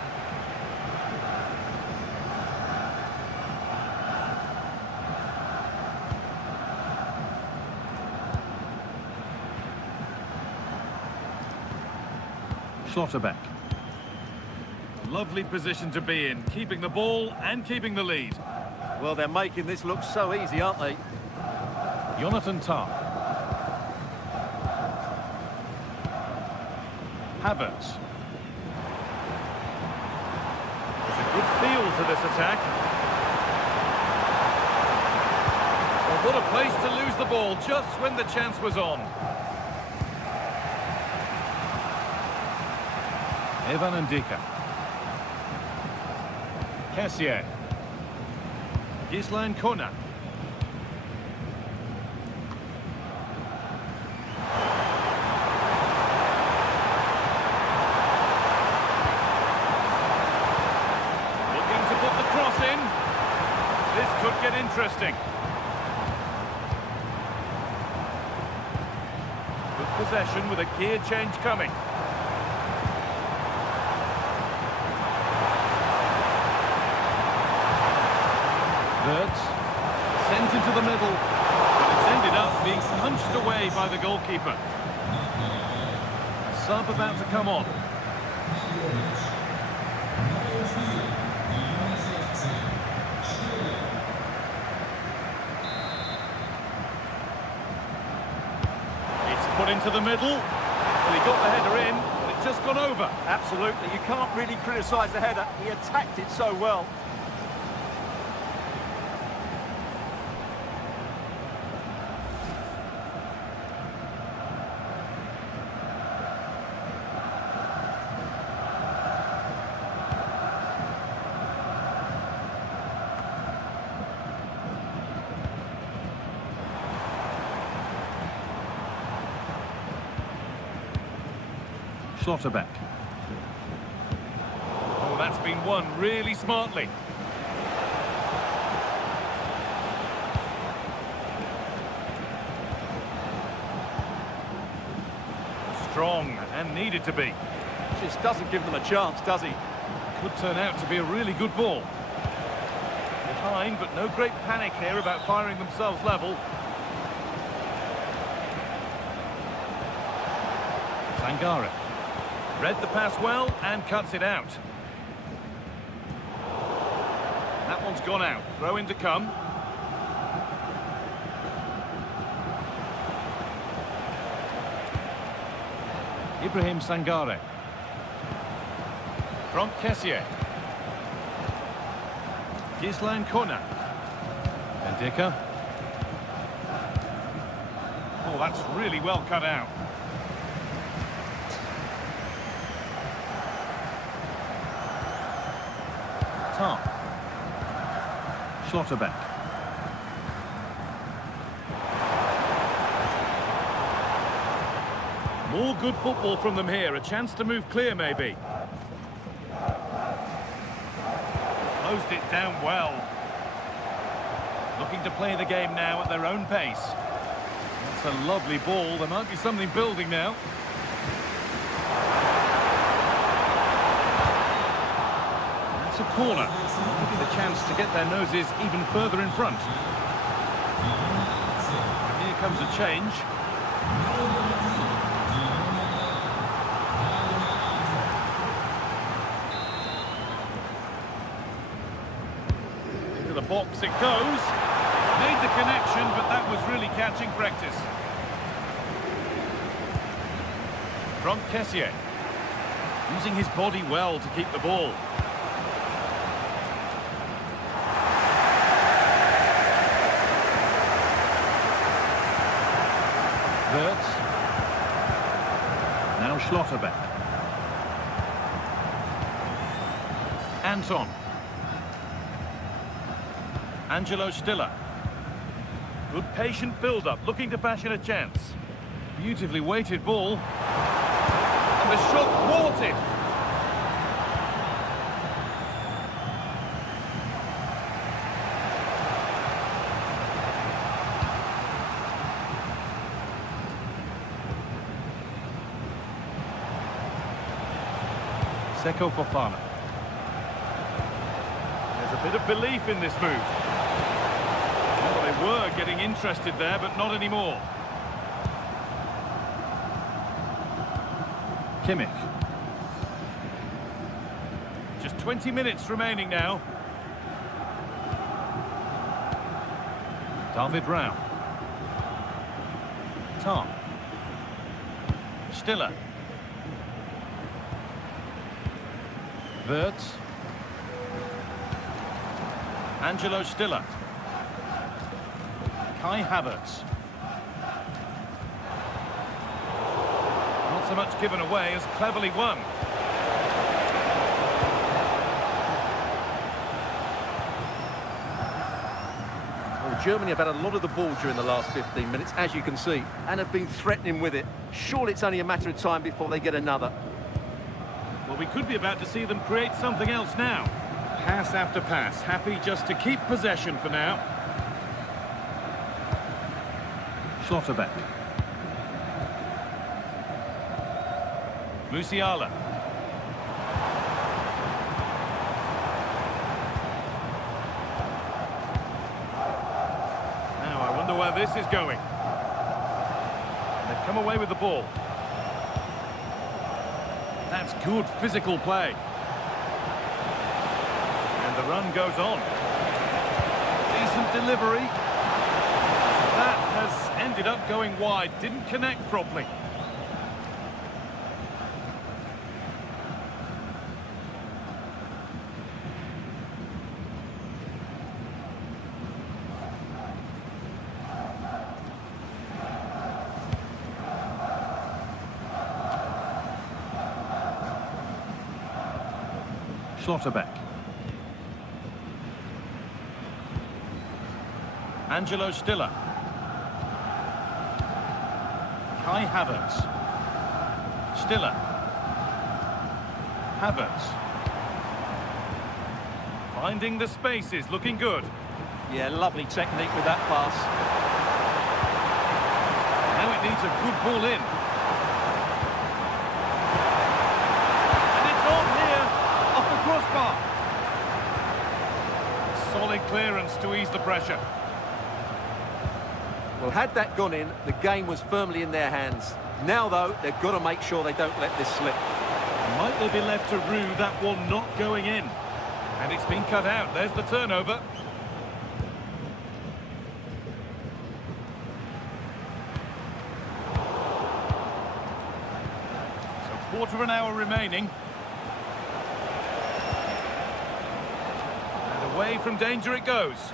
Schlotterbeck. Lovely position to be in, keeping the ball and keeping the lead. Well, they're making this look so easy, aren't they? Jonathan Tah. Havertz. There's a good feel to this attack. Well, what a place to lose the ball just when the chance was on. Evan Ndika. Kessié. Gislan Kona. Looking to put the cross in. This could get interesting. Good possession with a gear change coming. Wirtz, sent into the middle, but it's ended up being punched away by the goalkeeper. Sub about to come on. It's put into the middle. Well, he got the header in, but it just gone over. Absolutely, you can't really criticise the header. He attacked it so well. Schlotterbeck. Oh, that's been won really smartly. Strong and needed to be. Just doesn't give them a chance, does he? Could turn out to be a really good ball. Behind, but no great panic here about firing themselves level. Sangare. Read the pass well and cuts it out. That one's gone out. Throw in to come. Ibrahim Sangare. From Kessier. Gislan Kona. And Dicker. Oh, that's really well cut out. Tar. Schlotterbeck. More good football from them here. A chance to move clear, maybe. Closed it down well. Looking to play the game now at their own pace. That's a lovely ball. There might be something building now. It's a corner. Maybe the chance to get their noses even further in front. Here comes a change. Into the box it goes. Made the connection, but that was really catching practice. From Kessier. Using his body well to keep the ball. Now Schlotterbeck. Anton. Angelo Stiller. Good patient build-up, looking to fashion a chance. Beautifully weighted ball. And the shot thwarted. Seko Fofana. There's a bit of belief in this move. Well, they were getting interested there, but not anymore. Kimmich. Just 20 minutes remaining now. David Rao. Tar. Stiller. Wirtz. Angelo Stiller. Kai Havertz. Not so much given away as cleverly won. Well, Germany have had a lot of the ball during the last 15 minutes, as you can see, and have been threatening with it. Surely it's only a matter of time before they get another. Well, we could be about to see them create something else now. Pass after pass, happy just to keep possession for now. Schlotterbeck. Musiala. Now I wonder where this is going. They've come away with the ball. That's good physical play. And the run goes on. Decent delivery. That has ended up going wide. Didn't connect properly. Schlotterbeck. Angelo Stiller. Kai Havertz. Stiller. Havertz. Finding the spaces, looking good. Yeah, lovely technique with that pass. Now it needs a good ball in. And it's on here, off the crossbar. Solid clearance to ease the pressure. Well, had that gone in, the game was firmly in their hands. Now, though, they've got to make sure they don't let this slip. Might they be left to rue that one not going in? And it's been cut out. There's the turnover. So quarter of an hour remaining. And away from danger it goes.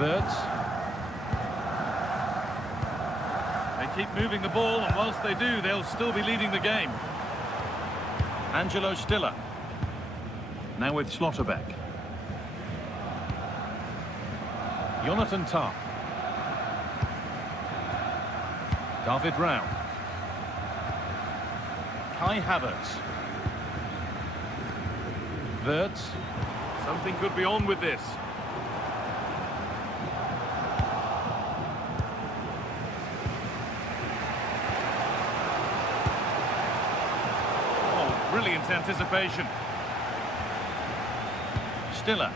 Wirtz. They keep moving the ball, and whilst they do, they'll still be leading the game. Angelo Stiller. Now with Schlotterbeck. Jonathan Tah. David Rao. Kai Havertz. Wirtz. Something could be on with this. Brilliant anticipation. Stiller.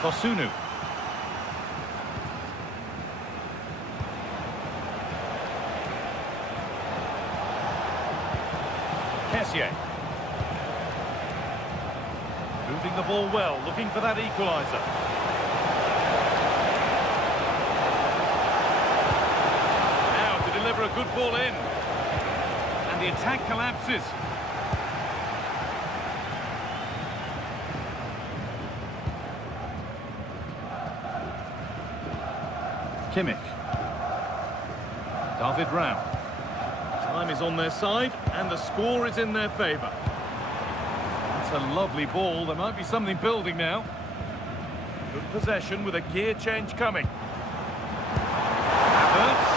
Kosunu. Kessié. Moving the ball well, looking for that equaliser. Deliver a good ball in, and the attack collapses. Kimmich. David Rao. Time is on their side, and the score is in their favour. That's a lovely ball. There might be something building now. Good possession with a gear change coming. Havertz.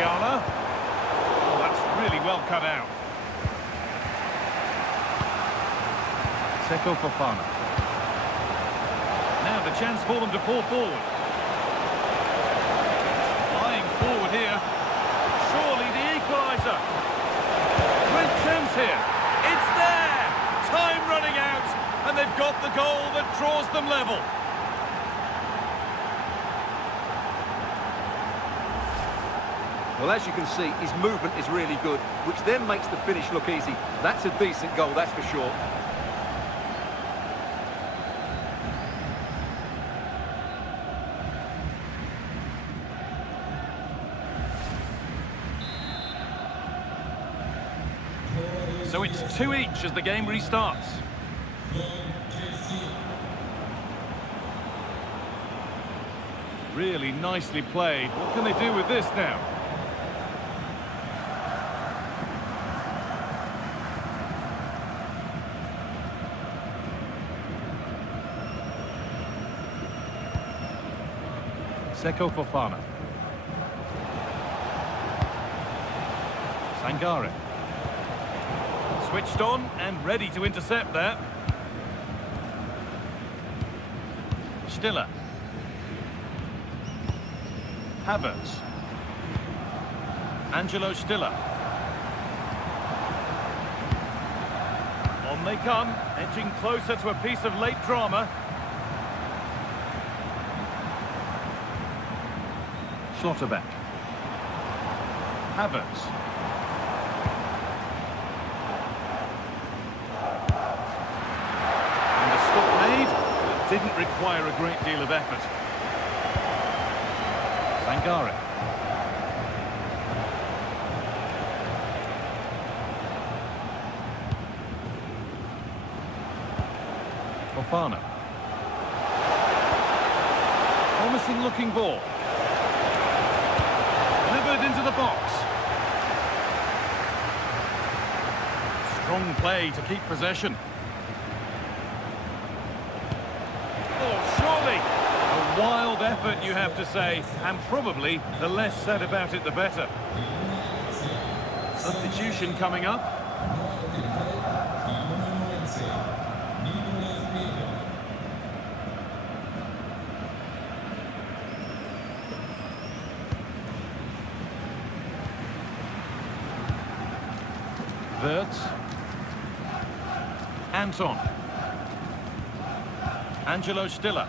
Oh, that's really well cut out. Seko Fofana. Now the chance for them to pull forward. Flying forward here. Surely the equaliser. Great chance here. It's there. Time running out, and they've got the goal that draws them level. Well, as you can see, his movement is really good, which then makes the finish look easy. That's a decent goal, that's for sure. So it's 2 each as the game restarts. Really nicely played. What can they do with this now? Seko Fofana. Sangare. Switched on and ready to intercept there. Stiller. Havertz. Angelo Stiller. On they come, edging closer to a piece of late drama. Schlotterbeck. Havertz. And a stop made that didn't require a great deal of effort. Sangare. Fofana. Promising looking ball. Delivered into the box. Strong play to keep possession. Oh, surely! A wild effort, you have to say, and probably the less said about it, the better. Substitution coming up. Wirtz. Anton. Angelo Stiller.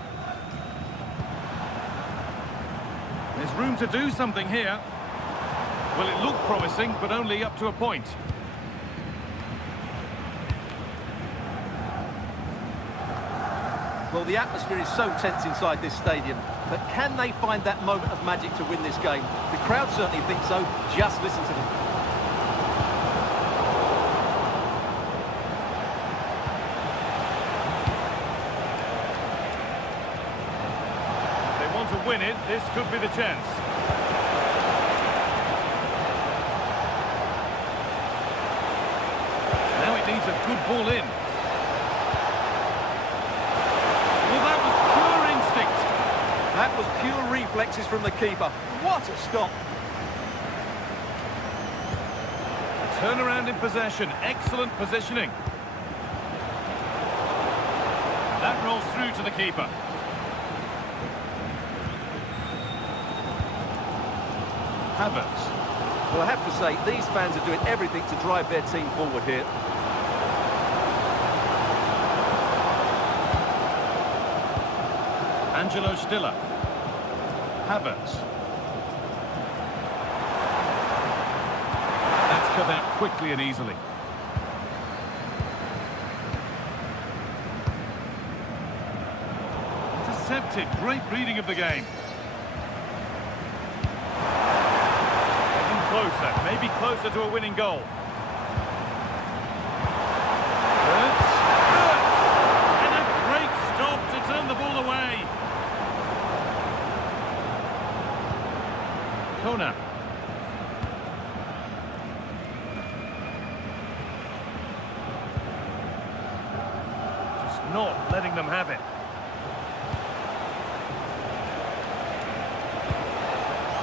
There's room to do something here. Well, it looked promising, but only up to a point. Well, the atmosphere is so tense inside this stadium, but can they find that moment of magic to win this game? The crowd certainly think so. Just listen to them. To win it, this could be the chance. Now it needs a good ball in. Well, that was pure instinct. That was pure reflexes from the keeper. What a stop. Turnaround in possession. Excellent positioning. That rolls through to the keeper. Havertz. Well, I have to say, these fans are doing everything to drive their team forward here. Angelo Stiller. Havertz. That's cut out quickly and easily. Intercepted. Great reading of the game. Closer, maybe closer to a winning goal. Wirtz. And a great stop to turn the ball away. Kona. Just not letting them have it.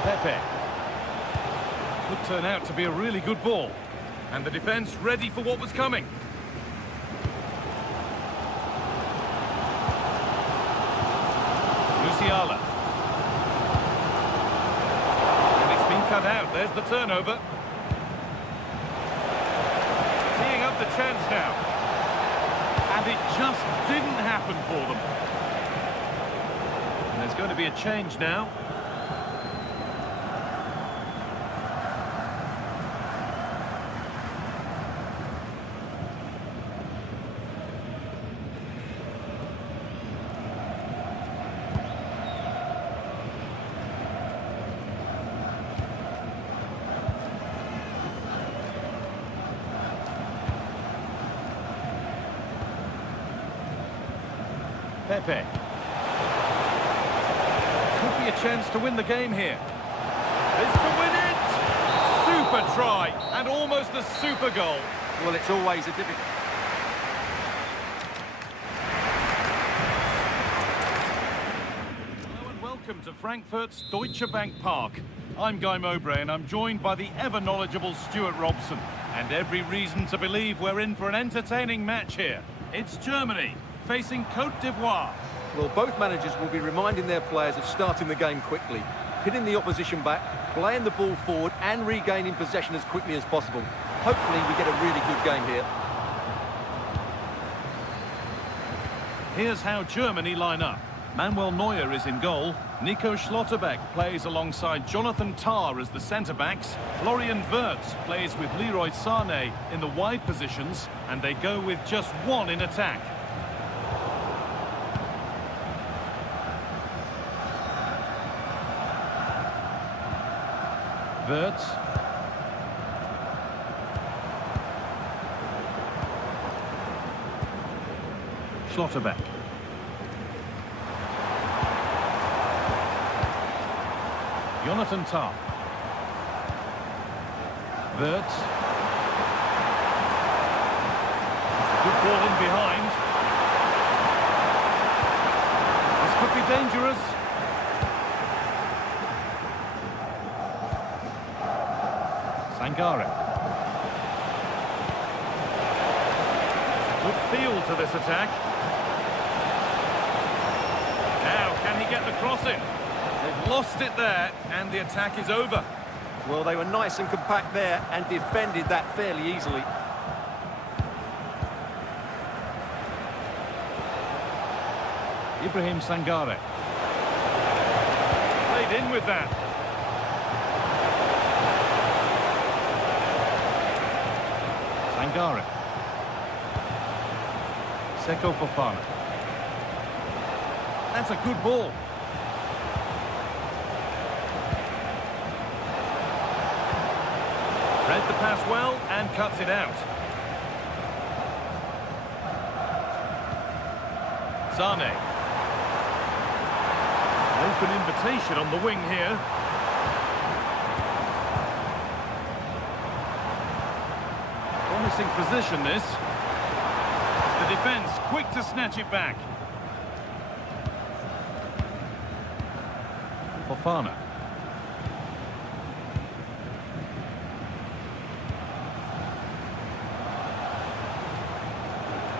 Pepe. Could turn out to be a really good ball. And the defence ready for what was coming. Musiala. And it's been cut out. There's the turnover. Teeing up the chance now. And it just didn't happen for them. And there's going to be a change now. Pepe. Could be a chance to win the game here. This to win it! Super try, and almost a super goal. Well, it's always a difficult... Hello and welcome to Frankfurt's Deutsche Bank Park. I'm Guy Mowbray, and I'm joined by the ever-knowledgeable Stuart Robson. And every reason to believe we're in for an entertaining match here. It's Germany facing Côte d'Ivoire. Well, both managers will be reminding their players of starting the game quickly, hitting the opposition back, playing the ball forward and regaining possession as quickly as possible. Hopefully we get a really good game here. Here's how Germany line up. Manuel Neuer is in goal. Nico Schlotterbeck plays alongside Jonathan Tah as the centre-backs. Florian Wirtz plays with Leroy Sané in the wide positions, and they go with just one in attack. Wirtz. Schlotterbeck. Jonathan Tah. Wirtz. Good ball in behind. This could be dangerous. Sangare. Good feel to this attack. Now, can he get the cross in? They've lost it there, and the attack is over. Well, they were nice and compact there and defended that fairly easily. Ibrahim Sangare. Played in with that. Sangare. Seko Fofana. That's a good ball. Read the pass well and cuts it out. Sane. Open invitation on the wing here. Promising position, this. The defence quick to snatch it back. Fofana.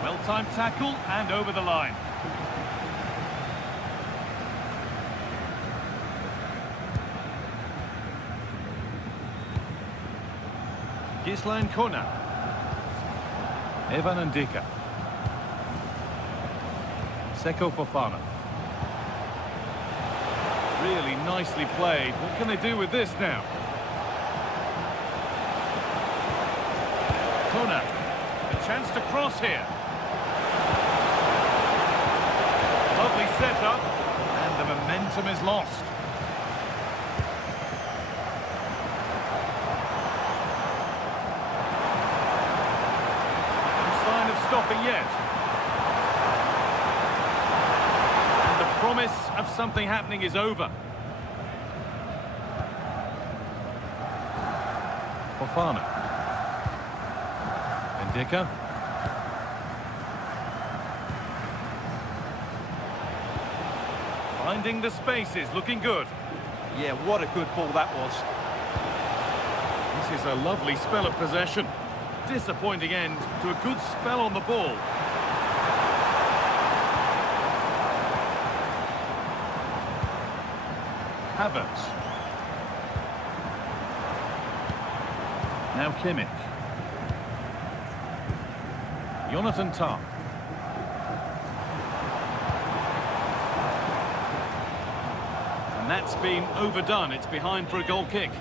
Well-timed tackle and over the line. Gisline Kona. Evan Ndika. Seko Fofana. Really nicely played. What can they do with this now? Kona. A chance to cross here. Lovely setup, and the momentum is lost. No sign of stopping yet. And the promise of something happening is over. Fofana. Ndika. Finding the spaces, looking good. Yeah, what a good ball that was. This is a lovely spell of possession. Disappointing end to a good spell on the ball. Havertz. Now Kimmich. Jonathan Tah. And that's been overdone. It's behind for a goal kick.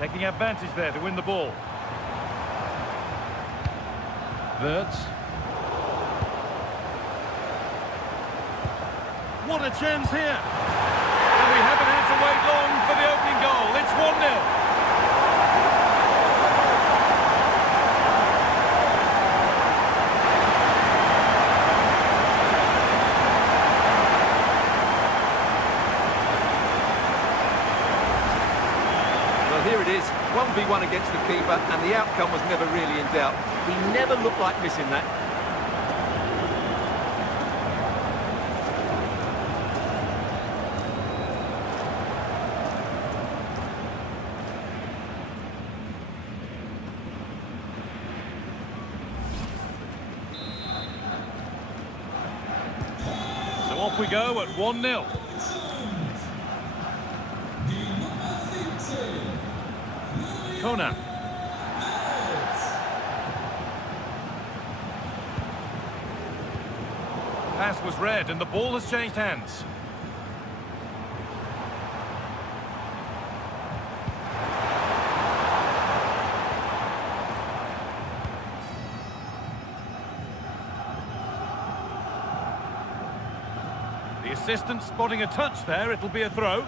Taking advantage there to win the ball. Wirtz. What a chance here. And we haven't had to wait long for the opening goal. It's 1-0. Here it is, 1v1 against the keeper, and the outcome was never really in doubt. He never looked like missing that. So off we go at 1-0. Kona. Pass was read and the ball has changed hands. The assistant spotting a touch there, it'll be a throw.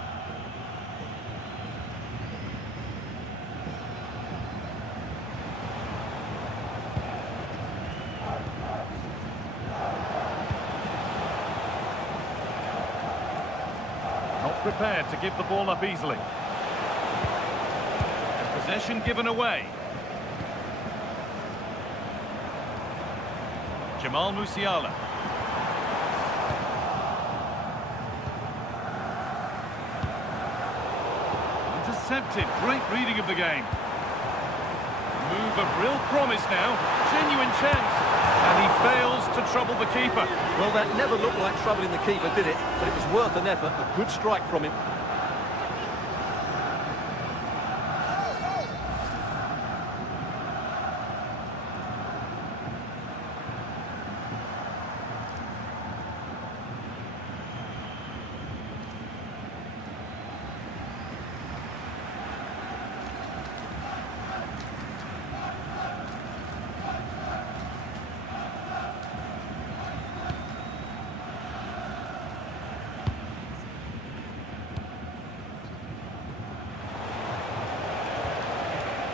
Not prepared to give the ball up easily. And possession given away. Jamal Musiala. Intercepted. Great reading of the game. Move of real promise now. Genuine chance. And he fails to trouble the keeper. Well, that never looked like troubling the keeper, did it? But it was worth an effort. A good strike from him.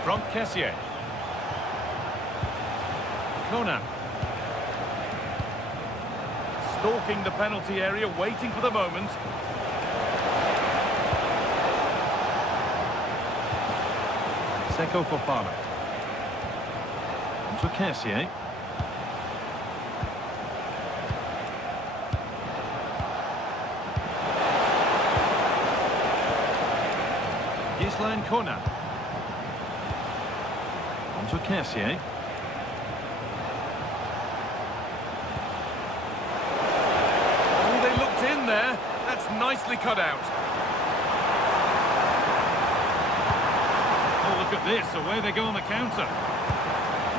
From Kessié. Conan. Stalking the penalty area, waiting for the moment. Seko Fofana. To Kessié. Gislan Conan. To Kessié. Oh, they looked in there. That's nicely cut out. Oh, look at this. Away they go on the counter.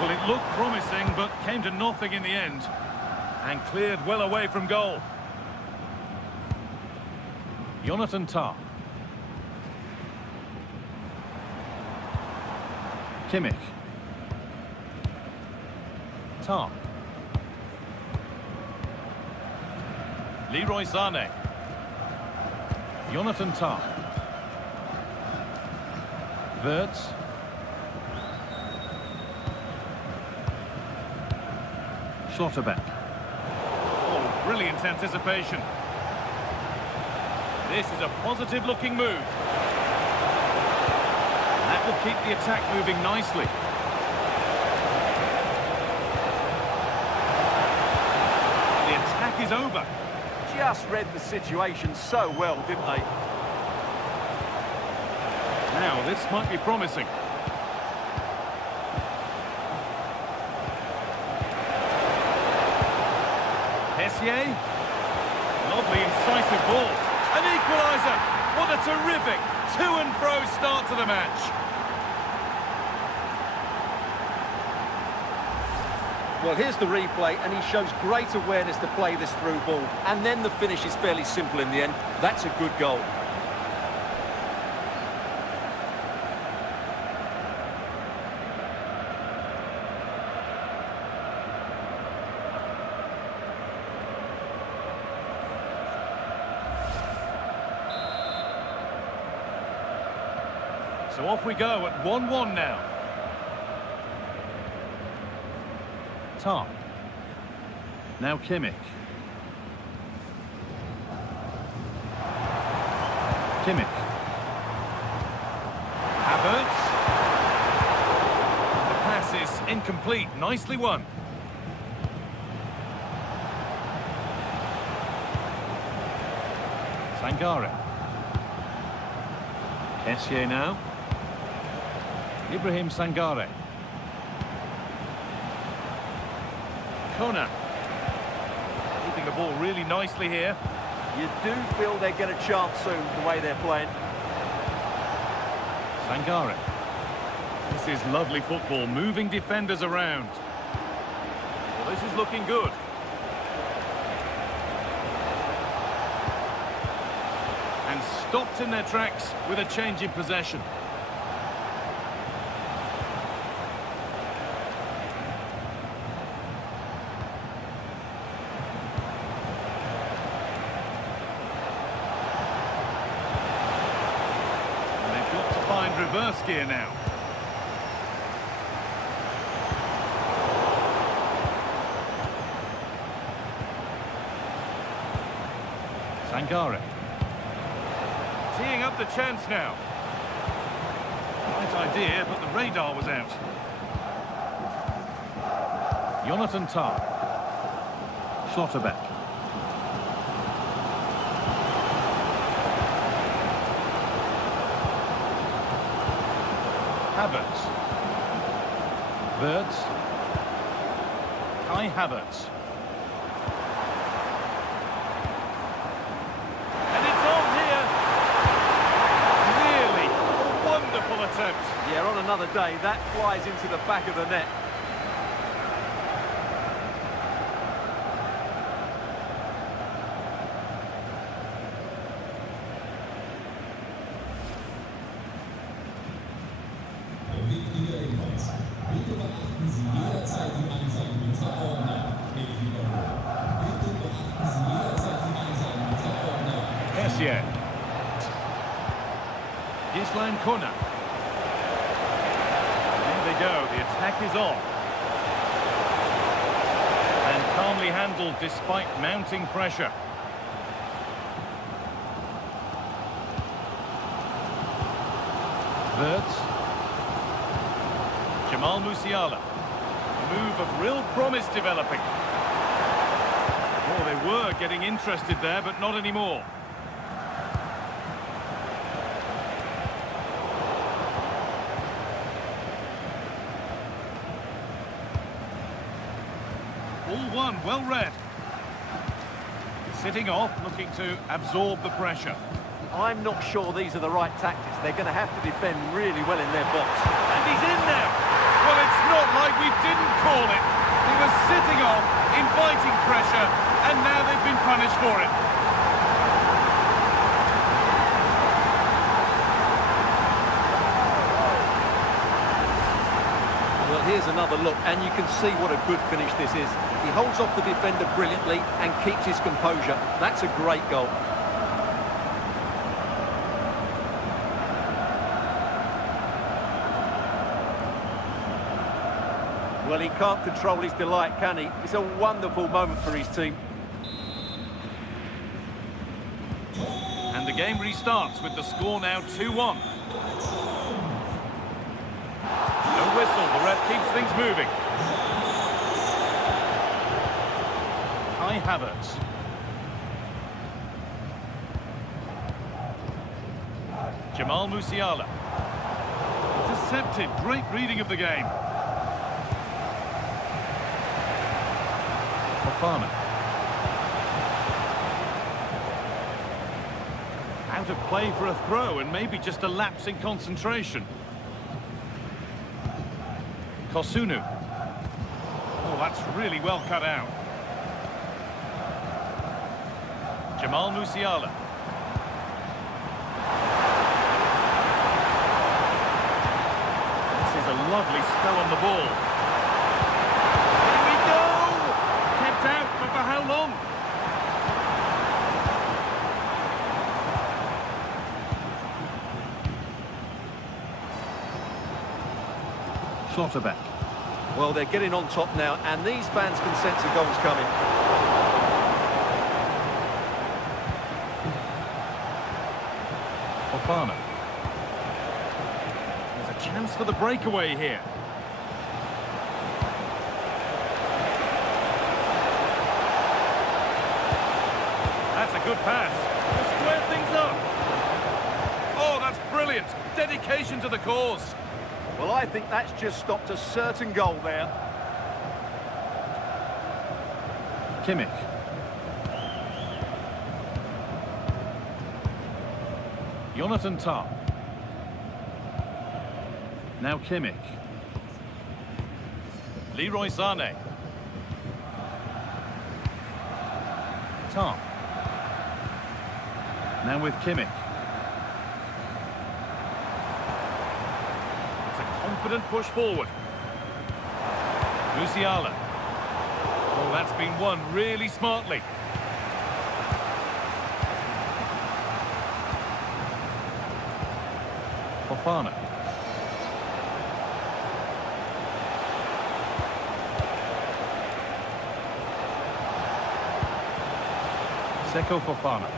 Well, it looked promising, but came to nothing in the end. And cleared well away from goal. Jonathan Tah. Kimmich. Tah. Leroy Sané. Jonathan Tah. Wirtz. Schlotterbeck. Oh, brilliant anticipation. This is a positive-looking move. That will keep the attack moving nicely. Is over. Just read the situation so well, didn't they? Now, this might be promising. Kessié. Lovely, incisive ball. An equaliser. What a terrific to-and-fro start to the match. Well, here's the replay, and he shows great awareness to play this through ball. And then the finish is fairly simple in the end. That's a good goal. So off we go at 1-1 now. Tah. Now Kimmich. Kimmich. Havertz. The pass is incomplete. Nicely won. Sangare. Kessié now. Ibrahim Sangare. Conan. Keeping the ball really nicely here. You do feel they get a chance soon, the way they're playing. Sangare. This is lovely football, moving defenders around. Well, this is looking good. And stopped in their tracks with a change in possession. reverse gear now. Sangare. Teeing up the chance now. Right idea, but the radar was out. Jonathan Tah. Schlotterbeck. Havertz. Wirtz. Kai Havertz. And it's on here. Really, a wonderful attempt. Yeah, on another day, that flies into the back of the net. Bitte beachten Sie jederzeit die Ansagen mit Verordner. Bitte beachten Sie jederzeit die Ansagen mit Verordner. Essien. Gislan Kuna. There they go, the attack is on. And calmly handled despite mounting pressure. Wirtz. Jamal Musiala. A move of real promise developing. Oh, they were getting interested there, but not anymore. All one, well read. Sitting off, looking to absorb the pressure. I'm not sure these are the right tactics. They're going to have to defend really well in their box. And he's in there. Well, it's not like we didn't call it. He was sitting off, inviting pressure, and now they've been punished for it. Well, here's another look, and you can see what a good finish this is. He holds off the defender brilliantly and keeps his composure. That's a great goal. Well, he can't control his delight, can he? It's a wonderful moment for his team. And the game restarts with the score now 2-1. No whistle, the ref keeps things moving. Kai Havertz. Jamal Musiala. Intercepted, great reading of the game. Fofana. Out of play for a throw and maybe just a lapse in concentration. Kosunu. Oh, that's really well cut out. Jamal Musiala. This is a lovely spell on the ball. Here we go! Kept out, but for how long? Schlotterbeck. Well, they're getting on top now, and these fans can sense a goal's coming. Fofana. There's a chance for the breakaway here. That's a good pass to square things up. Oh, that's brilliant. Dedication to the cause. Well, I think that's just stopped a certain goal there. Kimmich. Jonathan Tah. Now Kimmich. Leroy Sané. Tah. Now with Kimmich. It's a confident push forward. Musiala. Oh, that's been won really smartly. Fofana. Seko Fofana.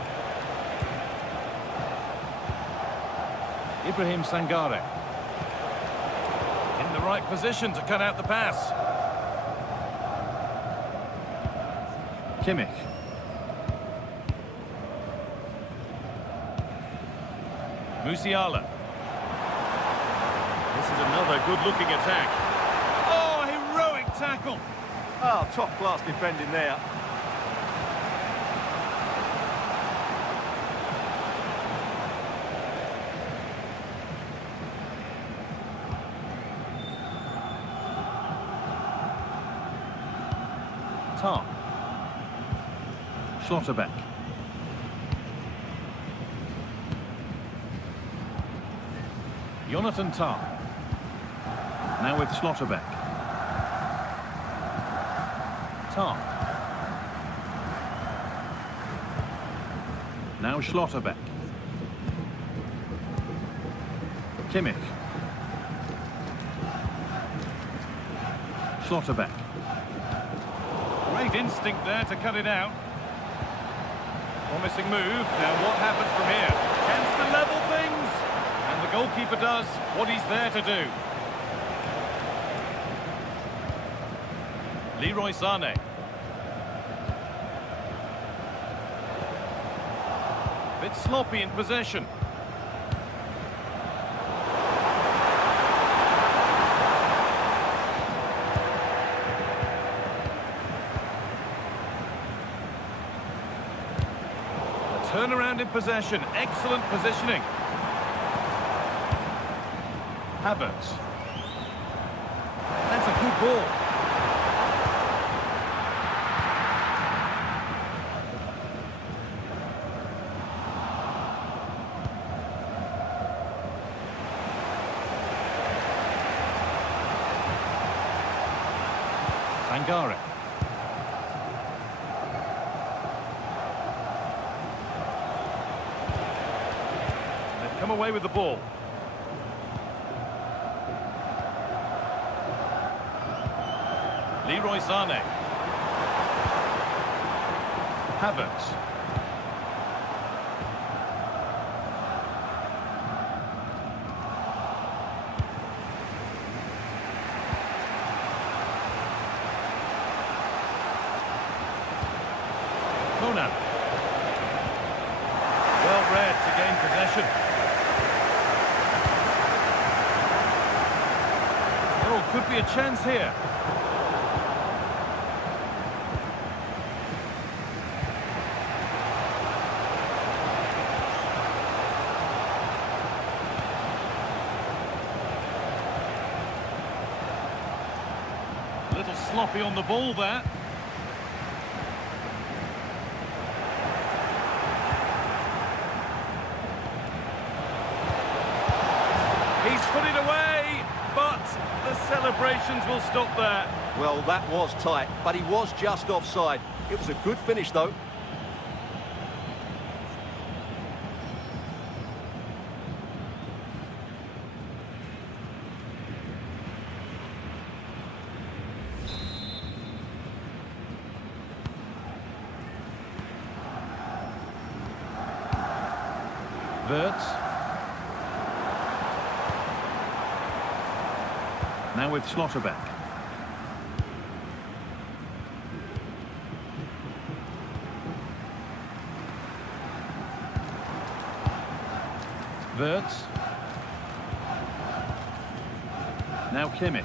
Ibrahim Sangare. In the right position to cut out the pass. Kimmich. Musiala. This is another good-looking attack. Oh, heroic tackle. Oh, top-class defending there. Tar. Schlotterbeck. Jonathan Tar. Now with Schlotterbeck. Tar. Now Schlotterbeck. Kimmich. Schlotterbeck. Great instinct there to cut it out. Promising move. Now what happens from here? Chance to level things. And the goalkeeper does what he's there to do. Leroy Sané. Bit sloppy in possession. Turnaround in possession, excellent positioning. Havertz. That's a good ball. Sangare. Come away with the ball. Leroy Sané. Havertz. Conan. Well read to gain possession. Could be a chance here. A little sloppy on the ball there. He's put it away, but the celebrations will stop there. Well, that was tight, but he was just offside. It was a good finish, though. Wirtz. Now with Schlotterbeck. Wirtz. Now Kimmich.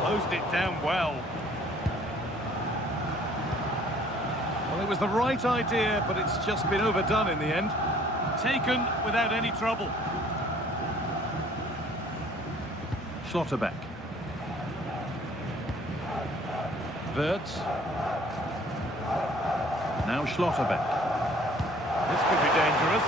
Closed it down well. Well, it was the right idea, but it's just been overdone in the end. Taken without any trouble. Schlotterbeck. Wirtz. Now Schlotterbeck. This could be dangerous.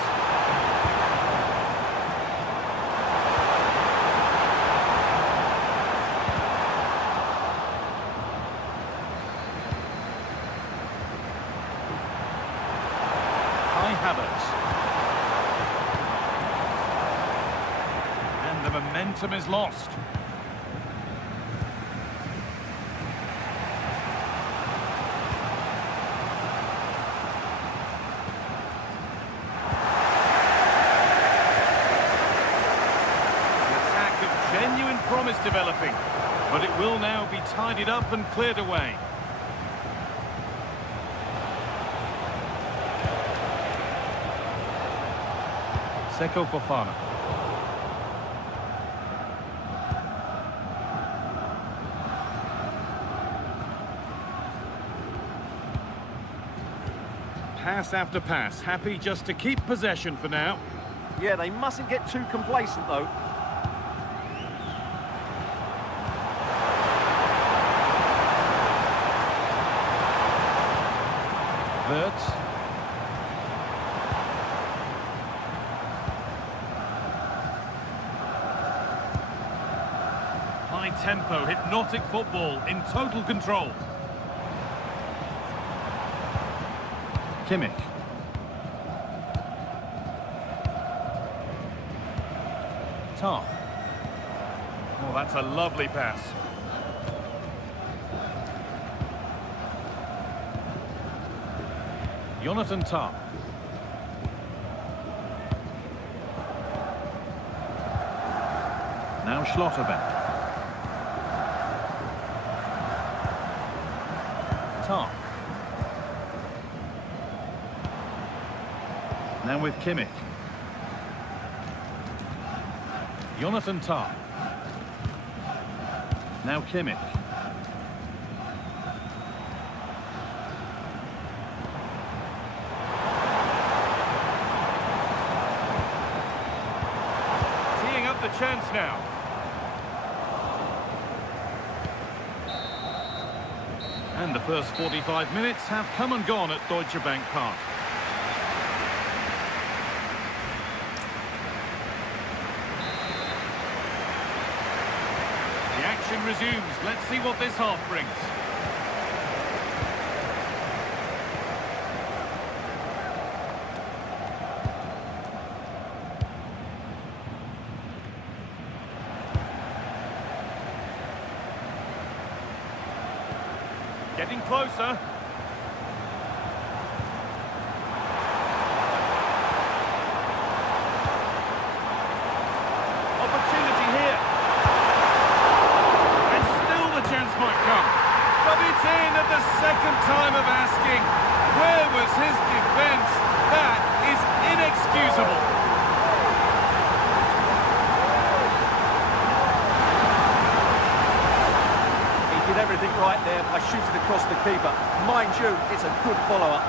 Havertz. And the momentum is lost. is developing, but it will now be tidied up and cleared away. Seko Fofana. Pass after pass, happy just to keep possession for now. Yeah, they mustn't get too complacent, though. Wirtz. High tempo, hypnotic football in total control. Kimmich. Tar. Oh, that's a lovely pass. Jonathan Tar. Now Schlotterbeck. Tar. Now with Kimmich. Jonathan Tar. Now Kimmich. Teeing up the chance now. And the first 45 minutes have come and gone at Deutsche Bank Park. The action resumes. Let's see what this half brings. Getting closer. Opportunity here. And still the chance might come. But it's in at the second time of asking. Where was his defence? That is inexcusable. Did everything right there by shooting across the keeper. Mind you, it's a good follow-up.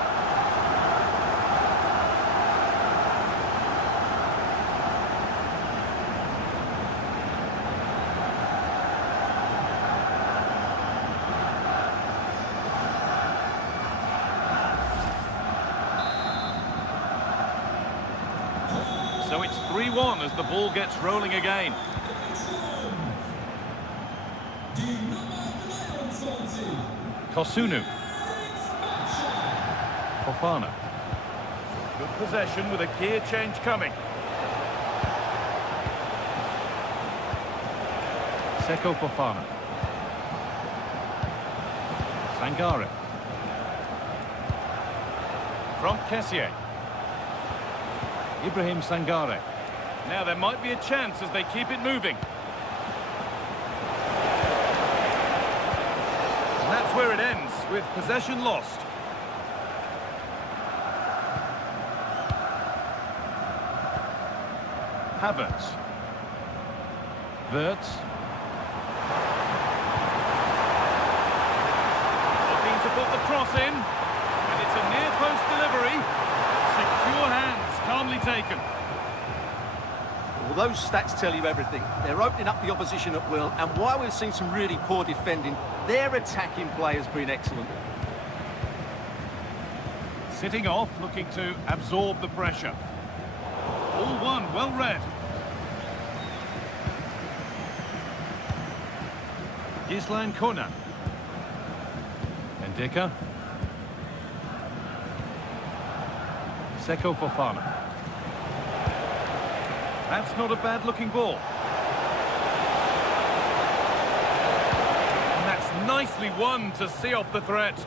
So it's 3-1 as the ball gets rolling again. Kosunu. Fofana. Good possession with a gear change coming. Seko Fofana. Sangare. From Kessier. Ibrahim Sangare. Now there might be a chance as they keep it moving. And that's where it ends, with possession lost. Havertz. Wirtz. Looking to put the cross in. And it's a near-post delivery. Secure hands, calmly taken. Well, those stats tell you everything. They're opening up the opposition at will, and while we've seen some really poor defending, their attacking play has been excellent. Sitting off, looking to absorb the pressure. All one, well read. Gislan Kona. Ndika. Seko Fofana. That's not a bad-looking ball. And that's nicely won to see off the threat.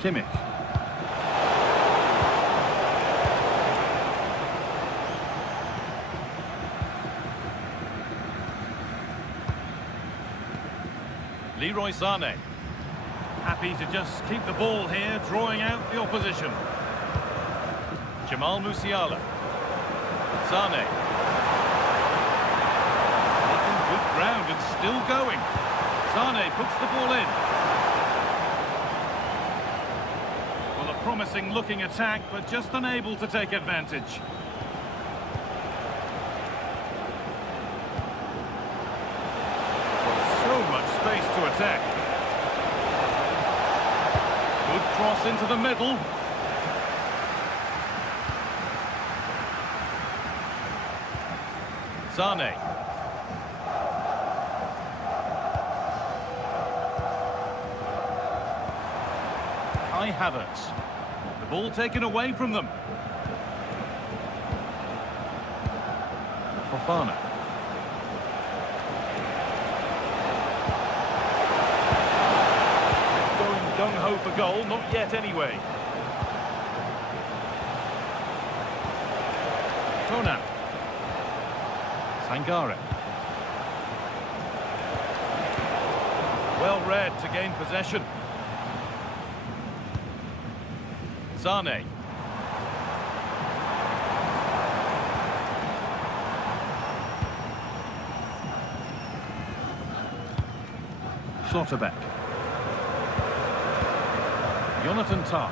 Kimmich. Leroy Sané. Happy to just keep the ball here, drawing out the opposition. Jamal Musiala. Sané. Making good ground and still going. Sané puts the ball in. Well, a promising looking attack, but just unable to take advantage. So much space to attack. Good cross into the middle. Sané. Kai Havertz. The ball taken away from them. Fofana. Going gung-ho for goal, not yet anyway. Conan. Sangare. Well read to gain possession. Sané. Schlotterbeck. Jonathan Tah.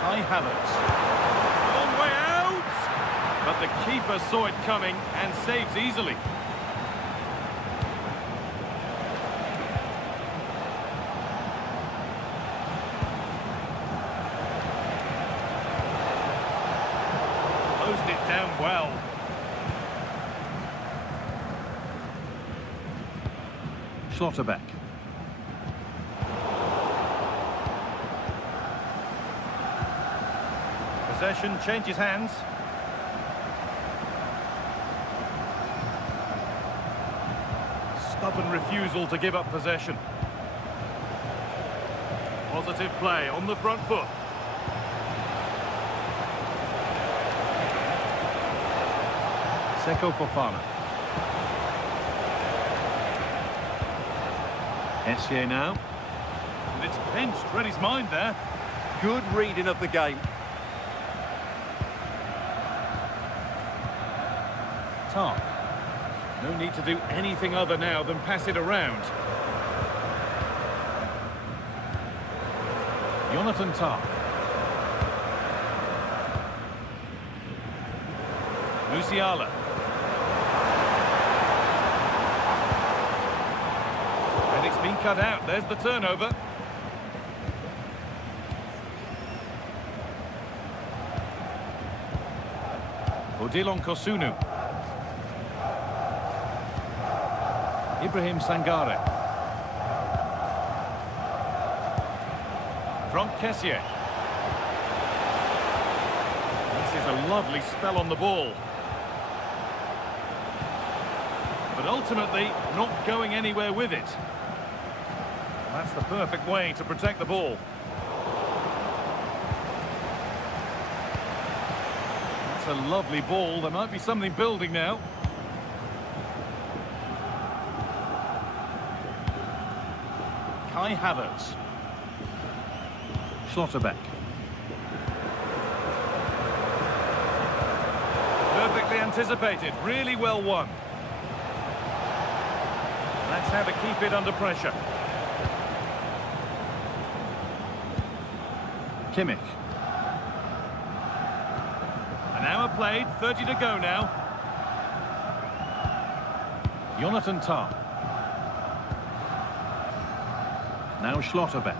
Kai Havertz. Long way out! But the keeper saw it coming and saves easily. Closed it down well. Schlotterbeck. Possession changes hands. Stubborn refusal to give up possession. Positive play on the front foot. Seko Fofana. Essier now. And it's pinched, read his mind there. Good reading of the game. Tah. No need to do anything other now than pass it around. Jonathan Tah. Musiala. And it's been cut out. There's the turnover. Odilon Kosunu. Ibrahim Sangare. Franck Kessié. This is a lovely spell on the ball. But ultimately, not going anywhere with it. That's the perfect way to protect the ball. That's a lovely ball. There might be something building now. Kai Havertz. Schlotterbeck. Perfectly anticipated, really well won. Let's have a keep it under pressure. Kimmich. An hour played, 30 to go now. Jonathan Tah. Now Schlotterbeck.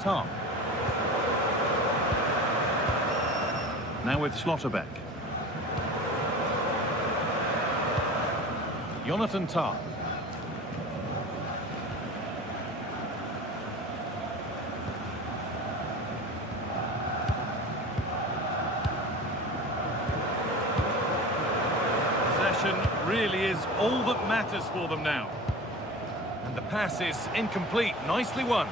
Tah. Now with Schlotterbeck. Jonathan Tah. Possession really is all that matters for them now. And the pass is incomplete. Nicely won.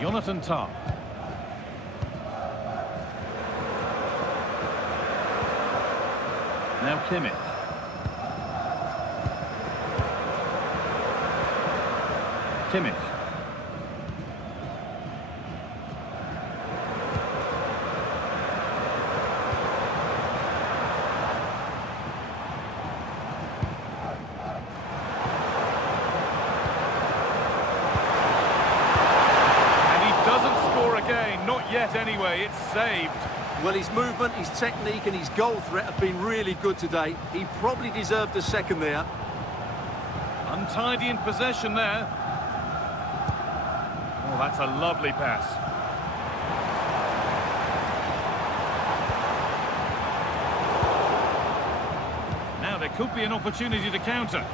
Jonathan Tah. Now Kimmich. Kimmich. And he doesn't score again, not yet anyway, it's saved. Well, his movement, his technique and his goal threat have been really good today. He probably deserved a second there. Untidy in possession there. Oh, that's a lovely pass. Now there could be an opportunity to counter.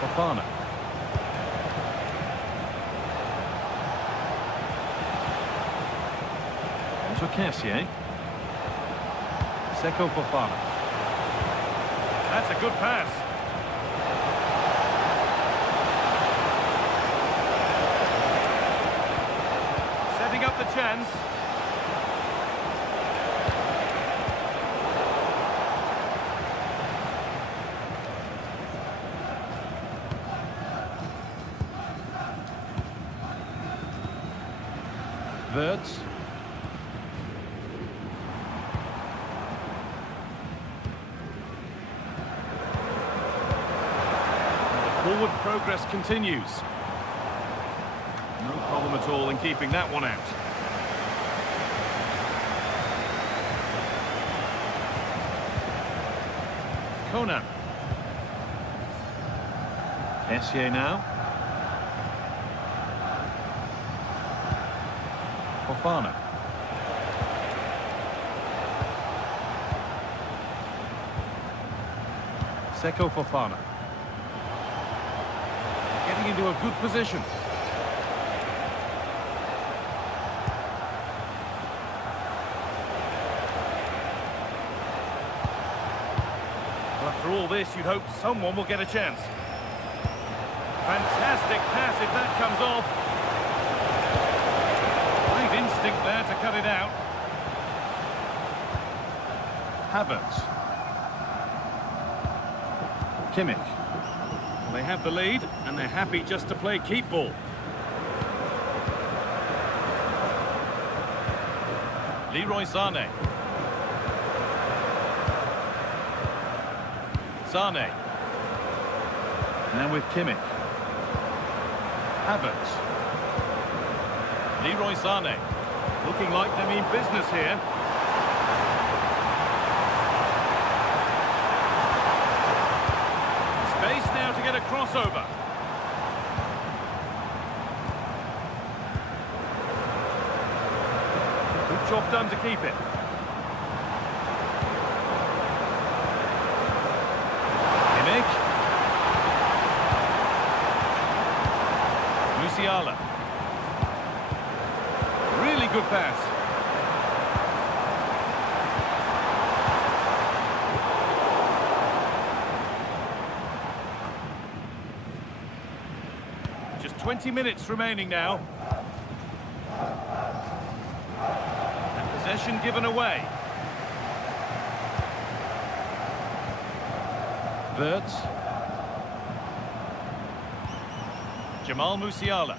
Fofana. On to Kessié. Seko Fofana. That's a good pass. Setting up the chance. Wirtz. Forward progress continues. No problem at all in keeping that one out. Conan. Kessié now. Fofana. Seko Fofana. Getting into a good position. Well, after all this, you'd hope someone will get a chance. Fantastic pass if that comes off. Great instinct there to cut it out. Havertz. Kimmich. Well, they have the lead, and they're happy just to play keep ball. Leroy Sané. Sané. Now with Kimmich. Havertz. Leroy Sané. Looking like they mean business here. Space now to get a crossover. Good job done to keep it. Kimmich. Musiala. Really good pass. Just 20 minutes remaining now. And possession given away. Wirtz. Jamal Musiala.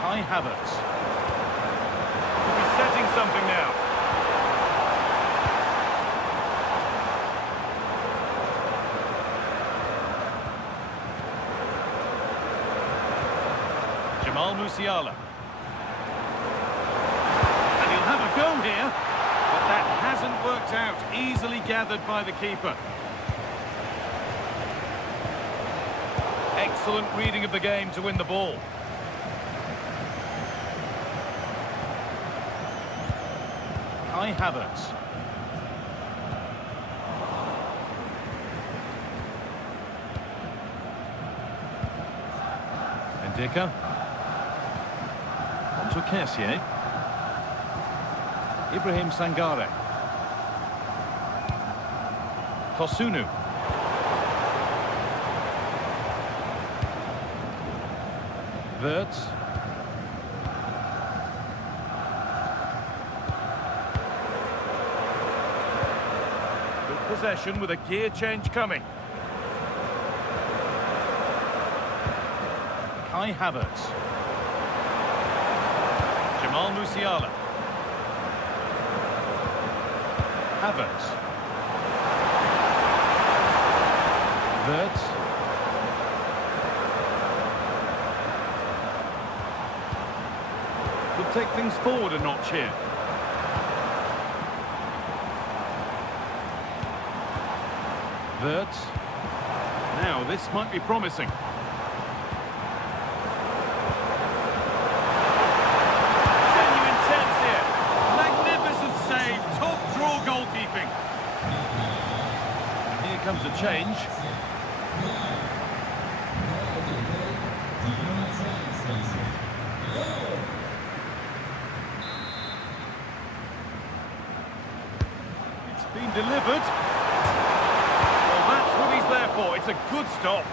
Kai Havertz. Could be setting something now. Jamal Musiala. And he'll have a go here, but that hasn't worked out. Easily gathered by the keeper. Excellent reading of the game to win the ball. Kai Havertz. Ndika. On to Kessié. Ibrahim Sangare. Kosunu. Wirtz. possession with a gear change coming. Kai Havertz. Jamal Musiala. Havertz. Wirtz. Could take things forward a notch here. Wirtz. Now this might be promising. Genuine chance here. Magnificent save. Top draw goalkeeping. And here comes a change. It's been delivered. Well, that's what he's there for. It's a good stop.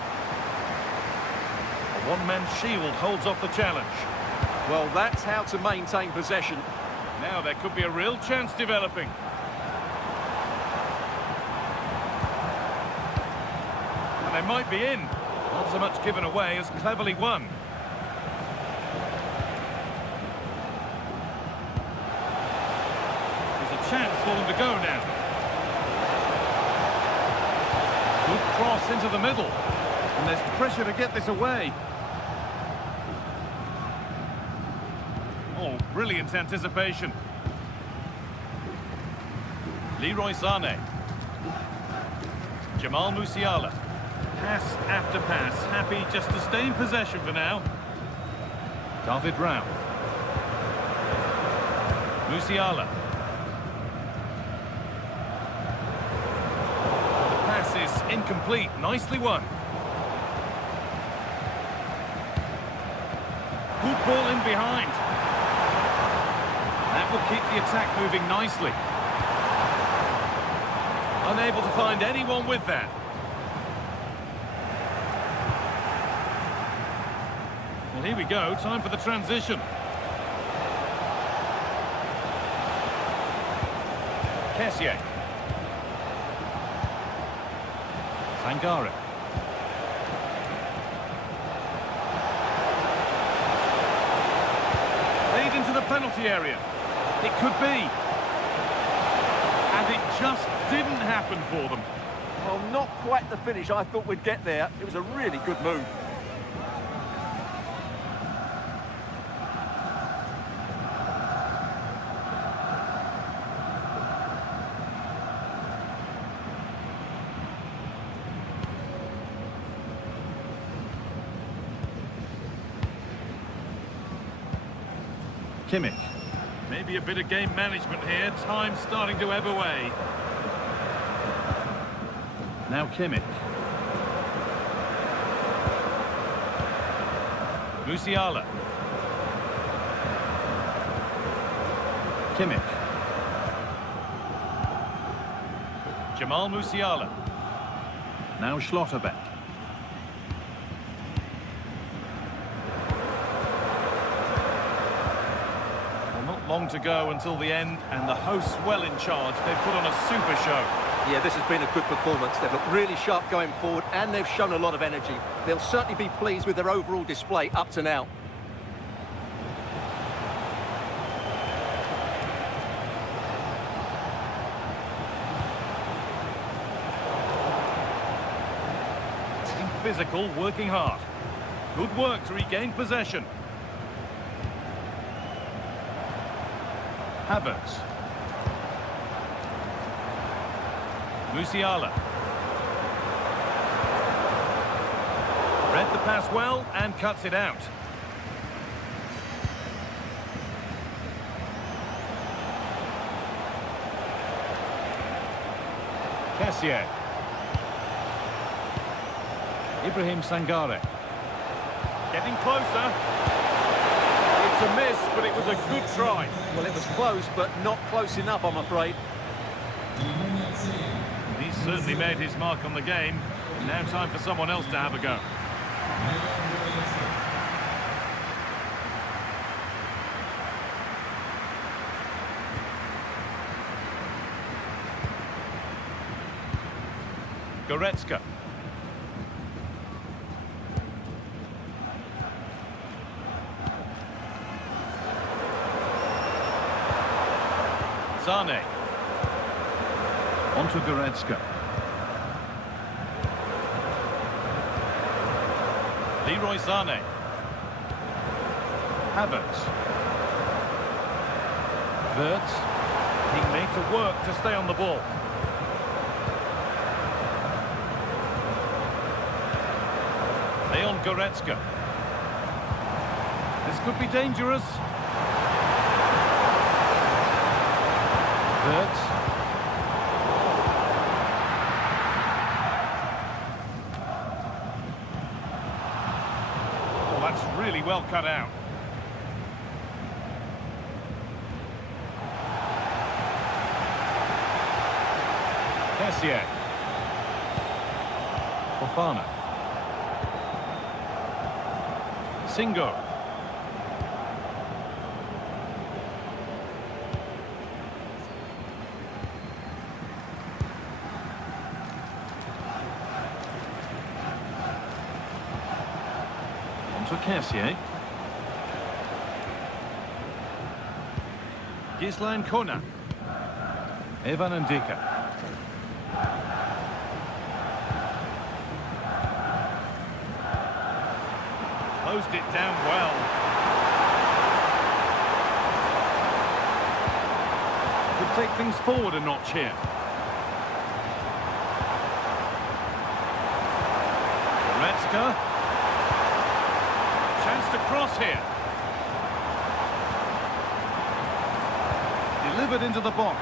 A one-man shield holds off the challenge. Well, that's how to maintain possession. Now there could be a real chance developing. And they might be in. Not so much given away as cleverly won. There's a chance for them to go now. Good cross into the middle. And there's pressure to get this away. Oh, brilliant anticipation. Leroy Sané. Jamal Musiala. Pass after pass, happy just to stay in possession for now. David Rao. Musiala. The pass is incomplete, nicely won. Good ball in behind. That will keep the attack moving nicely. Unable to find anyone with that. Well, here we go, time for the transition. Kessié. Sangare. Lead into the penalty area. It could be. And it just didn't happen for them. Well, not quite the finish I thought we'd get there. It was a really good move. Kimmich. Maybe a bit of game management here. Time starting to ebb away. Now Kimmich. Musiala. Kimmich. Jamal Musiala. Now Schlotterbeck. Long to go until the end, and the hosts well in charge. They've put on a super show. Yeah, this has been a good performance. They've looked really sharp going forward, and they've shown a lot of energy. They'll certainly be pleased with their overall display up to now. Being physical, working hard. Good work to regain possession. Havertz. Musiala. Read the pass well and cuts it out. Kessié. Ibrahim Sangare. Getting closer. It's a miss, but it was a good try. Well, it was close, but not close enough, I'm afraid. He's certainly made his mark on the game. Now time for someone else to have a go. Goretzka. Sane. Onto Goretzka. Leroy Sane. Havertz. Wirtz. He made to work to stay on the ball. Leon Goretzka. This could be dangerous. Wirtz. Oh, that's really well cut out. Kessié. Fofana. Singo. Onto Kessié. Gisline Kona. Evan Ndika. Closed it down well. Could take things forward a notch here. Goretzka. Chance to cross here. Delivered into the box.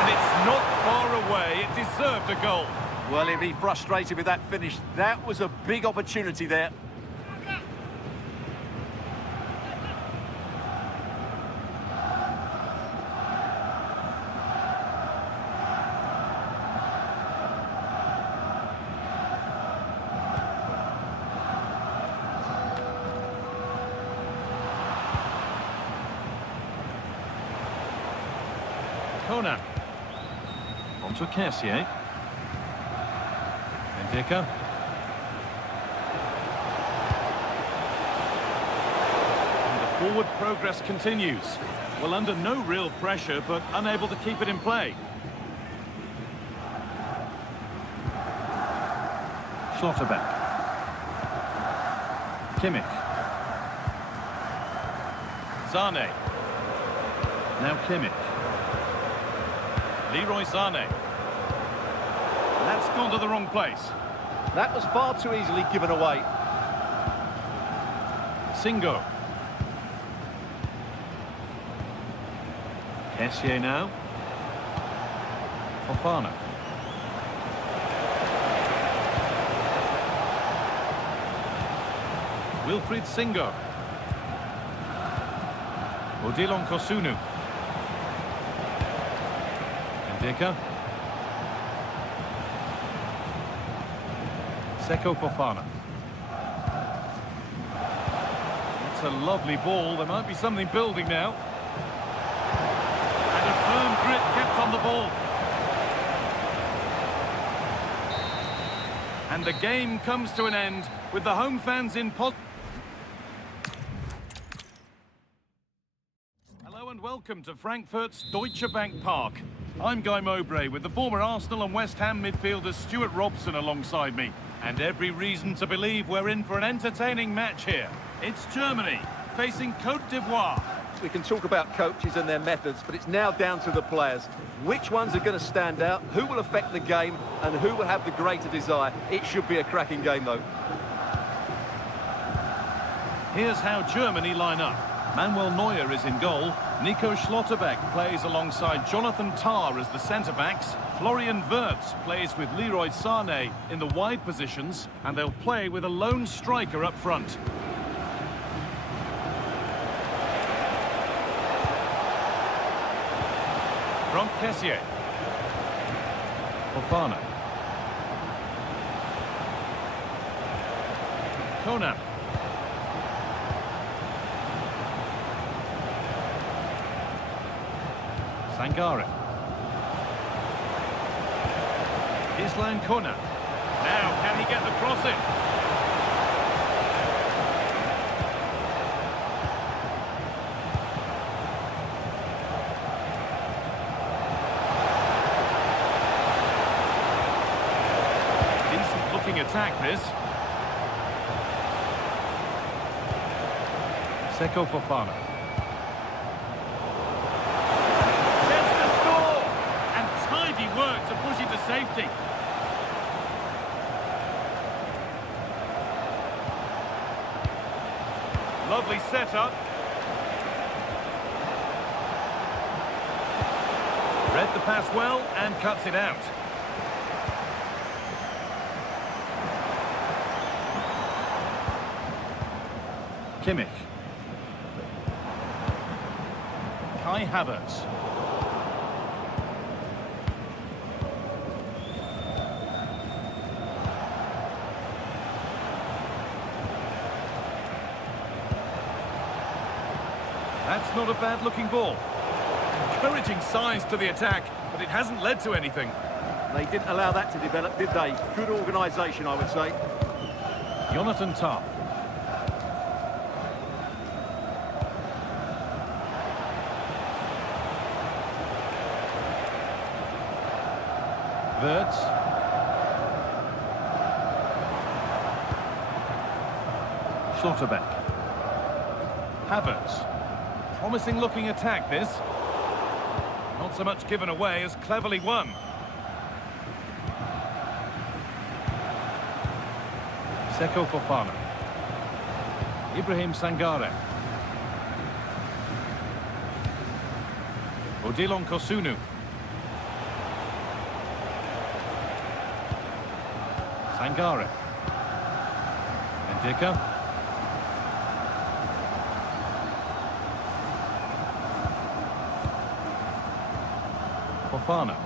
And it's not far away. It deserved a goal. Well, he'll be frustrated with that finish. That was a big opportunity there. Kona. Onto Kessié. Ndika. And the forward progress continues. Well, under no real pressure, but unable to keep it in play. Schlotterbeck. Kimmich. Sane. Now Kimmich. Leroy Sane. That's gone to the wrong place. That was far too easily given away. Singo. Kessié now. Fofana. Wilfried Singo. Odilon Kosunu. Ndika. Seko Fofana. It's a lovely ball. There might be something building now. And a firm grip kept on the ball. And the game comes to an end with the home fans in Hello and welcome to Frankfurt's Deutsche Bank Park. I'm Guy Mowbray with the former Arsenal and West Ham midfielder Stuart Robson alongside me. And every reason to believe we're in for an entertaining match here. It's Germany facing Côte d'Ivoire. We can talk about coaches and their methods, but it's now down to the players. Which ones are going to stand out, who will affect the game, and who will have the greater desire. It should be a cracking game, though. Here's how Germany line up. Manuel Neuer is in goal. Nico Schlotterbeck plays alongside Jonathan Tah as the centre-backs. Florian Wirtz plays with Leroy Sane in the wide positions, and they'll play with a lone striker up front. From Kessié. Fofana. Kona. Sangare. Islan Kona. Now, can he get the cross in? Decent looking attack, this. Seko Fofana. Chance to score! And tidy work to push it to safety. Lovely setup. Read the pass well and cuts it out. Kimmich. Kai Havertz. That's not a bad-looking ball. Encouraging signs to the attack, but it hasn't led to anything. They didn't allow that to develop, did they? Good organisation, I would say. Jonathan Tah. Wirtz. Schlotterbeck. Havertz. Promising looking attack, this. Not so much given away as cleverly won. Seko Fofana. Ibrahim Sangare. Odilon Kosunu. Sangare. Ndika. Fofana.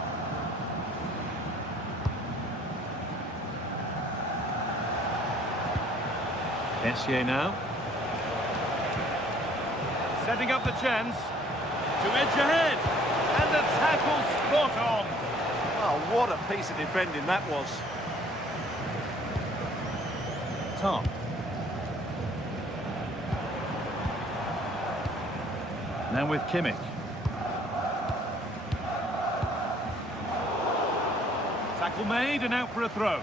Essier now. Setting up the chance. To edge ahead. And the tackle spot on. Oh, what a piece of defending that was. Tom. Now with Kimmich. Tackle made and out for a throw.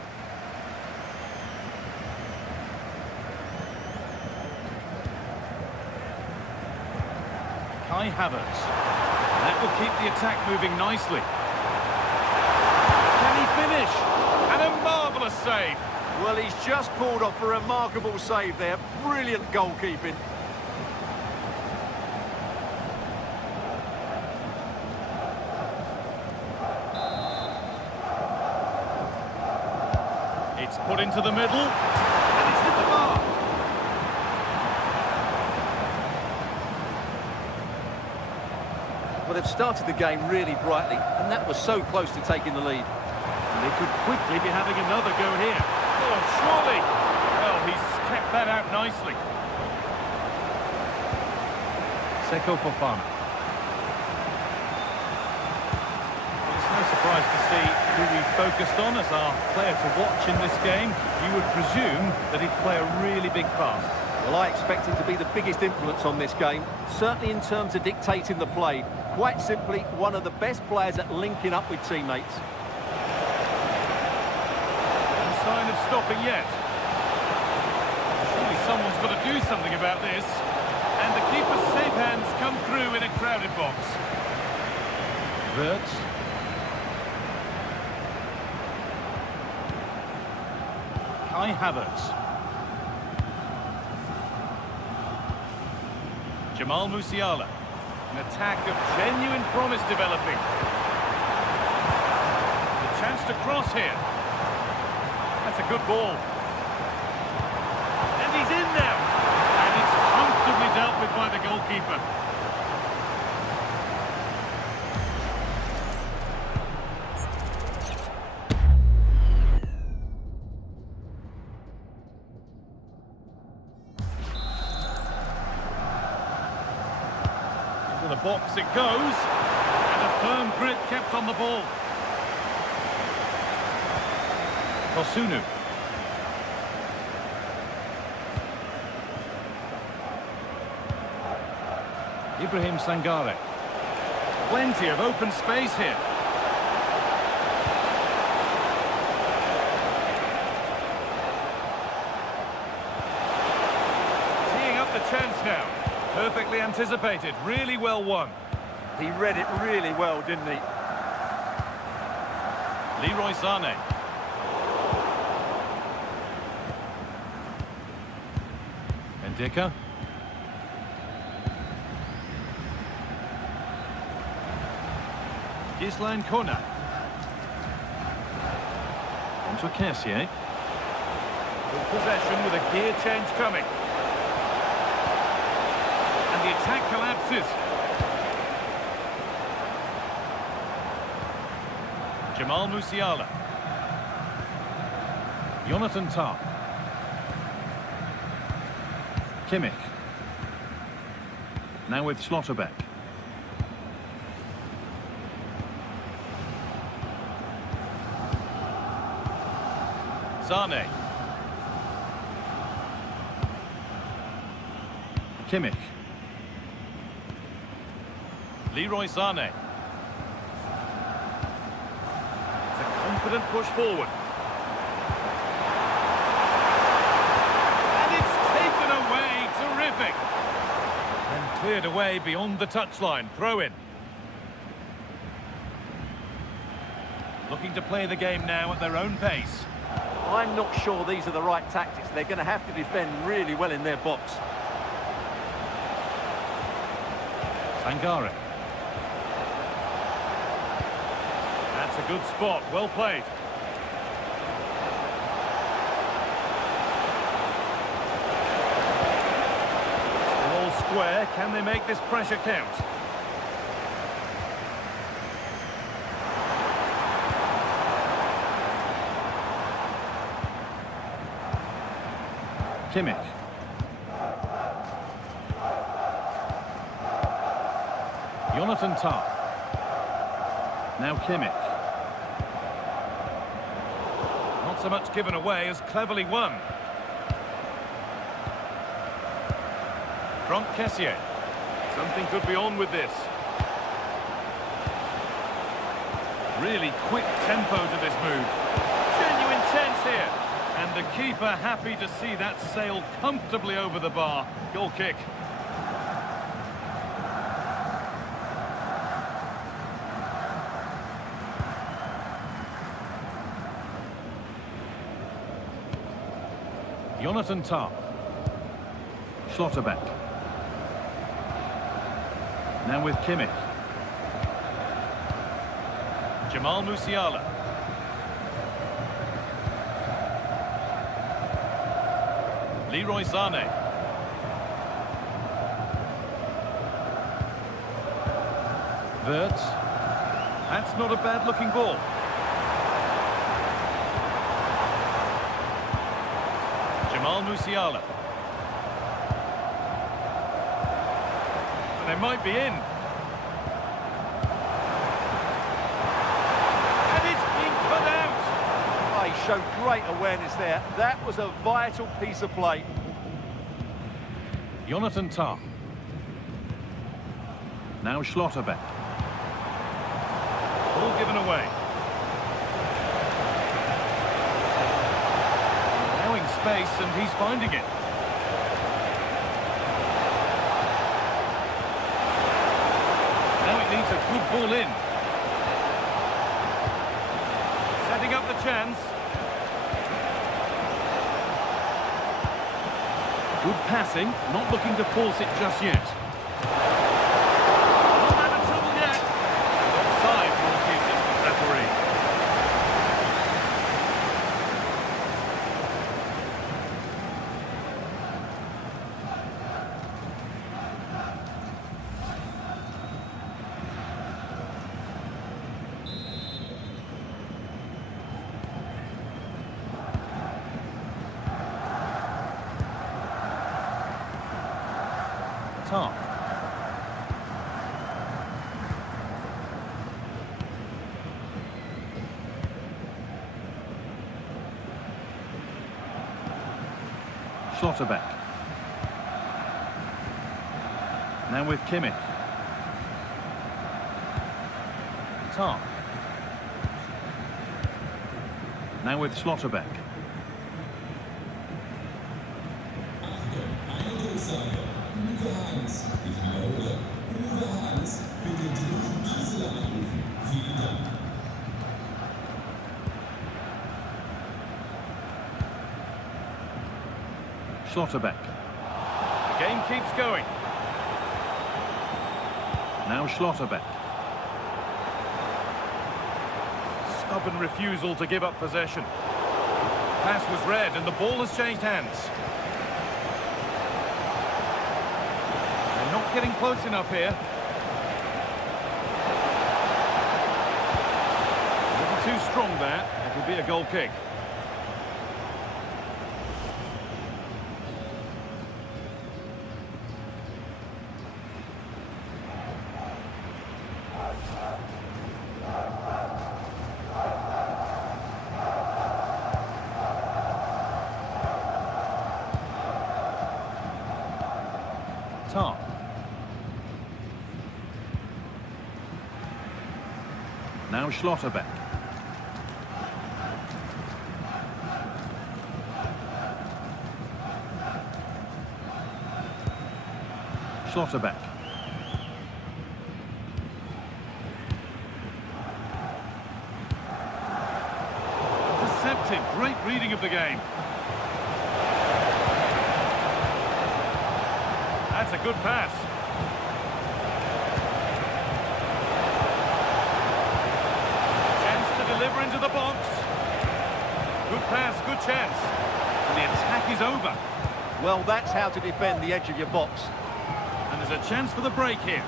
Kai Havertz. That will keep the attack moving nicely. Can he finish? And a marvellous save. Well, he's just pulled off a remarkable save there. Brilliant goalkeeping. It's put into the middle, and it's hit the bar. Well, they've started the game really brightly, and that was so close to taking the lead. And they could quickly be having another go here. Oh, surely. Well, he's kept that out nicely. Seko Fofana. It's no surprise to see who we focused on as our player to watch in this game. You would presume that he'd play a really big part. Well, I expect him to be the biggest influence on this game, certainly in terms of dictating the play. Quite simply, one of the best players at linking up with teammates. No sign of stopping yet. Surely someone's got to do something about this. And the keeper's safe hands come through in a crowded box. Wirtz. Kai Havertz. Jamal Musiala. An attack of genuine promise developing. The chance to cross here. That's a good ball. And he's in now. And it's comfortably dealt with by the goalkeeper. Into the box it goes. And a firm grip kept on the ball. Kosunu. Ibrahim Sangare. Plenty of open space here. Teeing up the chance now. Perfectly anticipated, really well won. He read it really well, didn't he? Leroy Sané. Ndika. Gislan Kona. Onto Kessié. Good possession with a gear change coming. And the attack collapses. Jamal Musiala. Jonathan Tah. Kimmich. Now with Schlotterbeck. Sané. Kimmich. Leroy Sané. It's a confident push forward. And it's taken away. Terrific. And cleared away beyond the touchline. Throw in. Looking to play the game now at their own pace. I'm not sure these are the right tactics. They're going to have to defend really well in their box. Sangare. That's a good spot. Well played. Still all square. Can they make this pressure count? Kimmich. Jonathan Tah. Now Kimmich. Not so much given away as cleverly won. Franck Kessié. Something could be on with this. Really quick tempo to this move. Genuine chance here. And the keeper happy to see that sail comfortably over the bar. Goal kick. Jonathan Tah. Schlotterbeck. Now with Kimmich. Jamal Musiala. Leroy Sané. Wirtz. That's not a bad-looking ball. Jamal Musiala. And they might be in. And it's been cut out. Oh, he showed great awareness there. That was a vital piece of play. Jonathan Tah. Now Schlotterbeck. All given away. Allowing space and he's finding it. Now it needs a good ball in. Setting up the chance. Good passing, not looking to force it just yet. Not out of trouble yet. Offside was the assistant referee. Tah. Schlotterbeck. Now with Kimmich. Tar. Now with Schlotterbeck. Achtung, eine Durchsage. Uwe Hans. Ich wiederhole. Uwe Hans, bitte durch Gisela anrufen. Vielen Dank. Schlotterbeck. The game keeps going. Now Schlotterbeck. Stubborn refusal to give up possession. Pass was read and the ball has changed hands. They're not getting close enough here. A little too strong there. It will be a goal kick. Tar. Now Schlotterbeck. Schlotterbeck. Intercepted. Great reading of the game. That's a good pass. Chance to deliver into the box. Good pass, good chance. And the attack is over. Well, that's how to defend the edge of your box. And there's a chance for the break here.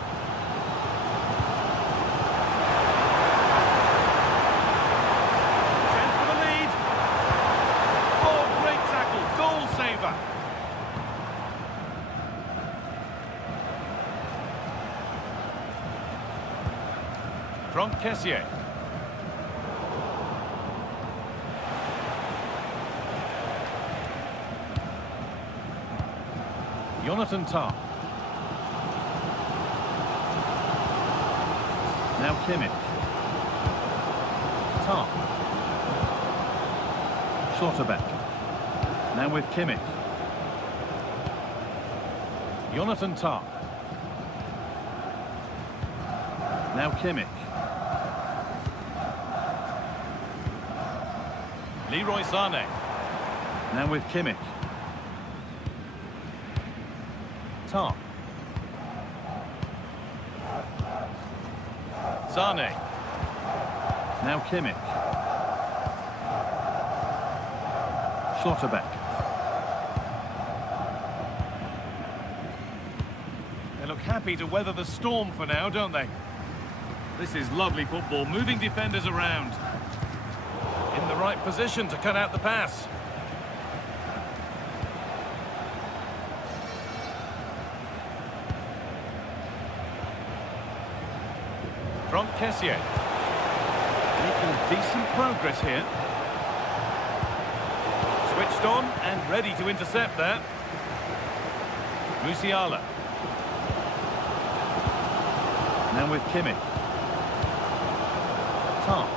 Chance for the lead. Oh, great tackle. Goal saver. From Kessier. Jonathan Tah. Now Kimmich. Tah. Schlotterbeck. Now with Kimmich. Jonathan Tah. Now Kimmich. Leroy Sané. Now with Kimmich. Tar. Sané. Now Kimmich. Schlotterbeck. They look happy to weather the storm for now, don't they? This is lovely football, moving defenders around. In the right position to cut out the pass. From Kessier. Making decent progress here. Switched on and ready to intercept that. Musiala. Now with Kimmich. Tah.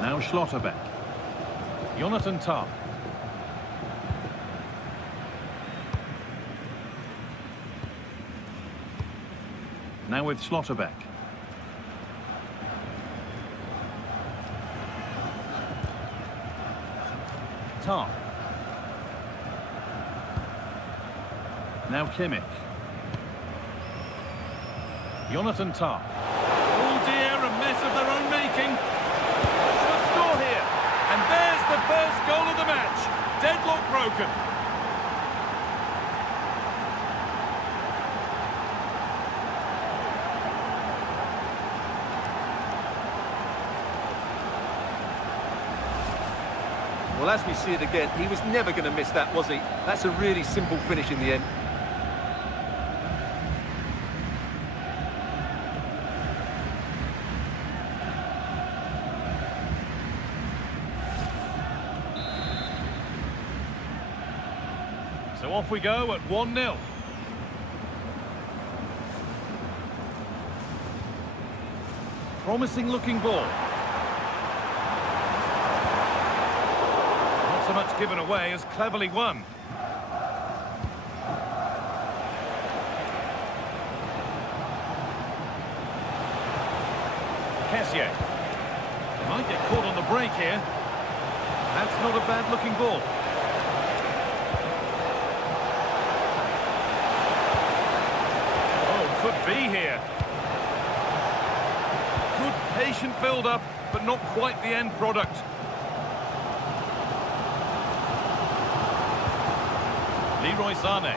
Now Schlotterbeck. Jonathan Tah. Now with Schlotterbeck. Tah. Now Kimmich. Jonathan Tah. Oh dear, a mess of their own making. Should score here. And there's the first goal of the match. Deadlock broken. Well, as we see it again, he was never going to miss that, was he? That's a really simple finish in the end. So off we go at 1-0. Promising looking ball. Not so much given away as cleverly won. Kessié. Might get caught on the break here. That's not a bad looking ball. Oh, could be here. Good patient build-up, but not quite the end product. Leroy Sané.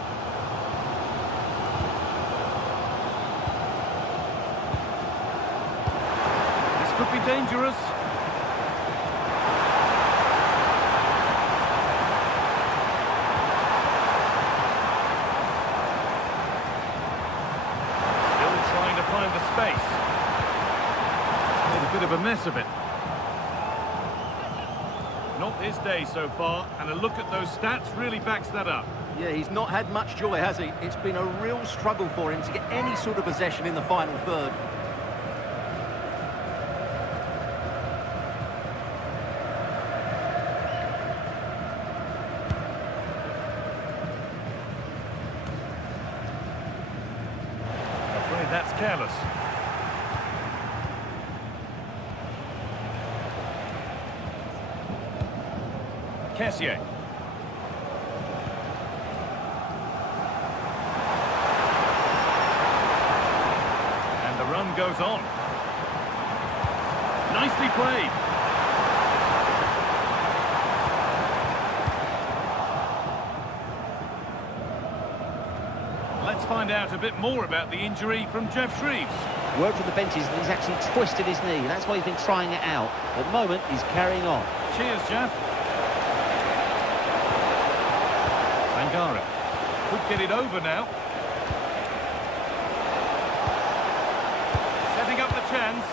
This could be dangerous. Still trying to find the space. Made a bit of a mess of it. Not his day so far, and a look at those stats really backs that up. Yeah, he's not had much joy, has he? It's been a real struggle for him to get any sort of possession in the final third. I'm afraid that's careless. Kessié. And the run goes on. Nicely played. Let's find out a bit more about the injury from Jeff Shreves. Word from the benches that he's actually twisted his knee. That's why he's been trying it out. At the moment, he's carrying on. Cheers, Jeff. Sangare. Could get it over now. Setting up the chance.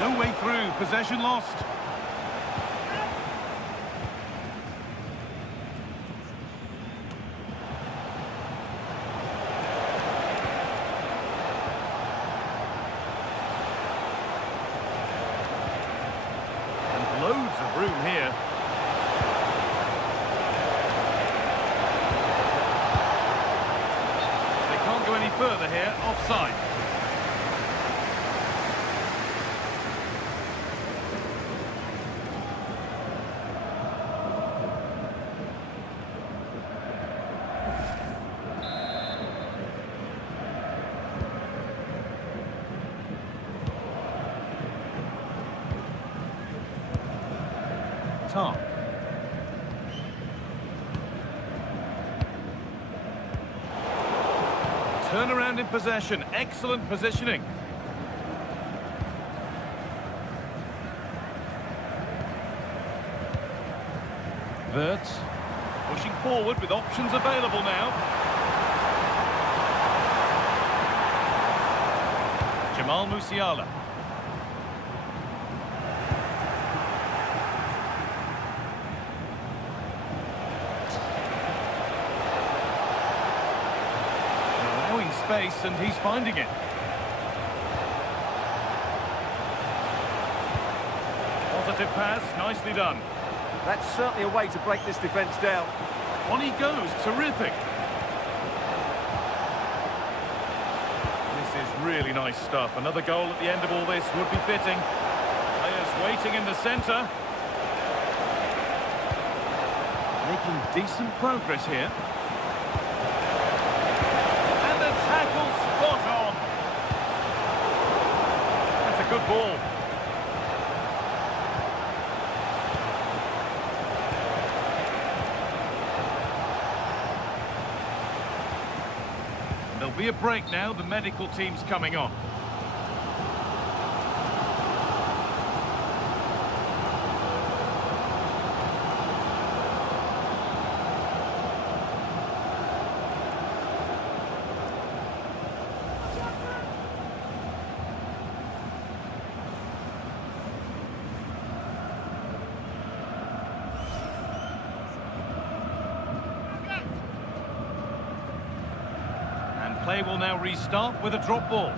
No way through. Possession lost. And loads of room here. Can't go any further here, offside. Tar. Turnaround in possession, excellent positioning. Wirtz pushing forward with options available now. Jamal Musiala. Space, and he's finding it. Positive pass, nicely done. That's certainly a way to break this defence down. On he goes, terrific. This is really nice stuff. Another goal at the end of all this would be fitting. Players waiting in the centre. Making decent progress here. Tackle spot on. That's a good ball. There'll be a break now. The medical team's coming on. Play will now restart with a drop ball.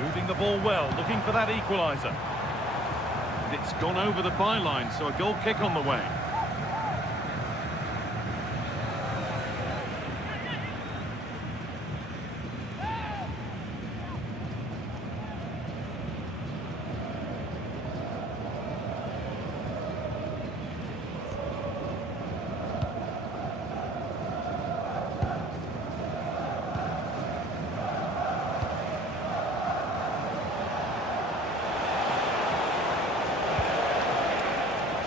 Moving the ball well, looking for that equaliser. And it's gone over the byline, so a goal kick on the way.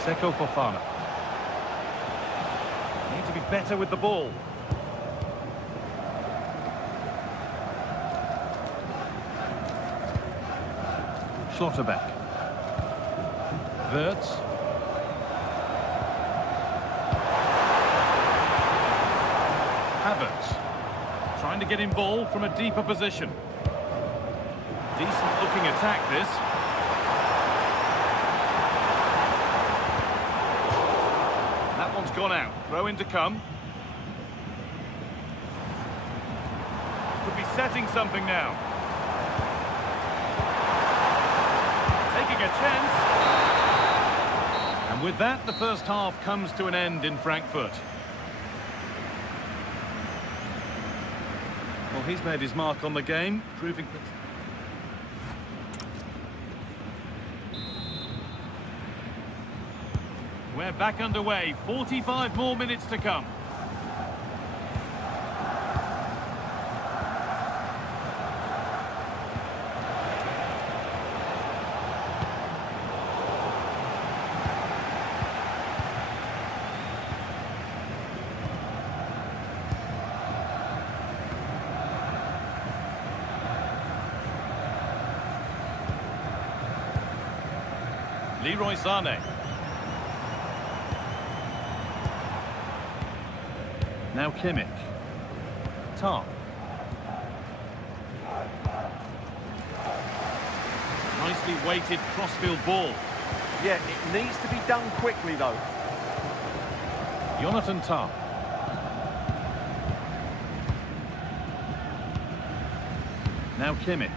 Seko Fofana. Need to be better with the ball. Schlotterbeck. Wirtz. Havertz. Trying to get involved from a deeper position. Decent looking attack this. That one's gone out. Throw in to come. Could be setting something now. Taking a chance. And with that, the first half comes to an end in Frankfurt. Well, he's made his mark on the game, proving... We're back underway. 45 more minutes to come. Leroy Sané. Now Kimmich. Tar. Nicely weighted crossfield ball. Yeah, it needs to be done quickly though. Jonathan Tar. Now Kimmich.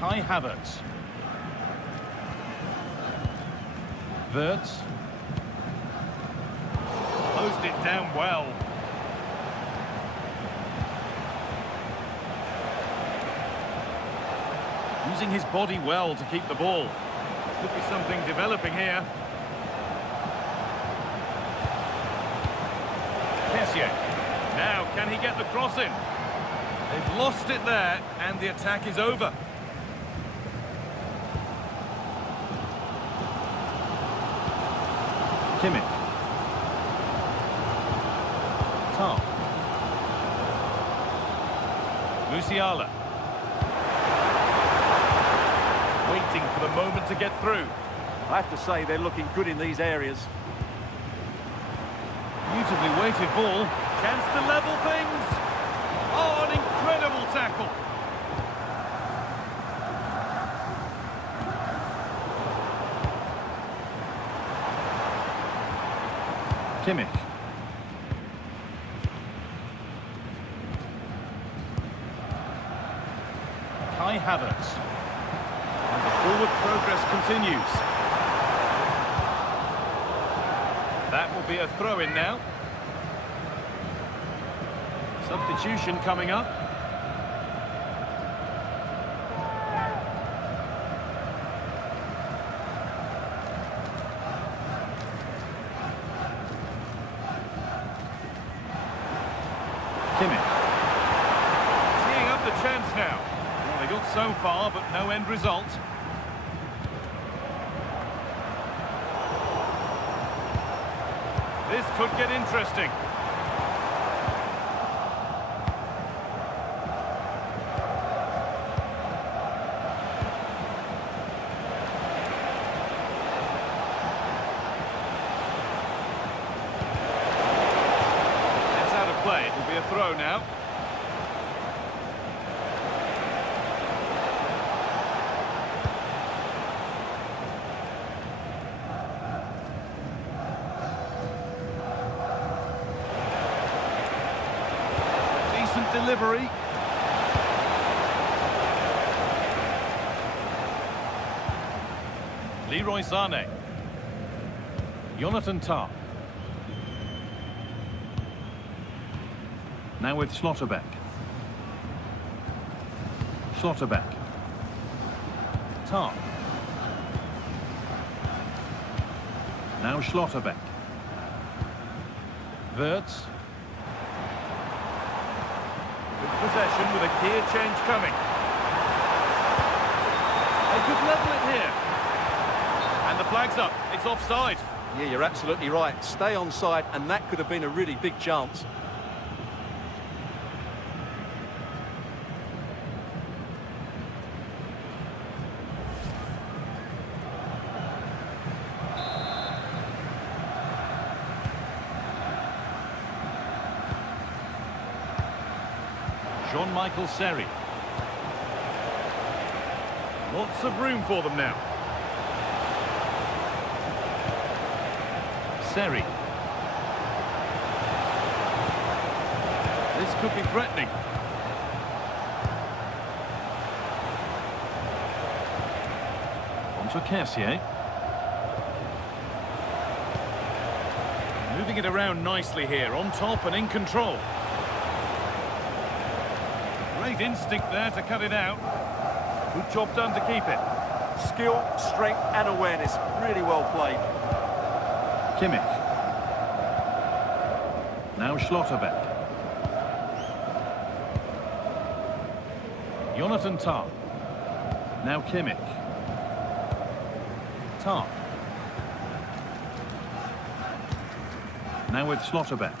Kai Havertz. Wirtz. Closed it down well. Using his body well to keep the ball. Could be something developing here. Kessié. Now, can he get the cross in? They've lost it there, and the attack is over. Kimmich. Tar. Musiala. Waiting for the moment to get through. I have to say they're looking good in these areas. Beautifully weighted ball. Chance to level things. Oh, an incredible tackle. Kimmich. Kai Havertz. And the forward progress continues. That will be a throw-in now. Substitution coming up. Kimmich. Teeing up the chance now. Well, they got so far, but no end result. This could get interesting. It'll be a throw now. Decent delivery. Leroy Sané. Jonathan Tah. Now with Schlotterbeck. Schlotterbeck. Tah. Now Schlotterbeck. Wirtz. Good possession with a gear change coming. They could level it here. And the flag's up. It's offside. Yeah, you're absolutely right. Stay onside, and that could have been a really big chance. Jean-Michel Seri. Lots of room for them now. Seri. This could be threatening. On to Cassier. Moving it around nicely here, on top and in control. Great instinct there to cut it out. Good job done to keep it. Skill, strength and awareness. Really well played. Kimmich. Now Schlotterbeck. Jonathan Tah. Now Kimmich. Tah. Now with Schlotterbeck.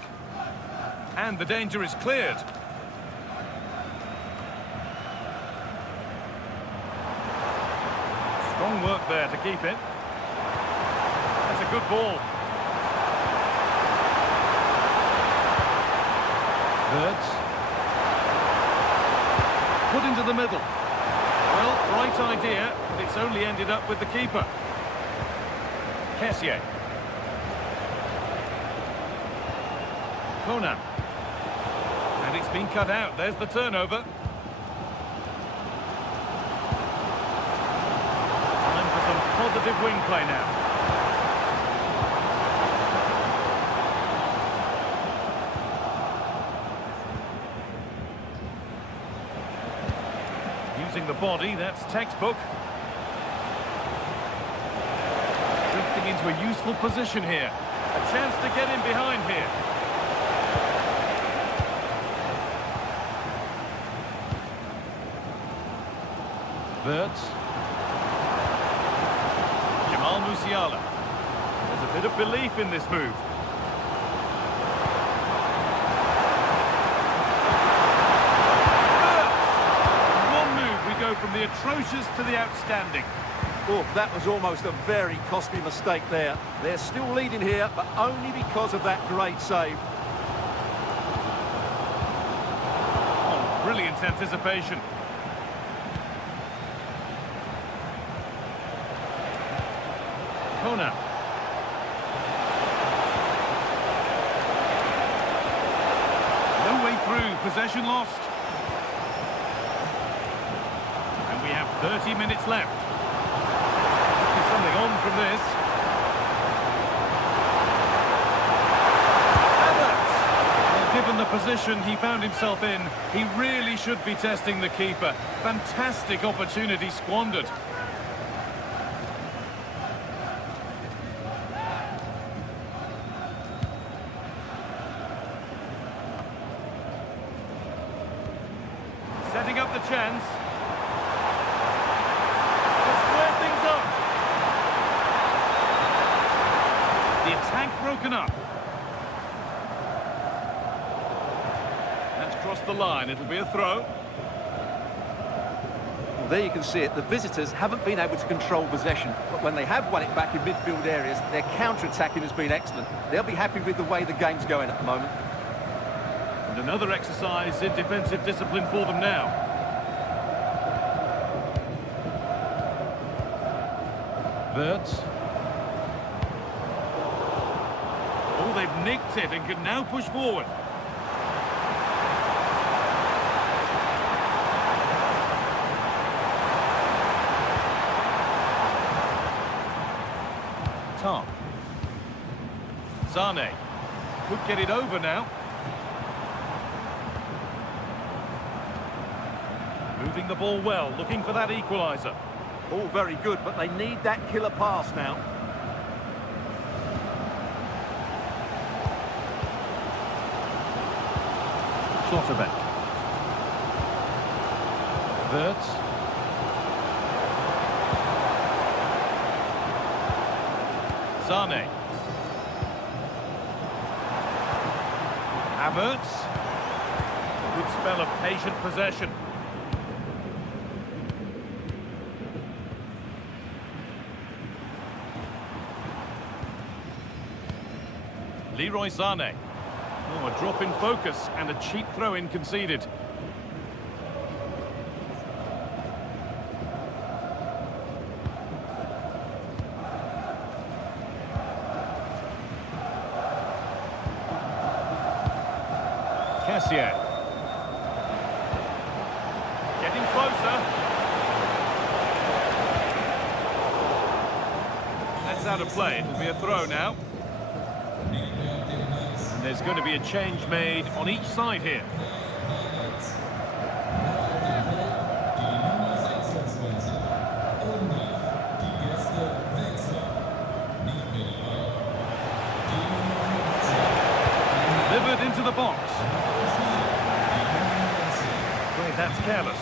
And the danger is cleared. Strong work there to keep it. That's a good ball. Wirtz. Put into the middle. Well, right idea, but it's only ended up with the keeper. Cassier. Conan. And it's been cut out. There's the turnover. Time for some positive wing play now. Using the body, that's textbook. Drifting into a useful position here. A chance to get in behind here. Wirtz. Jamal Musiala. There's a bit of belief in this move. From the atrocious to the outstanding. Oh, that was almost a very costly mistake there. They're still leading here, but only because of that great save. Oh, brilliant anticipation. Conan. No way through, possession lost. 30 minutes left. There's something on from this. Well, given the position he found himself in, he really should be testing the keeper. Fantastic opportunity squandered. Setting up the chance. Broken up. That's crossed the line. It'll be a throw. Well, there you can see it. The visitors haven't been able to control possession, but when they have won it back in midfield areas, their counter-attacking has been excellent. They'll be happy with the way the game's going at the moment. And another exercise in defensive discipline for them now. Wirtz. Oh, they've nicked it and can now push forward. Tar. Sane. Could get it over now. Moving the ball well, looking for that equaliser. All very good, but they need that killer pass now. Schlotterbeck. Wirtz. Sane. Havertz. Good spell of patient possession. Leroy Sane. Oh, a drop in focus and a cheap throw-in conceded. Cassier. Getting closer. That's out of play. It'll be a throw now. And there's going to be a change made on each side here. Delivered into the box. Wait, that's careless.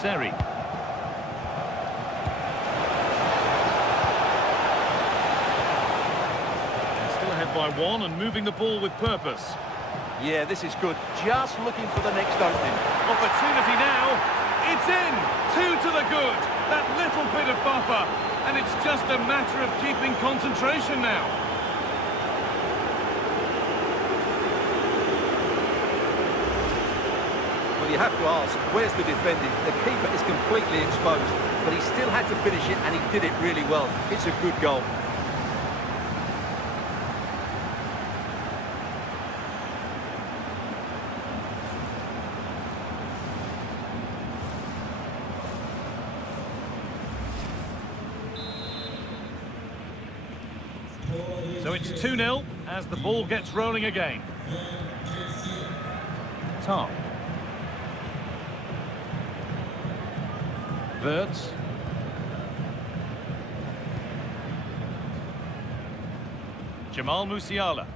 Seri. By one and moving the ball with purpose. Yeah, this is good. Just looking for the next opening. Opportunity now. It's in. 2 to the good. That little bit of buffer. And it's just a matter of keeping concentration now. Well, you have to ask, where's the defending? The keeper is completely exposed, but he still had to finish it, and he did it really well. It's a good goal. So it's 2-0 as the ball gets rolling again. Tar. Wirtz. Jamal Musiala.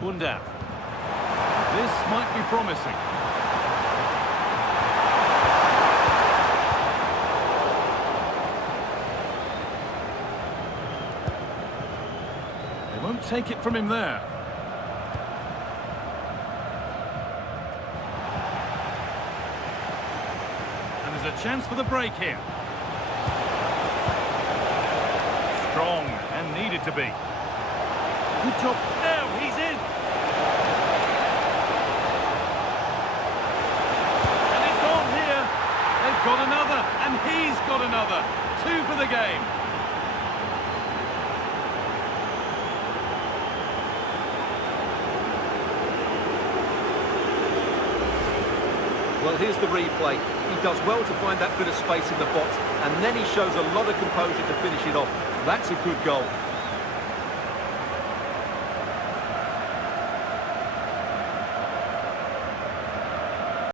Undav. This might be promising. They won't take it from him there. A chance for the break here. Strong and needed to be. Good job. Now he's in. And it's on here. They've got another, and he's got another. 2 for the game. Well, here's the replay. He does well to find that bit of space in the box, and then he shows a lot of composure to finish it off. That's a good goal.